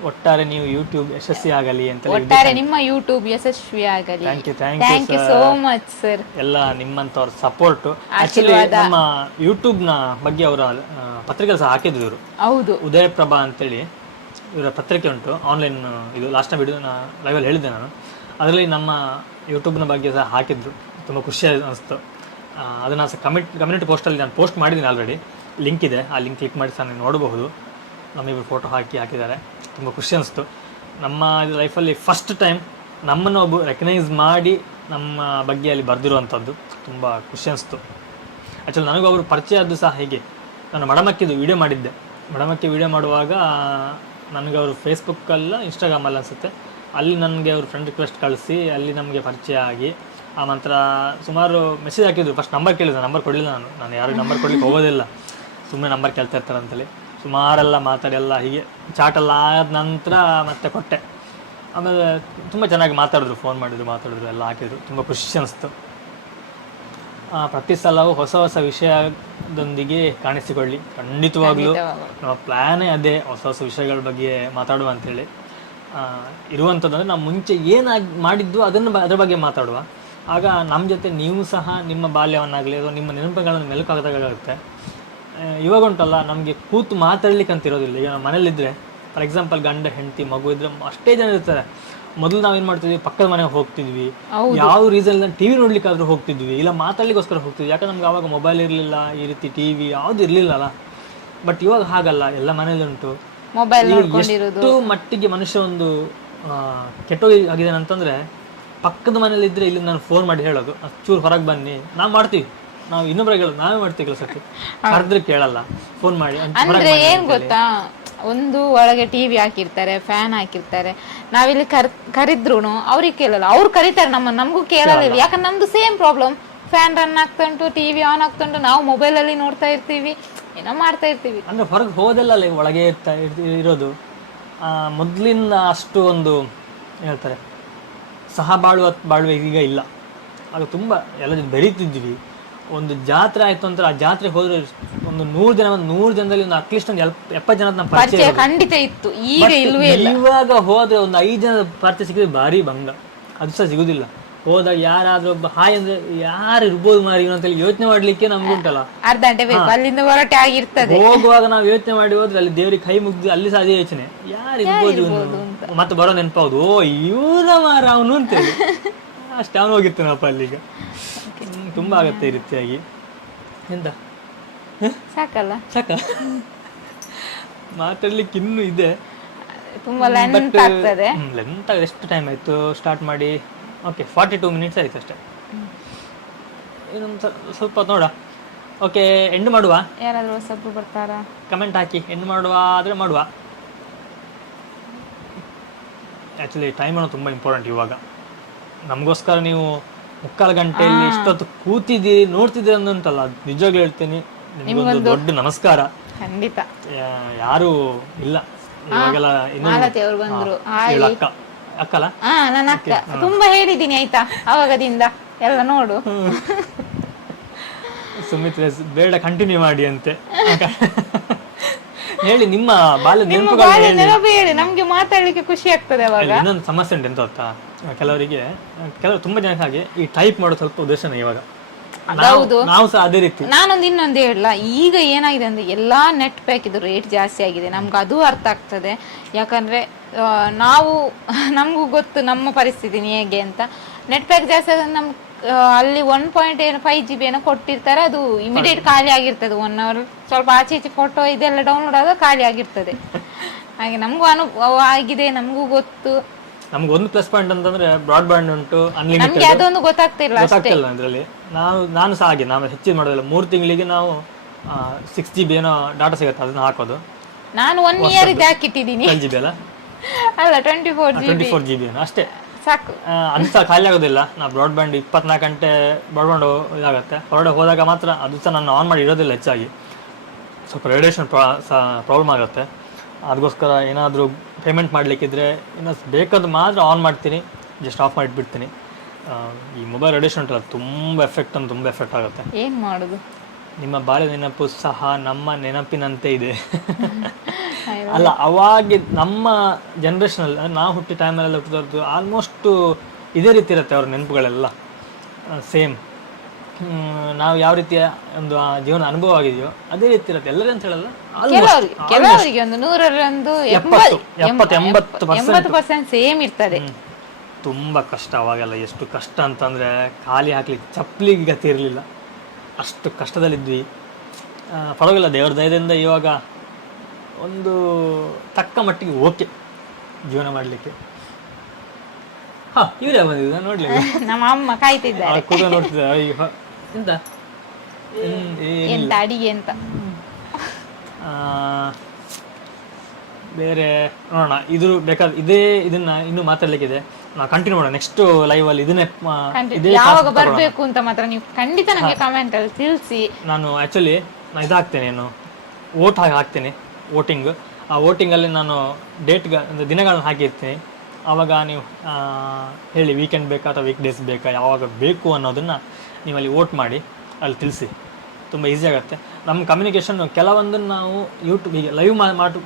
ಒಟ್ಟಾರೆ ನೀವು ಯೂಟ್ಯೂಬ್ ಯಶಸ್ವಿ ಆಗಲಿ ಅಂತ ಒಟ್ಟಾರೆ ನಿಮ್ಮ ಯೂಟ್ಯೂಬ್ ಯಶಸ್ವಿ ಆಗಲಿ. Thank you so much sir. ಎಲ್ಲ ನಿಮ್ಮಂಥವ್ರ ಸಪೋರ್ಟ್. ಆಕ್ಚುಲಿ ನಮ್ಮ ಯೂಟ್ಯೂಬ್ನ ಬಗ್ಗೆ ಅವರ ಪತ್ರಿಕೆ ಸಹ ಹಾಕಿದ್ರು ಇವರು. ಹೌದು, ಉದಯಪ್ರಭಾ ಅಂತೇಳಿ ಇವರ ಪತ್ರಿಕೆ ಉಂಟು, ಆನ್ಲೈನ್. ಇದು ಲಾಸ್ಟ್ ವಿಡಿಯೋ ಲೈವಲ್ಲಿ ಹೇಳಿದ್ದೆ ನಾನು. ಅದರಲ್ಲಿ ನಮ್ಮ ಯೂಟ್ಯೂಬ್ನ ಬಗ್ಗೆ ಸಹ ಹಾಕಿದ್ರು. ತುಂಬ ಖುಷಿ ಅನಿಸ್ತು. ಅದನ್ನು ಸಹ ಕಮ್ಯುನಿಟಿ ಪೋಸ್ಟಲ್ಲಿ ನಾನು ಪೋಸ್ಟ್ ಮಾಡಿದ್ದೀನಿ ಆಲ್ರೆಡಿ. ಲಿಂಕ್ ಇದೆ, ಆ ಲಿಂಕ್ ಕ್ಲಿಕ್ ಮಾಡಿ ಸಹ ನೀವು ನೋಡಬಹುದು. ನಮ್ಮಿಬ್ಬರು ಫೋಟೋ ಹಾಕಿದ್ದಾರೆ. ತುಂಬ ಖುಷಿ ಅನಿಸ್ತು. ನಮ್ಮ ಲೈಫಲ್ಲಿ ಫಸ್ಟ್ ಟೈಮ್ ನಮ್ಮನ್ನು ಒಬ್ಬ ರೆಕಗ್ನೈಸ್ ಮಾಡಿ ನಮ್ಮ ಬಗ್ಗೆ ಅಲ್ಲಿ ಬರೆದಿರುವಂಥದ್ದು ತುಂಬ ಖುಷಿ ಅನಿಸ್ತು. ಆ್ಯಕ್ಚುಲಿ ನನಗೊಬ್ಬರು ಪರಿಚಯ ಆದ್ದು ಸಹ ಹೀಗೆ. ನಾನು ಮಡಮಕ್ಕಿದು ವೀಡಿಯೋ ಮಾಡಿದ್ದೆ. ಮಡಮಕ್ಕಿ ವೀಡಿಯೋ ಮಾಡುವಾಗ ನನಗೆ ಅವರು ಫೇಸ್ಬುಕ್ಕಲ್ಲ ಇನ್ಸ್ಟಾಗ್ರಾಮಲ್ಲಿ ಅನಿಸುತ್ತೆ, ಅಲ್ಲಿ ನನಗೆ ಅವರು ಫ್ರೆಂಡ್ ರಿಕ್ವೆಸ್ಟ್ ಕಳಿಸಿ ಅಲ್ಲಿ ನಮಗೆ ಪರಿಚಯ ಆಗಿ ಆ ನಂತರ ಸುಮಾರು ಮೆಸೇಜ್ ಹಾಕಿದ್ರು. ಫಸ್ಟ್ ನಂಬರ್ ಕೇಳಿದೆ, ನಂಬರ್ ಕೊಡಲಿಲ್ಲ. ನಾನು ಯಾರಿಗೂ ನಂಬರ್ ಕೊಡಲಿಕ್ಕೆ ಹೋಗೋದಿಲ್ಲ, ಸುಮ್ಮನೆ ನಂಬರ್ ಕೇಳ್ತಾ ಇರ್ತಾರೆ ಅಂತೇಳಿ. ಸುಮಾರೆಲ್ಲ ಮಾತಾಡಿ ಎಲ್ಲ ಹೀಗೆ ಚಾಟೆಲ್ಲ ಆದ ನಂತರ ಮತ್ತೆ ಕೊಟ್ಟೆ. ಆಮೇಲೆ ತುಂಬ ಚೆನ್ನಾಗಿ ಮಾತಾಡಿದ್ರು, ಫೋನ್ ಮಾತಾಡಿದ್ರು ಎಲ್ಲ ಹಾಕಿದ್ರು. ತುಂಬ ಖುಷಿ ಅನಿಸ್ತು. ಪ್ರತಿ ಸಲವೂ ಹೊಸ ಹೊಸ ವಿಷಯದೊಂದಿಗೆ ಕಾಣಿಸಿಕೊಳ್ಳಿ. ಖಂಡಿತವಾಗ್ಲೂ ನಮ್ಮ ಪ್ಲ್ಯಾನೇ ಅದೇ, ಹೊಸ ಹೊಸ ವಿಷಯಗಳ ಬಗ್ಗೆ ಮಾತಾಡುವ ಅಂಥೇಳಿ ಇರುವಂಥದ್ದು. ಅಂದರೆ ನಾವು ಮುಂಚೆ ಏನಾಗಿ ಮಾಡಿದ್ದು ಅದರ ಬಗ್ಗೆ ಮಾತಾಡುವ. ಆಗ ನಮ್ಮ ಜೊತೆ ನೀವು ಸಹ ನಿಮ್ಮ ಬಾಲ್ಯವನ್ನಾಗಲಿ ಅಥವಾ ನಿಮ್ಮ ನೆನಪುಗಳನ್ನು ಮೆಲುಕಾಗದಾಗುತ್ತೆ. ಇವಾಗ ಉಂಟಲ್ಲ, ನಮಗೆ ಕೂತು ಮಾತಾಡ್ಲಿಕ್ಕೆ ಅಂತ ಇರೋದಿಲ್ಲ. ಈಗ ನಾವು ಮನೇಲಿದ್ದರೆ, ಫಾರ್ ಎಕ್ಸಾಂಪಲ್ ಗಂಡ ಹೆಂಡತಿ ಮಗು ಇದ್ದರೆ ಅಷ್ಟೇ ಜನ ಇರ್ತಾರೆ. ಮೊದಲು ನಾವೇನು ಮಾಡ್ತಿದ್ವಿ, ಪಕ್ಕದ ಮನೆಗೆ ಹೋಗ್ತಿದ್ವಿ, ಯಾವ ರೀಸನ್ ಟಿ ವಿ ನೋಡ್ಲಿಕ್ಕಾದ್ರೂ ಹೋಗ್ತಿದ್ವಿ, ಇಲ್ಲ ಮಾತಾಡ್ಲಿಕ್ಕೋಸ್ಕರ ಹೋಗ್ತಿದ್ವಿ. ಯಾಕಂದ್ರೆ ನಮ್ಗೆ ಆವಾಗ ಮೊಬೈಲ್ ಇರಲಿಲ್ಲ, ಈ ರೀತಿ ಟಿ ವಿ ಯಾವುದು ಇರಲಿಲ್ಲಲ್ಲ. ಬಟ್ ಇವಾಗ ಹಾಗಲ್ಲ, ಎಲ್ಲ ಮನೇಲಿ ಉಂಟು. ಮೊಬೈಲ್ ಎಷ್ಟು ಮಟ್ಟಿಗೆ ಮನುಷ್ಯ ಒಂದು ಕೆಟ್ಟೋಗಿದೆ ಅಂತಂದರೆ, ಪಕ್ಕದ ಮನೇಲಿ ಇದ್ದರೆ ಇಲ್ಲಿ ನಾನು ಫೋನ್ ಮಾಡಿ ಹೇಳೋದು, ಚೂರು ಹೊರಗೆ ಬನ್ನಿ, ನಾವು ಮಾಡ್ತೀವಿ. ನಾವು ಇನ್ನೊಬ್ಬರಿಗೆ ಹೇಳೋದು, ನಾವೇ ಮಾಡ್ತೀವಿ ಕೆಲಸಕ್ಕೆ. ಕರೆದ್ರೆ ಕೇಳಲ್ಲ, ಫೋನ್ ಮಾಡಿ. ಅಂದ್ರೆ ಏನ್ ಗೊತ್ತಾ, ಒಂದು ಒಳಗೆ ಟಿವಿ ಹಾಕಿರ್ತಾರೆ, ಫ್ಯಾನ್ ಹಾಕಿರ್ತಾರೆ. ನಾವಿಲ್ಲಿ ಕರಿದ್ರು ಅವ್ರಿಗೆ ಕೇಳಲ್ಲ, ಅವ್ರು ಕರೀತಾರೆ ನಮಗೂ ಕೇಳಲ್ಲ. ಯಾಕಂದ್ರೆ ನಮ್ದು ಸೇಮ್ ಪ್ರಾಬ್ಲಮ್. ಫ್ಯಾನ್ ರನ್ ಆಗ್ತಾ ಉಂಟು, ಟಿವಿ ಆನ್ ಆಗ್ತಾ ಉಂಟು, ನಾವು ಮೊಬೈಲ್ ಅಲ್ಲಿ ನೋಡ್ತಾ ಇರ್ತೀವಿ, ಏನೋ ಮಾಡ್ತಾ ಇರ್ತೀವಿ. ಅಂದ್ರೆ ಹೊರಗೆ ಹೋದಲ್ಲ, ಒಳಗೆ ಇರೋದು. ಮೊದಲಿನ ಅಷ್ಟು ಒಂದು ಹೇಳ್ತಾರೆ ಬಾಳುವೆ ಈಗ ಇಲ್ಲ. ಆಗ ತುಂಬ ಎಲ್ಲ ಜೊತೆ ಬೆರೀತಿದ್ವಿ. ಒಂದು ಜಾತ್ರೆ ಆಯ್ತು ಅಂತ, ಆ ಜಾತ್ರೆಗೆ ಹೋದ್ರೆ ಒಂದು 100 ಜನದಲ್ಲಿ ಒಂದು ಅಟ್ಲೀಸ್ಟ್ ಒಂದು 70 ಜನ ನಮ್ಮ ಪರಿಚಯ ಖಂಡಿತ ಇತ್ತು. ಈಗ ಇಲ್ವೇ ಇಲ್ಲ. ಇವಾಗ ಹೋದ್ರೆ ಒಂದು 5 ಜನದ ಪರಿಚಯ ಸಿಕ್ಕಿದ್ರೆ ಭಾರಿ ಭಂಗ. ಅದು ಸಹ ಸಿಗುದಿಲ್ಲ. ಹೋದಾಗ ಯಾರಾದ್ರೂ ಒಬ್ಬ ಹಾಯ್ ಅಂದ್ರೆ ಯಾರು ಇರ್ಬೋದು ಮಾರಿ ಅಂತೇಳಿ ಯೋಚನೆ ಮಾಡ್ಲಿಕ್ಕೆ ನಮ್ಗೆ ಉಂಟಲ್ಲ, ಅರ್ಧ ಗಂಟೆ ಬೇಕು, ಅಲ್ಲಿಂದ ಹೊರಟೆ ಆಗಿರ್ತದೆ. ಹೋಗುವಾಗ ನಾವು ಯೋಚನೆ ಮಾಡಿ ಹೋದ್ರೆ ಅಲ್ಲಿ ದೇವರಿಗೆ ಕೈ ಮುಗ್ದು ಅಲ್ಲಿ ಸಹ ಅದೇ ಯೋಚನೆ, ಯಾರು ಇರ್ಬೋದು. ಮತ್ತೆ ಬರೋ ನೆನಪಾವುದು, ಓ ಇವನ ಮಾರ ಅವನು ಅಂತೇಳಿ ಅಷ್ಟೇ. ಅವನು ಹೋಗಿರ್ತಾನಪ್ಪ ಅಲ್ಲಿಗ. ತುಂಬಾ ಆಗತ್ತೆ ಈ ರೀತಿಯಾಗಿ. ಎಂತ ಸಾಕಲ್ಲ, ಮಾತಾಡ್ಲಿಕ್ಕೆ ಇನ್ನೂ ಇದೆ, ತುಂಬಾ ಲೆಂತ್ ಆಗ್ತದೆ. ಎಷ್ಟು ಟೈಮ್ ಆಯ್ತು ಸ್ಟಾರ್ಟ್ ಮಾಡಿ? ಓಕೆ, 42 ಮಿನಿಟ್ಸ್ ಆಯ್ತು ಅಷ್ಟೇ. ಇನ್ನೊಂದು ಸ್ವಲ್ಪ ನೋಡ. ಓಕೆ, ಎಂಡ್ ಮಾಡುವ. ಯಾರಾದ್ರೂ ಹೊಸಬ್ರು ಬರ್ತಾರಾ? ಕಮೆಂಟ್ ಹಾಕಿ, ಎಂಡ್ ಮಾಡುವ ಆದರೆ ಮಾಡುವ. ಆ್ಯಕ್ಚುಲಿ ಟೈಮ್ ಅನ್ನೋದು ತುಂಬ ಇಂಪಾರ್ಟೆಂಟ್. ಇವಾಗ ನಮಗೋಸ್ಕರ ನೀವು 3/4 ಗಂಟೆಯಲ್ಲಿ ಇಷ್ಟೊತ್ತು ಕೂತಿದ್ದೀರಿ, ನೋಡ್ತಿದ್ದೀರಿ ಅನ್ನೋಂತಲ್ಲ, ನಿಜವಾಗ್ಲೂ ಹೇಳ್ತೀನಿ, ನಿಮಗೊಂದು ದೊಡ್ಡ ನಮಸ್ಕಾರ. ಖಂಡಿತ. ಯಾರು ಇಲ್ಲ ಇವಾಗೆಲ್ಲ. ಅಕ್ಕಲ್ಲ, ನನ್ನ ಅಕ್ಕ. ತುಂಬಾ ಹೇಳಿದ್ದೀನಿ ಆಯ್ತಾ ಅವಾಗದಿಂದ ಎಲ್ಲ ನೋಡು. ಸುಮಿತ್ರೆ ಬೇಡ, ಕಂಟಿನ್ಯೂ ಮಾಡಿ ಅಂತೆ ಹೇಳಿ. ನಿಮ್ಮ ಬಾಲ್ಯ ನೆನಪುಗಳು ಹೇಳಿ, ನಮ್ಗೆ ಮಾತಾಡ್ಲಿಕ್ಕೆ ಖುಷಿ ಆಗ್ತದೆ. ಅವಾಗ ಇನ್ನೊಂದು ಸಮಸ್ಯೆ ಉಂಟು ಎಂತ ಗೊತ್ತಾ, ಕೆಲವರು ತುಂಬಾ ಜನ ಹಾಗೆ ಈ ಟೈಪ್ ಮಾಡೋ ಸ್ವಲ್ಪ ಉದ್ದೇಶನೇ ಇವಾಗ. ನಾವು ಸಹ ಅದೇ ರೀತಿ. ಇನ್ನೊಂದು ಹೇಳಲ್ಲ, ಈಗ ಏನಾಗಿದೆ ಅಂದ್ರೆ ಎಲ್ಲಾ ನೆಟ್ ಪ್ಯಾಕ್ ಇದು ರೇಟ್ ಜಾಸ್ತಿ ಆಗಿದೆ. ನಮ್ಗೆ ಅದು ಅರ್ಥ ಆಗ್ತದೆ. ಯಾಕಂದ್ರೆ ನಮಗೂ ಗೊತ್ತು ನಮ್ಮ ಪರಿಸ್ಥಿತಿ ಹೇಗೆ ಅಂತ. ನೆಟ್ ಪ್ಯಾಕ್ ಜಾಸ್ತಿ ಆದ್ರೆ ನಮ್ಗೆ ಅಲ್ಲಿ 1.5 GB ಏನೋ ಕೊಟ್ಟಿರ್ತಾರೆ, ಅದು ಇಮಿಡಿಯೇಟ್ ಖಾಲಿ ಆಗಿರ್ತದೆ. 1 hour ಸ್ವಲ್ಪ ಆಚೆ ಈಚೆ ಫೋಟೋ ಇದೆಲ್ಲ ಡೌನ್ಲೋಡ್ ಆಗ ಖಾಲಿ ಆಗಿರ್ತದೆ. ಹಾಗೆ ನಮಗೂ ಅನುಭವ ಆಗಿದೆ, ನಮಗೂ ಗೊತ್ತು. ನಮ್ಗೆ ಒಂದು ಪ್ಲಸ್ ಪಾಯಿಂಟ್ ಅಂತಂದ್ರೆ ಬ್ರಾಡ್ಬ್ಯಾಂಡ್ ಉಂಟು, ಅನ್ಲಿಮಿಟೆಡ್. ಅದೊಂದು ಗೊತ್ತಾಗ್ತಿಲ್ಲ ಅದರಲ್ಲಿ. ನಾನು ಸಹ ಹಾಗೆ, ನಾವು ಹೆಚ್ಚಿಗೆ ಮಾಡೋದಿಲ್ಲ. 3 ತಿಂಗಳಿಗೆ ನಾವು 6 GB ಏನೋ ಡಾಟಾ ಸಿಗುತ್ತೆ, ಅದನ್ನ ಹಾಕೋದು. ನಾನು 1 year ಇದು ಹಾಕಿಟ್ಟಿದ್ದೀನಿ. 12 GB ಅಲ್ಲ 24 GB ಅಷ್ಟೇ ಸಾಕು. ಅದು ಸಹ ಖಾಲಿ ಆಗೋದಿಲ್ಲ. ನಾವು ಬ್ರಾಡ್ಬ್ಯಾಂಡ್ 24 ಗಂಟೆ ಬ್ರಾಡ್ಬ್ಯಾಂಡ್ ಇದಾಗುತ್ತೆ. ಹೊರಗಡೆ ಹೋದಾಗ ಮಾತ್ರ, ಅದು ಸಹ ನಾನು ಆನ್ ಮಾಡಿ ಇರೋದಿಲ್ಲ ಹೆಚ್ಚಾಗಿ. ಸ್ವಲ್ಪ ರೇಡಿಯೇಷನ್ ಪ್ರಾಬ್ಲಮ್ ಆಗುತ್ತೆ. ಅದಕ್ಕೋಸ್ಕರ ಏನಾದರೂ ಪೇಮೆಂಟ್ ಮಾಡಲಿಕ್ಕಿದ್ರೆ ಇನ್ನು ಬೇಕಾದ್ರೆ ಮಾತ್ರ ಆನ್ ಮಾಡ್ತೀನಿ, ಜಸ್ಟ್ ಆಫ್ ಮಾಡಿಬಿಡ್ತೀನಿ. ಈ ಮೊಬೈಲ್ ರೇಡಿಯೇಷನ್ ಉಂಟಲ್ಲ ತುಂಬ ಎಫೆಕ್ಟ್ ಆಗುತ್ತೆ. ಏನು ಮಾಡೋದು? ನಿಮ್ಮ ಬಾಲ್ಯ ನೆನಪು ಸಹ ನಮ್ಮ ನೆನಪಿನಂತೆ ಇದೆ. ಅಲ್ಲ, ಅವಾಗ ನಮ್ಮ ಜನ್ರೇಷನಲ್ಲಿ ನಾವು ಹುಟ್ಟಿದ ಟೈಮಲ್ಲೆಲ್ಲ ಹುಟ್ಟಿದವ್ರದ್ದು ಆಲ್ಮೋಸ್ಟು ಇದೇ ರೀತಿ ಇರುತ್ತೆ ಅವ್ರ ನೆನಪುಗಳೆಲ್ಲ ಸೇಮ್. ನಾವು ಯಾವ ರೀತಿಯ ಒಂದು ಜೀವನ ಅನುಭವ ಆಗಿದೆಯೋ ಅದೇ ರೀತಿ ಇರುತ್ತೆ ಎಲ್ಲರೂ ಅಂತ ಹೇಳಲ್ಲ, ಕೆಲವರಿಗೆ ಒಂದು 100ರಲ್ಲಿ 80% ಸೇಮ್ ಇರ್ತದೆ. ತುಂಬ ಕಷ್ಟ ಅವಾಗೆಲ್ಲ. ಎಷ್ಟು ಕಷ್ಟ ಅಂತಂದರೆ ಖಾಲಿ ಹಾಕ್ಲಿಕ್ಕೆ ಚಪ್ಪಲಿಗೆ ಗತಿ ಇರಲಿಲ್ಲ, ಅಷ್ಟು ಕಷ್ಟದಲ್ಲಿದ್ವಿ. ಪರವಾಗಿಲ್ಲ, ದೇವ್ರ ದಯದಿಂದ ಇವಾಗ ಒಂದು ತಕ್ಕ ಮಟ್ಟಿಗೆ ಓಕೆ ಜೀವನ ಮಾಡಲಿಕ್ಕೆ. ಇವರೇ ಬಂದಿದ್ದ ನೋಡ್ಲಿ, ನಮ್ಮ ಅಮ್ಮ ಕಾಯ್ತಿದ್ದಾರೆ, ಕೂಡ ನೋಡ್ತಿದ್ದಾರೆ. ಈಗ ಎಂತ ಎಂತ ಅಡಿಗೆ ಅಂತ ಬೇರೆ ನೋಡೋಣ. ಇದು ಬೇಕಾದ್ರೆ ಇದನ್ನ ಇನ್ನೂ ಮಾತಾಡ್ಲಿಕ್ಕಿದೆ, ನಾವು ಕಂಟಿನ್ಯೂ ಮಾಡೋಣ ನೆಕ್ಸ್ಟ್ ಲೈವ್ ಅಲ್ಲಿ. ಇದನ್ನೇ ಯಾವಾಗ ಬರಬೇಕು ಅಂತ ಮಾತ್ರ ನೀವು ಖಂಡಿತ ನನಗೆ ಕಮೆಂಟ್ ಅಲ್ಲಿ ತಿಳಿಸಿ. ನಾನು ಆ್ಯಕ್ಚುಲಿ ಇದಾಗ್ತೇನೆ, ಏನು ವೋಟ್ ಹಾಕ್ತೀನಿ, ವೋಟಿಂಗ್. ಆ ವೋಟಿಂಗಲ್ಲಿ ನಾನು ಅಂದರೆ ದಿನಗಳನ್ನು ಹಾಕಿರ್ತೀನಿ. ಆವಾಗ ನೀವು ಹೇಳಿ ವೀಕೆಂಡ್ ಬೇಕಾ ಅಥವಾ ವೀಕ್ ಡೇಸ್ ಬೇಕಾ, ಯಾವಾಗ ಬೇಕು ಅನ್ನೋದನ್ನು ನೀವು ಅಲ್ಲಿ ವೋಟ್ ಮಾಡಿ ಅಲ್ಲಿ ತಿಳಿಸಿ. ತುಂಬ ಈಸಿ ಆಗುತ್ತೆ ನಮ್ಮ ಕಮ್ಯುನಿಕೇಷನ್. ಕೆಲವೊಂದನ್ನು ನಾವು ಯೂಟ್ಯೂಬ್ ಹೀಗೆ ಲೈವ್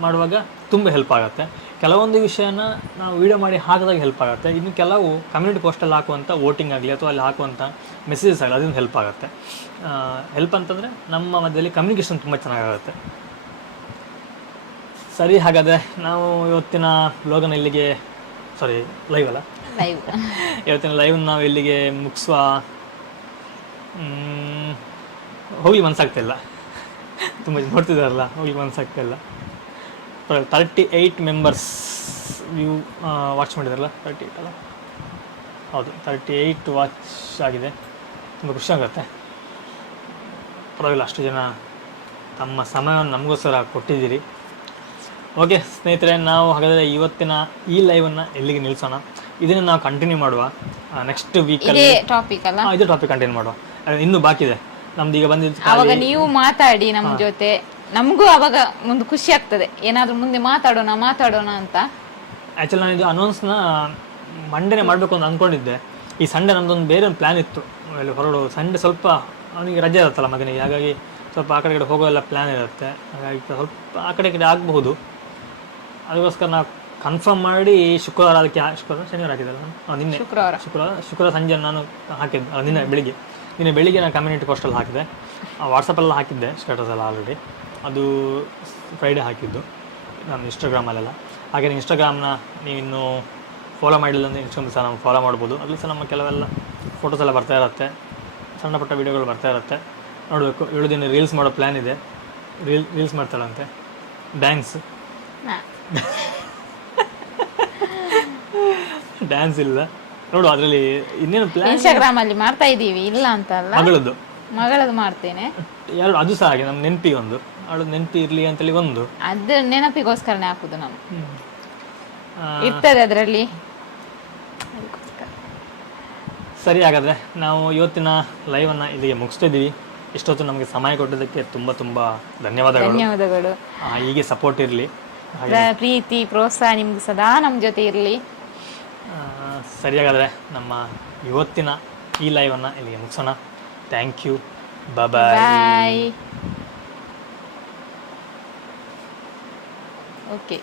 ಮಾಡುವಾಗ ತುಂಬ ಹೆಲ್ಪ್ ಆಗುತ್ತೆ. ಕೆಲವೊಂದು ವಿಷಯನ ನಾವು ವೀಡಿಯೋ ಮಾಡಿ ಹಾಕಿದಾಗ ಹೆಲ್ಪ್ ಆಗುತ್ತೆ. ಇನ್ನು ಕೆಲವು ಕಮ್ಯುನಿಟಿ ಪೋಸ್ಟಲ್ಲಿ ಹಾಕುವಂಥ ವೋಟಿಂಗ್ ಆಗಲಿ ಅಥವಾ ಅಲ್ಲಿ ಹಾಕುವಂಥ ಮೆಸೇಜಸ್ ಆಗಲಿ ಅದರಿಂದ ಹೆಲ್ಪ್ ಆಗುತ್ತೆ. ಹೆಲ್ಪ್ ಅಂತಂದರೆ ನಮ್ಮ ಮಧ್ಯದಲ್ಲಿ ಕಮ್ಯುನಿಕೇಷನ್ ತುಂಬ ಚೆನ್ನಾಗಾಗುತ್ತೆ. ಸರಿ, ಹಾಗಾದರೆ ನಾವು ಇವತ್ತಿನ ಬ್ಲಾಗನ್ನು ಇಲ್ಲಿಗೆ, ಸಾರಿ ಲೈವ್ ಅಲ್ಲ, ಇವತ್ತಿನ ಲೈವ್ ನಾವು ಇಲ್ಲಿಗೆ ಮುಗಿಸುವ. ಹೋಗಿ ಮನಸ್ಸಾಗ್ತಿಲ್ಲ, ತುಂಬ ನೋಡ್ತಿದ್ದಾರಲ್ಲ, ಹೋಗಿ ಮನಸ್ಸಾಗ್ತಿಲ್ಲ. 38 ಮೆಂಬರ್ಸ್ ವ್ಯೂ ವಾಚ್ ಮಾಡಿದಾರಲ್ಲ, 38 ಅಲ್ಲ, ಹೌದು 38 ವಾಚ್ ಆಗಿದೆ. ತುಂಬ ಖುಷಿ ಆಗುತ್ತೆ. ಪರವಾಗಿಲ್ಲ, ಅಷ್ಟು ಜನ ತಮ್ಮ ಸಮಯವನ್ನು ನಮಗೋಸ್ಕರ ಕೊಟ್ಟಿದ್ದೀರಿ. ಓಕೆ ಸ್ನೇಹಿತರೆ, ನಾವು ಹಾಗಾದರೆ ಇವತ್ತಿನ ಈ ಲೈವನ್ನು ಎಲ್ಲಿಗೆ ನಿಲ್ಲಿಸೋಣ. ಇದನ್ನು ನಾವು ಕಂಟಿನ್ಯೂ ಮಾಡುವ ನೆಕ್ಸ್ಟ್ ವೀಕಲ್ಲಿ. ಇದೇ ಟಾಪಿಕ್ ಕಂಟಿನ್ಯೂ ಮಾಡುವ. ಇನ್ನೂ ಬಾಕಿ ಇದೆ ನಮ್ದು. ಈಗ ಬಂದಿದ್ದು ಅವಾಗ ನೀವು ಮಾತಾಡಿ ನಮ್ಮ ಜೊತೆ, ನಮಗೂ ಅವಾಗ ಒಂದು ಖುಷಿ ಆಗ್ತದೆ, ಏನಾದರೂ ಮುಂದೆ ಮಾತಾಡೋಣ ಅಂತ. ಆ್ಯಕ್ಚುಲಿ ನಾನು ಇದು ಅನೌನ್ಸ್ನ ಮಂಡೇನೆ ಮಾಡಬೇಕು ಅಂತ ಅಂದ್ಕೊಂಡಿದ್ದೆ. ಈ ಸಂಡೇ ನಮ್ಮದೊಂದು ಬೇರೆ ಒಂದು ಪ್ಲ್ಯಾನ್ ಇತ್ತು, ಅಲ್ಲಿ ಹೊರಡು. ಸಂಡೇ ಸ್ವಲ್ಪ ಅವನಿಗೆ ರಜೆ ಇರುತ್ತಲ್ಲ ಮಗನಿಗೆ, ಹಾಗಾಗಿ ಸ್ವಲ್ಪ ಆ ಕಡೆ ಹೋಗೋ ಎಲ್ಲ ಪ್ಲ್ಯಾನ್ ಇರುತ್ತೆ. ಹಾಗಾಗಿ ಸ್ವಲ್ಪ ಆ ಕಡೆ ಆಗಬಹುದು. ಅದಕ್ಕೋಸ್ಕರ ನಾವು ಕನ್ಫರ್ಮ್ ಮಾಡಿ ಶುಕ್ರವಾರ, ಅದಕ್ಕೆ ಶನಿವಾರ ಹಾಕಿದ್ದಲ್ಲ ನಿನ್ನೆ, ಶುಕ್ರವಾರ ಸಂಜೆ ನಾನು ಹಾಕಿದ್ದು. ನಿನ್ನೆ ಬೆಳಿಗ್ಗೆ ನಾನು ಕಮ್ಯುನಿಟಿ ಪೋಸ್ಟಲ್ಲಿ ಹಾಕಿದೆ, ವಾಟ್ಸಪ್ಪೆಲ್ಲ ಹಾಕಿದ್ದೆ ಸ್ಟೇಟಸ್ ಎಲ್ಲ ಆಲ್ರೆಡಿ. ಅದು ಫ್ರೈಡೇ ಹಾಕಿದ್ದು ನಾನು ಇನ್ಸ್ಟಾಗ್ರಾಮಲ್ಲೆಲ್ಲ. ಹಾಗೆ ಇನ್ಸ್ಟಾಗ್ರಾಮ್ನ ನೀವಿನ್ನೂ ಫಾಲೋ ಮಾಡಿಲ್ಲ ಅಂದರೆ ಇನ್ಸ್ಟಾಗ್ರಾಮ್ ಸಹ ನಾವು ಫಾಲೋ ಮಾಡ್ಬೋದು. ಅಲ್ಲಿ ಸಹ ನಮ್ಮ ಕೆಲವೆಲ್ಲ ಫೋಟೋಸ್ ಎಲ್ಲ ಬರ್ತಾ ಇರುತ್ತೆ, ಸಣ್ಣ ಪುಟ್ಟ ವೀಡಿಯೋಗಳು ಬರ್ತಾ ಇರುತ್ತೆ. ನೋಡಬೇಕು. 7 ದಿನ ರೀಲ್ಸ್ ಮಾಡೋ ಪ್ಲ್ಯಾನ್ ಇದೆ. ರೀಲ್ಸ್ ಮಾಡ್ತಾಳಂತೆ, ಡ್ಯಾನ್ಸ್ ಇಲ್ಲ ನೋಡು. ಅದರಲ್ಲಿ ಇನ್ನೇನು ಪ್ಲಾನ್ ಇನ್ಸ್ಟಾಗ್ರಾಮ್ ಅಲ್ಲಿ ಮಾಡ್ತಾ ಇದ್ದೀವಿ, ಇಲ್ಲ ಅಂತ ಅಲ್ಲ. ಮಗಳದು ಮಾಡ್ತೇನೆ, ಅದು ಸಹ ಹಾಗೆ ನಮ್ಮ ನೆನಪಿಗೆ ಒಂದು, ಅವಳದು ನೆನಪಿ ಇರಲಿ ಅಂತೇಳಿ ಒಂದು, ಅದು ನೆನಪಿಗೋಸ್ಕರನೇ ಹಾಕುದು ನಾವು. ಇರ್ತದೆ ಅದರಲ್ಲಿ. ಸರಿ, ಹಾಗಾದರೆ ನಾವು ಇವತ್ತಿನ ಲೈವನ್ನು ಇಲ್ಲಿಗೆ ಮುಗಿಸ್ತಿದ್ದೀವಿ. ಇಷ್ಟೊತ್ತು ನಮಗೆ ಸಮಯ ಕೊಟ್ಟಿದ್ದಕ್ಕೆ ತುಂಬ ತುಂಬ ಧನ್ಯವಾದಗಳು. ಹೀಗೆ ಸಪೋರ್ಟ್ ಇರಲಿ, ಪ್ರೀತಿ ಪ್ರೋತ್ಸಾಹ ನಿಮ್ಗೆ ಸದಾ ನಮ್ಮ ಜೊತೆ ಇರಲಿ. ಸರಿ, ಹಾಗಾದರೆ ನಮ್ಮ ಇವತ್ತಿನ ಈ ಲೈವನ್ನು ಇಲ್ಲಿಗೆ ಮುಗಿಸೋಣ. Thank you, bye. ಓಕೆ.